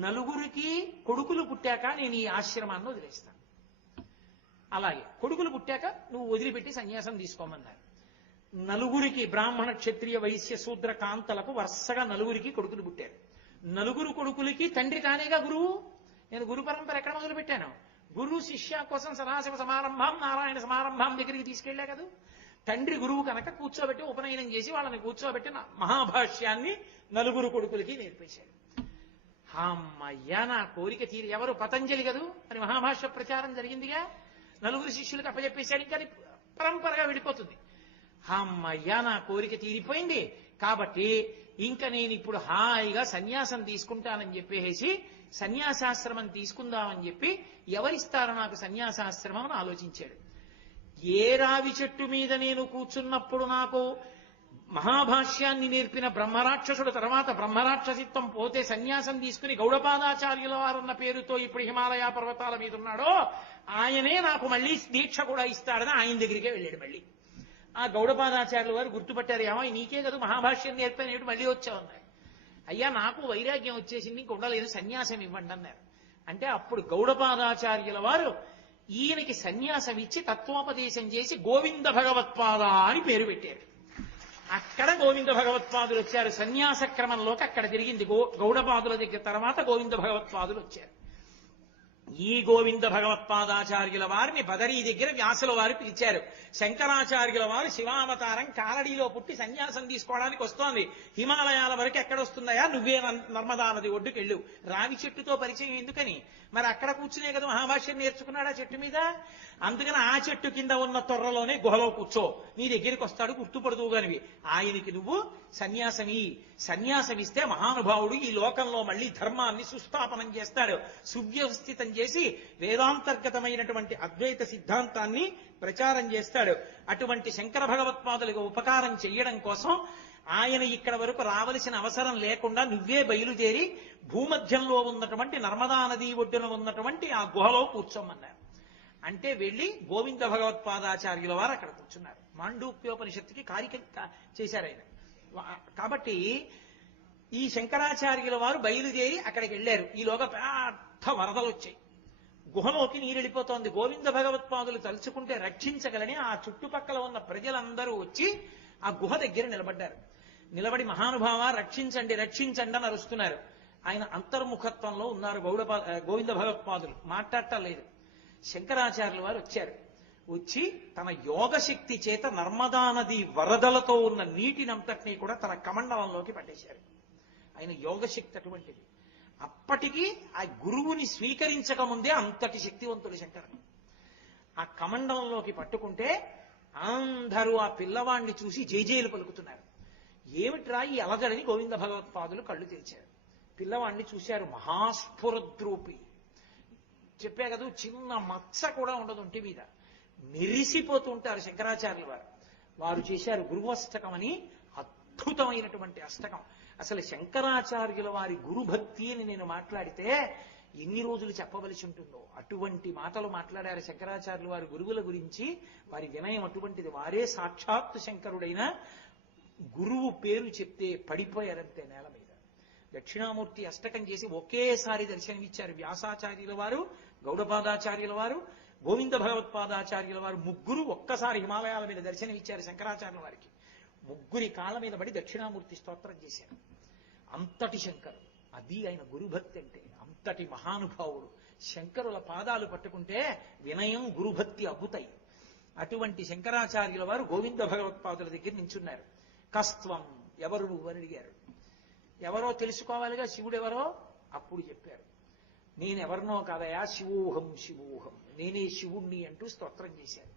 నలుగురికి కొడుకులు పుట్టాక నేను ఈ ఆశ్రమాన్ని వదిలేస్తాను, అలాగే కొడుకులు పుట్టాక నువ్వు వదిలిపెట్టి సన్యాసం తీసుకోమన్నారు. నలుగురికి బ్రాహ్మణ, క్షత్రియ, వైశ్య, శూద్ర కాంతలకు వరుసగా నలుగురికి కొడుకులు పుట్టారు. నలుగురు కొడుకులకి తండ్రి తానేగా గురువు. నేను గురు పరంపర ఎక్కడ మొదలు పెట్టాను, గురు శిష్య కోసం సదాశివ సమారంభం నారాయణ సమారంభం దగ్గరికి తీసుకెళ్లే కదా. తండ్రి గురువు కనుక కూర్చోబెట్టి ఉపనయనం చేసి వాళ్ళని కూర్చోబెట్టి మహాభాష్యాన్ని నలుగురు కొడుకులకి నేర్పేశాడు. అమ్మయ్యా నా కోరిక తీరి, ఎవరు పతంజలి కదూ, మరి మహాభాష్య ప్రచారం జరిగిందిగా, నలుగురు శిష్యులకు అప్పచెప్పేశాడు, ఇంకా పరంపరగా విడిపోతుంది. అమ్మయ్యా నా కోరిక తీరిపోయింది, కాబట్టి ఇంకా నేను ఇప్పుడు హాయిగా సన్యాసం తీసుకుంటానని చెప్పేసి సన్యాసాశ్రమం తీసుకుందామని చెప్పి, ఎవరిస్తారో నాకు సన్యాసాశ్రమం అని ఆలోచించాడు. ఏ రావి చెట్టు మీద నేను కూర్చున్నప్పుడు నాకు మహాభాష్యాన్ని నేర్పిన బ్రహ్మరాక్షసుడు తర్వాత బ్రహ్మరాక్షసిత్వం పోతే సన్యాసం తీసుకుని గౌడపాదాచార్యుల వారన్న పేరుతో ఇప్పుడు హిమాలయ పర్వతాల మీద ఉన్నాడో, ఆయనే నాకు మళ్ళీ దీక్ష కూడా ఇస్తాడని ఆయన దగ్గరికే వెళ్ళాడు. మళ్ళీ ఆ గౌడపాదాచార్యుల వారు గుర్తుపట్టారు, ఏమో నీకే కదా మహాభాష్యం నేర్పాను, మళ్ళీ వచ్చావన్నారు. అయ్యా నాకు వైరాగ్యం వచ్చేసింది, ఇంక ఉండలేదు, సన్యాసం ఇవ్వండి అన్నారు. అంటే అప్పుడు గౌడపాదాచార్యుల వారు ఈయనకి సన్యాసం ఇచ్చి తత్వోపదేశం చేసి గోవింద భగవత్పాద అని పేరు పెట్టారు. అక్కడ గోవింద భగవత్పాదులు వచ్చారు. సన్యాస క్రమంలోకి అక్కడ జరిగింది. గౌడపాదుల దగ్గర తర్వాత గోవింద భగవత్పాదులు వచ్చారు. ఈ గోవింద భగవత్పాదాచార్యుల వారిని బదరీ దగ్గర వ్యాసుల వారు పిలిచారు. శంకరాచార్యుల వారు శివావతారం కాలడీలో పుట్టి సన్యాసం తీసుకోవడానికి వస్తోంది. హిమాలయాల వరకు ఎక్కడొస్తుందయా, నువ్వే నర్మదా నది ఒడ్డుకెళ్ళు. రావి చెట్టుతో పరిచయం ఎందుకని, మరి అక్కడ కూర్చునే కదా మహాభాష్యం నేర్చుకున్నాడు ఆ చెట్టు మీద. అందుకని ఆ చెట్టు కింద ఉన్న తొర్రలోనే గుహలో కూర్చో, నీ దగ్గరికి వస్తాడు, గుర్తుపడుతూగానివి. ఆయనకి నువ్వు సన్యాసమిస్తే మహానుభావుడు ఈ లోకంలో మళ్ళీ ధర్మాన్ని సుస్థాపనం చేస్తాడు, సువ్యవస్థితం చేసి వేదాంతర్గతమైనటువంటి అద్వైత సిద్ధాంతాన్ని ప్రచారం చేస్తాడు. అటువంటి శంకర భగవత్పాదులకు ఉపకారం చెయ్యడం కోసం ఆయన ఇక్కడ వరకు రావలసిన అవసరం లేకుండా నువ్వే బయలుదేరి భూమధ్యంలో ఉన్నటువంటి నర్మదా నదీ ఒడ్డున ఉన్నటువంటి ఆ గుహలో కూర్చోమన్నారు. అంటే వెళ్లి గోవింద భగవత్పాదాచార్యుల వారు అక్కడ కూర్చున్నారు. మాండూక్యోపనిషత్తుకి కారిక చేశారు ఆయన. కాబట్టి ఈ శంకరాచార్యుల వారు బయలుదేరి అక్కడికి వెళ్ళారు. ఈలోగా పెద్ద వరదలు వచ్చాయి, గుహలోకి నీరు వెళ్ళిపోతోంది. గోవింద భగవత్పాదులు తలుచుకుంటే రక్షించగలని ఆ చుట్టుపక్కల ఉన్న ప్రజలందరూ వచ్చి ఆ గుహ దగ్గర నిలబడ్డారు. నిలబడి మహానుభావ రక్షించండి రక్షించండి అని అరుస్తున్నారు. ఆయన అంతర్ముఖత్వంలో ఉన్నారు. గోవింద భగవత్పాదులు మాట్లాడటలేదు. శంకరాచార్యుల వారు వచ్చారు. వచ్చి తన యోగశక్తి చేత నర్మదా నది వరదలతో ఉన్న నీటినంతటినీ కూడా తన కమండలంలోకి పట్టేశారు. ఆయన యోగశక్తి అటువంటిది. అప్పటికి ఆ గురువుని స్వీకరించక ముందే అంతటి శక్తివంతుడు శంకరుడు. ఆ కమండలంలోకి పట్టుకుంటే అందరూ ఆ పిల్లవాణ్ణి చూసి జైజేలు పలుకుతున్నారు. ఏమిట్రా ఈ అలజడని గోవింద భగవత్పాదులు కళ్ళు తెరిచారు. పిల్లవాణ్ణి చూశారు. మహాస్ఫురద్రూపి, చెప్పా కదా, చిన్న మచ్చ కూడా ఉండదు ఒంటి మీద, మెరిసిపోతూ ఉంటారు శంకరాచార్యుల వారు. వారు చేశారు గురువష్టకం అని అద్భుతమైనటువంటి అష్టకం. అసలు శంకరాచార్యుల వారి గురుభక్తి అని నేను మాట్లాడితే ఎన్ని రోజులు చెప్పవలసి ఉంటుందో అటువంటి మాటలు మాట్లాడారు శంకరాచార్యుల వారి గురువుల గురించి. వారి వినయం అటువంటిది. వారే సాక్షాత్తు శంకరుడైన గురువు పేరు చెప్తే పడిపోయారంతే నేల మీద. దక్షిణామూర్తి అష్టకం చేసి ఒకేసారి దర్శనమిచ్చారు వ్యాసాచార్యుల వారు, గౌడపాదాచార్యుల వారు, గోవింద భగవత్పాదాచార్యుల వారు ముగ్గురు ఒక్కసారి హిమాలయాల మీద దర్శనమిచ్చారు శంకరాచార్యుల వారికి. ముగ్గురి కాళ్ళ మీద పడి దక్షిణామూర్తి స్తోత్రం చేశారు. అంతటి శంకరుడు. అది ఆయన గురుభక్తి అంటే. అంతటి మహానుభావుడు. శంకరుల పాదాలు పట్టుకుంటే వినయం గురుభక్తి అబ్బుతాయి. అటువంటి శంకరాచార్యుల వారు గోవింద భగవత్పాదుల దగ్గర నించున్నారు. కస్త్వం, ఎవరు నువ్వు అని అడిగారు. ఎవరో తెలుసుకోవాలిగా, శివుడెవరో. అప్పుడు చెప్పారు, నేనెవరినో కాదయా, శివోహం శివోహం, నేనే శివుణ్ణి అంటూ స్తోత్రం చేశారు.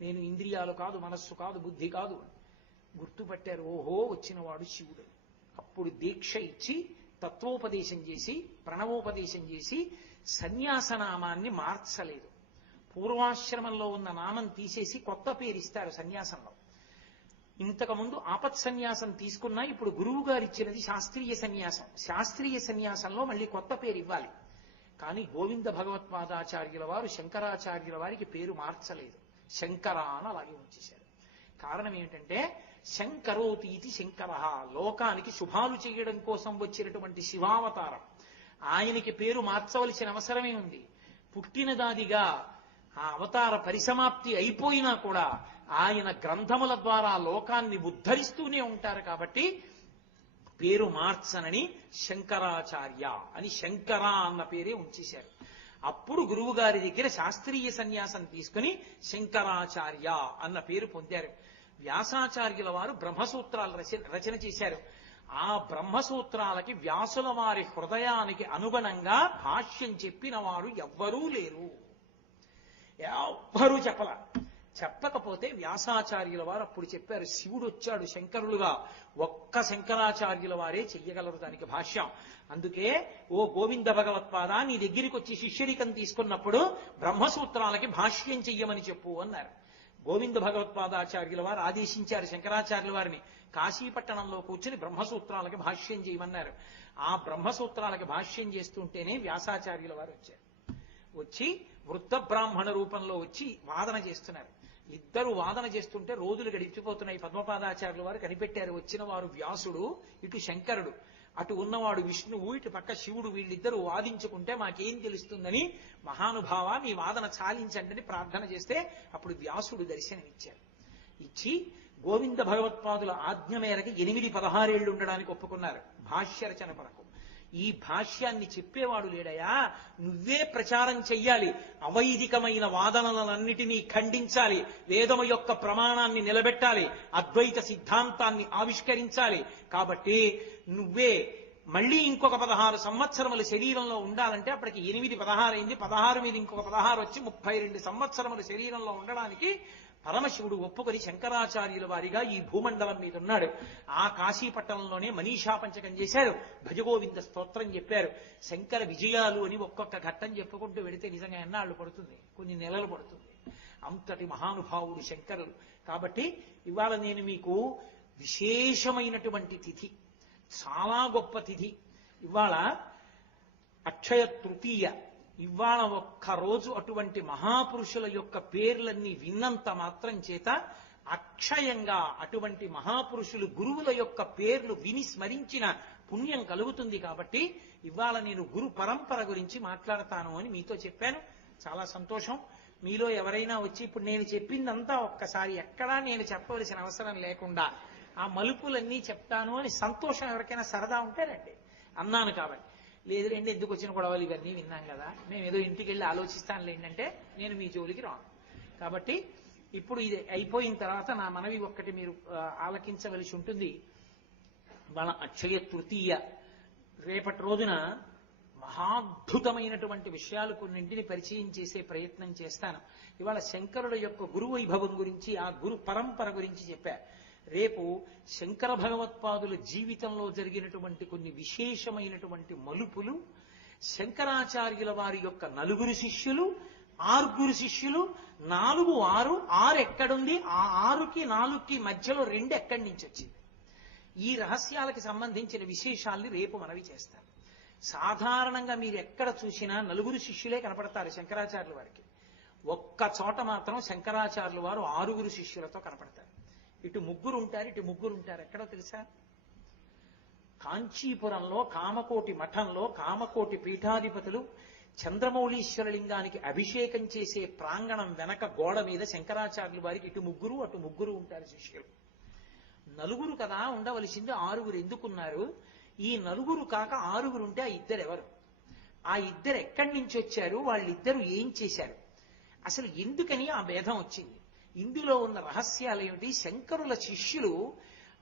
నేను ఇంద్రియాలు కాదు, మనస్సు కాదు, బుద్ధి కాదు. గుర్తుపట్టారు, ఓహో వచ్చినవాడు శివుడు. అప్పుడు దీక్ష ఇచ్చి తత్వోపదేశం చేసి ప్రణవోపదేశం చేసి సన్యాసనామాన్ని మార్చలేదు. పూర్వాశ్రమంలో ఉన్న నామం తీసేసి కొత్త పేరు ఇస్తారు సన్యాసంలో. ఇంతకుముందు ఆపత్ సన్యాసం తీసుకున్నా, ఇప్పుడు గురువు గారు ఇచ్చినది శాస్త్రీయ సన్యాసం. శాస్త్రీయ సన్యాసంలో మళ్ళీ కొత్త పేరు ఇవ్వాలి. కానీ గోవింద భగవత్పాదాచార్యుల వారు శంకరాచార్యుల వారికి పేరు మార్చలేదు. శంకర అని అలాగే ఉంచేశారు. కారణం ఏమిటంటే శంకరోతి ఇది శంకర, లోకానికి శుభాలు చేయడం కోసం వచ్చినటువంటి శివావతారం. ఆయనకి పేరు మార్చవలసిన అవసరమే ఉంది. పుట్టినదాదిగా ఆ అవతార పరిసమాప్తి అయిపోయినా కూడా ఆయన గ్రంథముల ద్వారా లోకాన్ని ఉద్ధరిస్తూనే ఉంటారు. కాబట్టి పేరు మార్చనని శంకరాచార్య అని శంకర అన్న పేరే ఉంచేశారు. అప్పుడు గురువు గారి దగ్గర శాస్త్రీయ సన్యాసం తీసుకుని శంకరాచార్య అన్న పేరు పొందారు. వ్యాసాచార్యుల వారు బ్రహ్మసూత్రాలు రచన చేశారు. ఆ బ్రహ్మసూత్రాలకి వ్యాసుల వారి హృదయానికి అనుగుణంగా భాష్యం చెప్పిన వారు ఎవ్వరూ లేరు. ఎవ్వరూ చెప్పకపోతే వ్యాసాచార్యుల వారు అప్పుడు చెప్పారు, శివుడు వచ్చాడు శంకరులుగా, ఒక్క శంకరాచార్యుల వారే చెయ్యగలరు దానికి భాష్యం. అందుకే ఓ గోవింద భగవత్పాద, నీ దగ్గరికి వచ్చి శిష్యరికం తీసుకున్నప్పుడు బ్రహ్మసూత్రాలకి భాష్యం చెయ్యమని చెప్పు అన్నారు. గోవింద భగవత్పాదాచార్యుల వారు ఆదేశించారు శంకరాచార్యుల వారిని, కాశీపట్టణంలో కూర్చుని బ్రహ్మసూత్రాలకి భాష్యం చేయమన్నారు. ఆ బ్రహ్మసూత్రాలకి భాష్యం చేస్తుంటేనే వ్యాసాచార్యుల వారు వచ్చారు. వచ్చి వృత్త బ్రాహ్మణ రూపంలో వచ్చి వాదన చేస్తున్నారు. ఇద్దరు వాదన చేస్తుంటే రోజులు గడిచిపోతున్నాయి. పద్మపాదాచార్యుల వారు కనిపెట్టారు, వచ్చిన వారు వ్యాసుడు, ఇటు శంకరుడు, అటు ఉన్నవాడు విష్ణువు, ఇటు పక్క శివుడు, వీళ్ళిద్దరూ వాదించుకుంటే మాకేం తెలుస్తుందని, మహానుభావ మీ వాదన చాలించండి అని ప్రార్థన చేస్తే అప్పుడు వ్యాసుడు దర్శనమిచ్చారు. ఇచ్చి గోవింద భగవత్పాదుల ఆజ్ఞ మేరకు 8-16 ఏళ్లు ఉండడానికి ఒప్పుకున్నారు భాష్య రచన కొరకు. ఈ భాష్యాన్ని చెప్పేవాడు లేడయా, నువ్వే ప్రచారం చెయ్యాలి, అవైదికమైన వాదనలన్నిటినీ ఖండించాలి, వేదము యొక్క ప్రమాణాన్ని నిలబెట్టాలి, అద్వైత సిద్ధాంతాన్ని ఆవిష్కరించాలి. కాబట్టి నువ్వే మళ్ళీ ఇంకొక 16 సంవత్సరములు శరీరంలో ఉండాలంటే అప్పటికి 8-16 అయింది. 16 మీద ఇంకొక 16 వచ్చి 32 సంవత్సరములు శరీరంలో ఉండడానికి పరమశివుడు ఒప్పుకొని శంకరాచార్యుల వారిగా ఈ భూమండలం మీద ఉన్నాడు. ఆ కాశీపట్టణంలోనే మనీషా పంచకం చేశారు, భజగోవింద స్తోత్రం చెప్పారు. శంకర విజయాలు అని ఒక్కొక్క ఘట్టం చెప్పుకుంటూ వెడితే నిజంగా ఎన్నాళ్ళు పడుతుంది, కొన్ని నెలలు పడుతుంది. అంతటి మహానుభావుడు శంకరులు. కాబట్టి ఇవాళ నేను మీకు విశేషమైనటువంటి తిథి, చాలా గొప్ప తిథి. ఇవాళ అక్షయ తృతీయ. ఇవాళ ఒక్కరోజు అటువంటి మహాపురుషుల యొక్క పేర్లన్నీ విన్నంత మాత్రం చేత అక్షయంగా అటువంటి మహాపురుషులు గురువుల యొక్క పేర్లు విని స్మరించిన పుణ్యం కలుగుతుంది. కాబట్టి ఇవాళ నేను గురు పరంపర గురించి మాట్లాడతాను అని మీతో చెప్పాను. చాలా సంతోషం. మీలో ఎవరైనా వచ్చి ఇప్పుడు నేను చెప్పిందంతా ఒక్కసారి ఎక్కడా నేను చెప్పవలసిన అవసరం లేకుండా ఆ మలుపులన్నీ చెప్తాను అని సంతోషం ఎవరికైనా సరదా ఉంటే రండి అన్నాను. కాబట్టి లేదు రండి, ఎందుకు వచ్చిన గొడవలు ఇవన్నీ విన్నాం కదా, మేము ఏదో ఇంటికి వెళ్ళి ఆలోచిస్తాను లేంటంటే నేను మీ జోలికి రాను. కాబట్టి ఇప్పుడు ఇది అయిపోయిన తర్వాత నా మనవి ఒక్కటి మీరు ఆలకించవలసి ఉంటుంది. మన అక్షయ తృతీయ రేపటి రోజున మహాద్భుతమైనటువంటి విషయాలు కొన్నింటిని పరిచయం చేసే ప్రయత్నం చేస్తాను. ఇవాళ శంకరుల యొక్క గురు వైభవం గురించి, ఆ గురు పరంపర గురించి చెప్పారు. రేపు శంకర భగవత్పాదుల జీవితంలో జరిగినటువంటి కొన్ని విశేషమైనటువంటి మలుపులు, శంకరాచార్యుల వారి యొక్క 9 శిష్యులు, ఆరుగురు శిష్యులు, 4, 6, 6 ఎక్కడుంది, ఆ 6కి 4కి మధ్యలో 2 ఎక్కడి నుంచి వచ్చింది? ఈ రహస్యాలకు సంబంధించిన విశేషాల్ని రేపు మనవి చేస్తాను. సాధారణంగా మీరు ఎక్కడ చూసినా 4 శిష్యులే కనపడతారు శంకరాచార్యుల వారికి. ఒక్క చోట మాత్రం శంకరాచార్యుల వారు 6 శిష్యులతో కనపడతారు. ఇటు 3 ఉంటారు, ఇటు 3 ఉంటారు. ఎక్కడో తెలుసా? కాంచీపురంలో కామకోటి మఠంలో కామకోటి పీఠాధిపతులు చంద్రమౌళీశ్వర లింగానికి అభిషేకం చేసే ప్రాంగణం వెనక గోడ మీద శంకరాచార్యుల వారికి ఇటు 3 అటు 3 ఉంటారు శిష్యులు. 4 కదా ఉండవలసింది, 6 ఎందుకున్నారు? ఈ 4 కాక 6 ఉంటే ఆ 2 ఎవరు? ఆ 2 ఎక్కడి నుంచి వచ్చారు? వాళ్ళిద్దరూ ఏం చేశారు? అసలు ఎందుకని ఆ భేదం వచ్చింది? ఇందులో ఉన్న రహస్యాలు ఏమిటి? శంకరుల శిష్యులు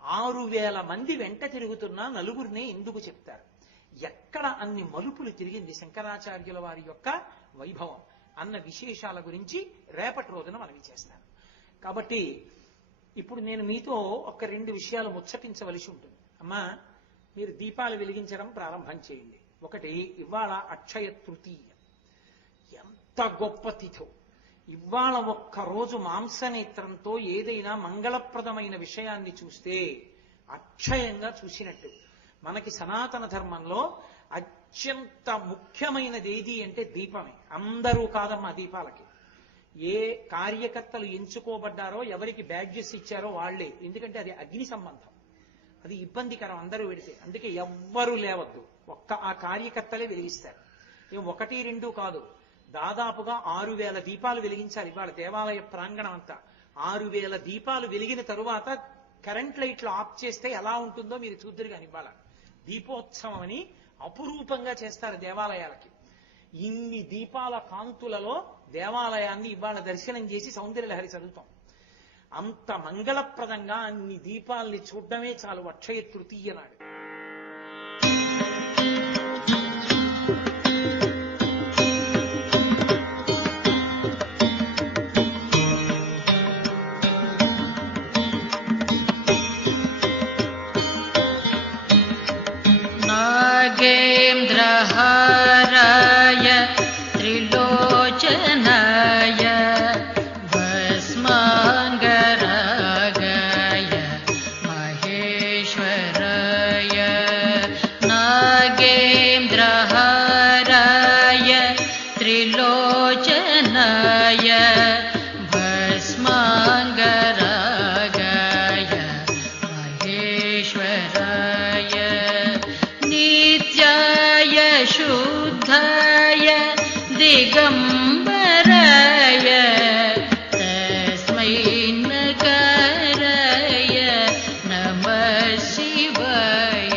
6000 మంది వెంట తిరుగుతున్నా 4 ఎందుకు చెప్తారు? ఎక్కడ అన్ని మలుపులు తిరిగింది శంకరాచార్యుల వారి యొక్క వైభవం అన్న విశేషాల గురించి రేపటి రోజున మనవి చేస్తాను. కాబట్టి ఇప్పుడు నేను మీతో ఒక 2 విషయాలు ముచ్చటించవలసి ఉంటుంది. అమ్మా, మీరు దీపాలు వెలిగించడం ప్రారంభం చేయండి. ఒకటి, ఇవాళ అక్షయ తృతీయ. ఎంత గొప్ప తిథో! ఇవాళ ఒక్కరోజు మాంసనేత్రంతో ఏదైనా మంగళప్రదమైన విషయాన్ని చూస్తే అక్షయంగా చూసినట్టు. మనకి సనాతన ధర్మంలో అత్యంత ముఖ్యమైనది ఏది అంటే దీపమే. అందరూ కాదమ్మా దీపాలకి. ఏ కార్యకర్తలు ఎంచుకోబడ్డారో, ఎవరికి బ్యాడ్జెస్ ఇచ్చారో వాళ్లే. ఎందుకంటే అది అగ్ని సంబంధం, అది ఇబ్బందికరం అందరూ వెడితే. అందుకే ఎవ్వరూ లేవద్దు, ఒక్క ఆ కార్యకర్తలే వెలిగిస్తారు. ఏం 1, 2 కాదు, దాదాపుగా 6000 దీపాలు వెలిగించాలి ఇవాళ దేవాలయ ప్రాంగణం అంతా. 6000 దీపాలు వెలిగిన తరువాత కరెంట్ లైట్లు ఆఫ్ చేస్తే ఎలా ఉంటుందో మీరు చూద్దరు. కానీ ఇవాళ దీపోత్సవం అని అపురూపంగా చేస్తారు దేవాలయాలకి. ఇన్ని దీపాల కాంతులలో దేవాలయాన్ని ఇవాళ దర్శనం చేసి సౌందర్యలహరి చదువుతాం. అంత మంగళప్రదంగా అన్ని దీపాల్ని చూడడమే చాలు అక్షయ తృతీయ నాడు. నాగేంద్రహారాయ త్రిలోచనాయ భస్మాంగరాగాయ మహేశ్వరాయ. నాగేంద్రహారాయ త్రిలోచనాయ భస్మాంగరాగాయ మహేశ్వరాయ. నిత్యాయ శుద్ధాయ దిగంబరాయ తస్మై నకారాయ నమః శివాయ.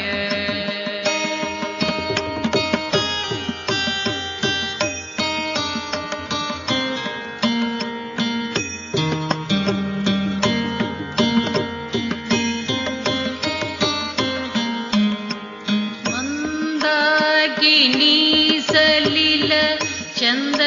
మందాకినీ సలిల చంద్ర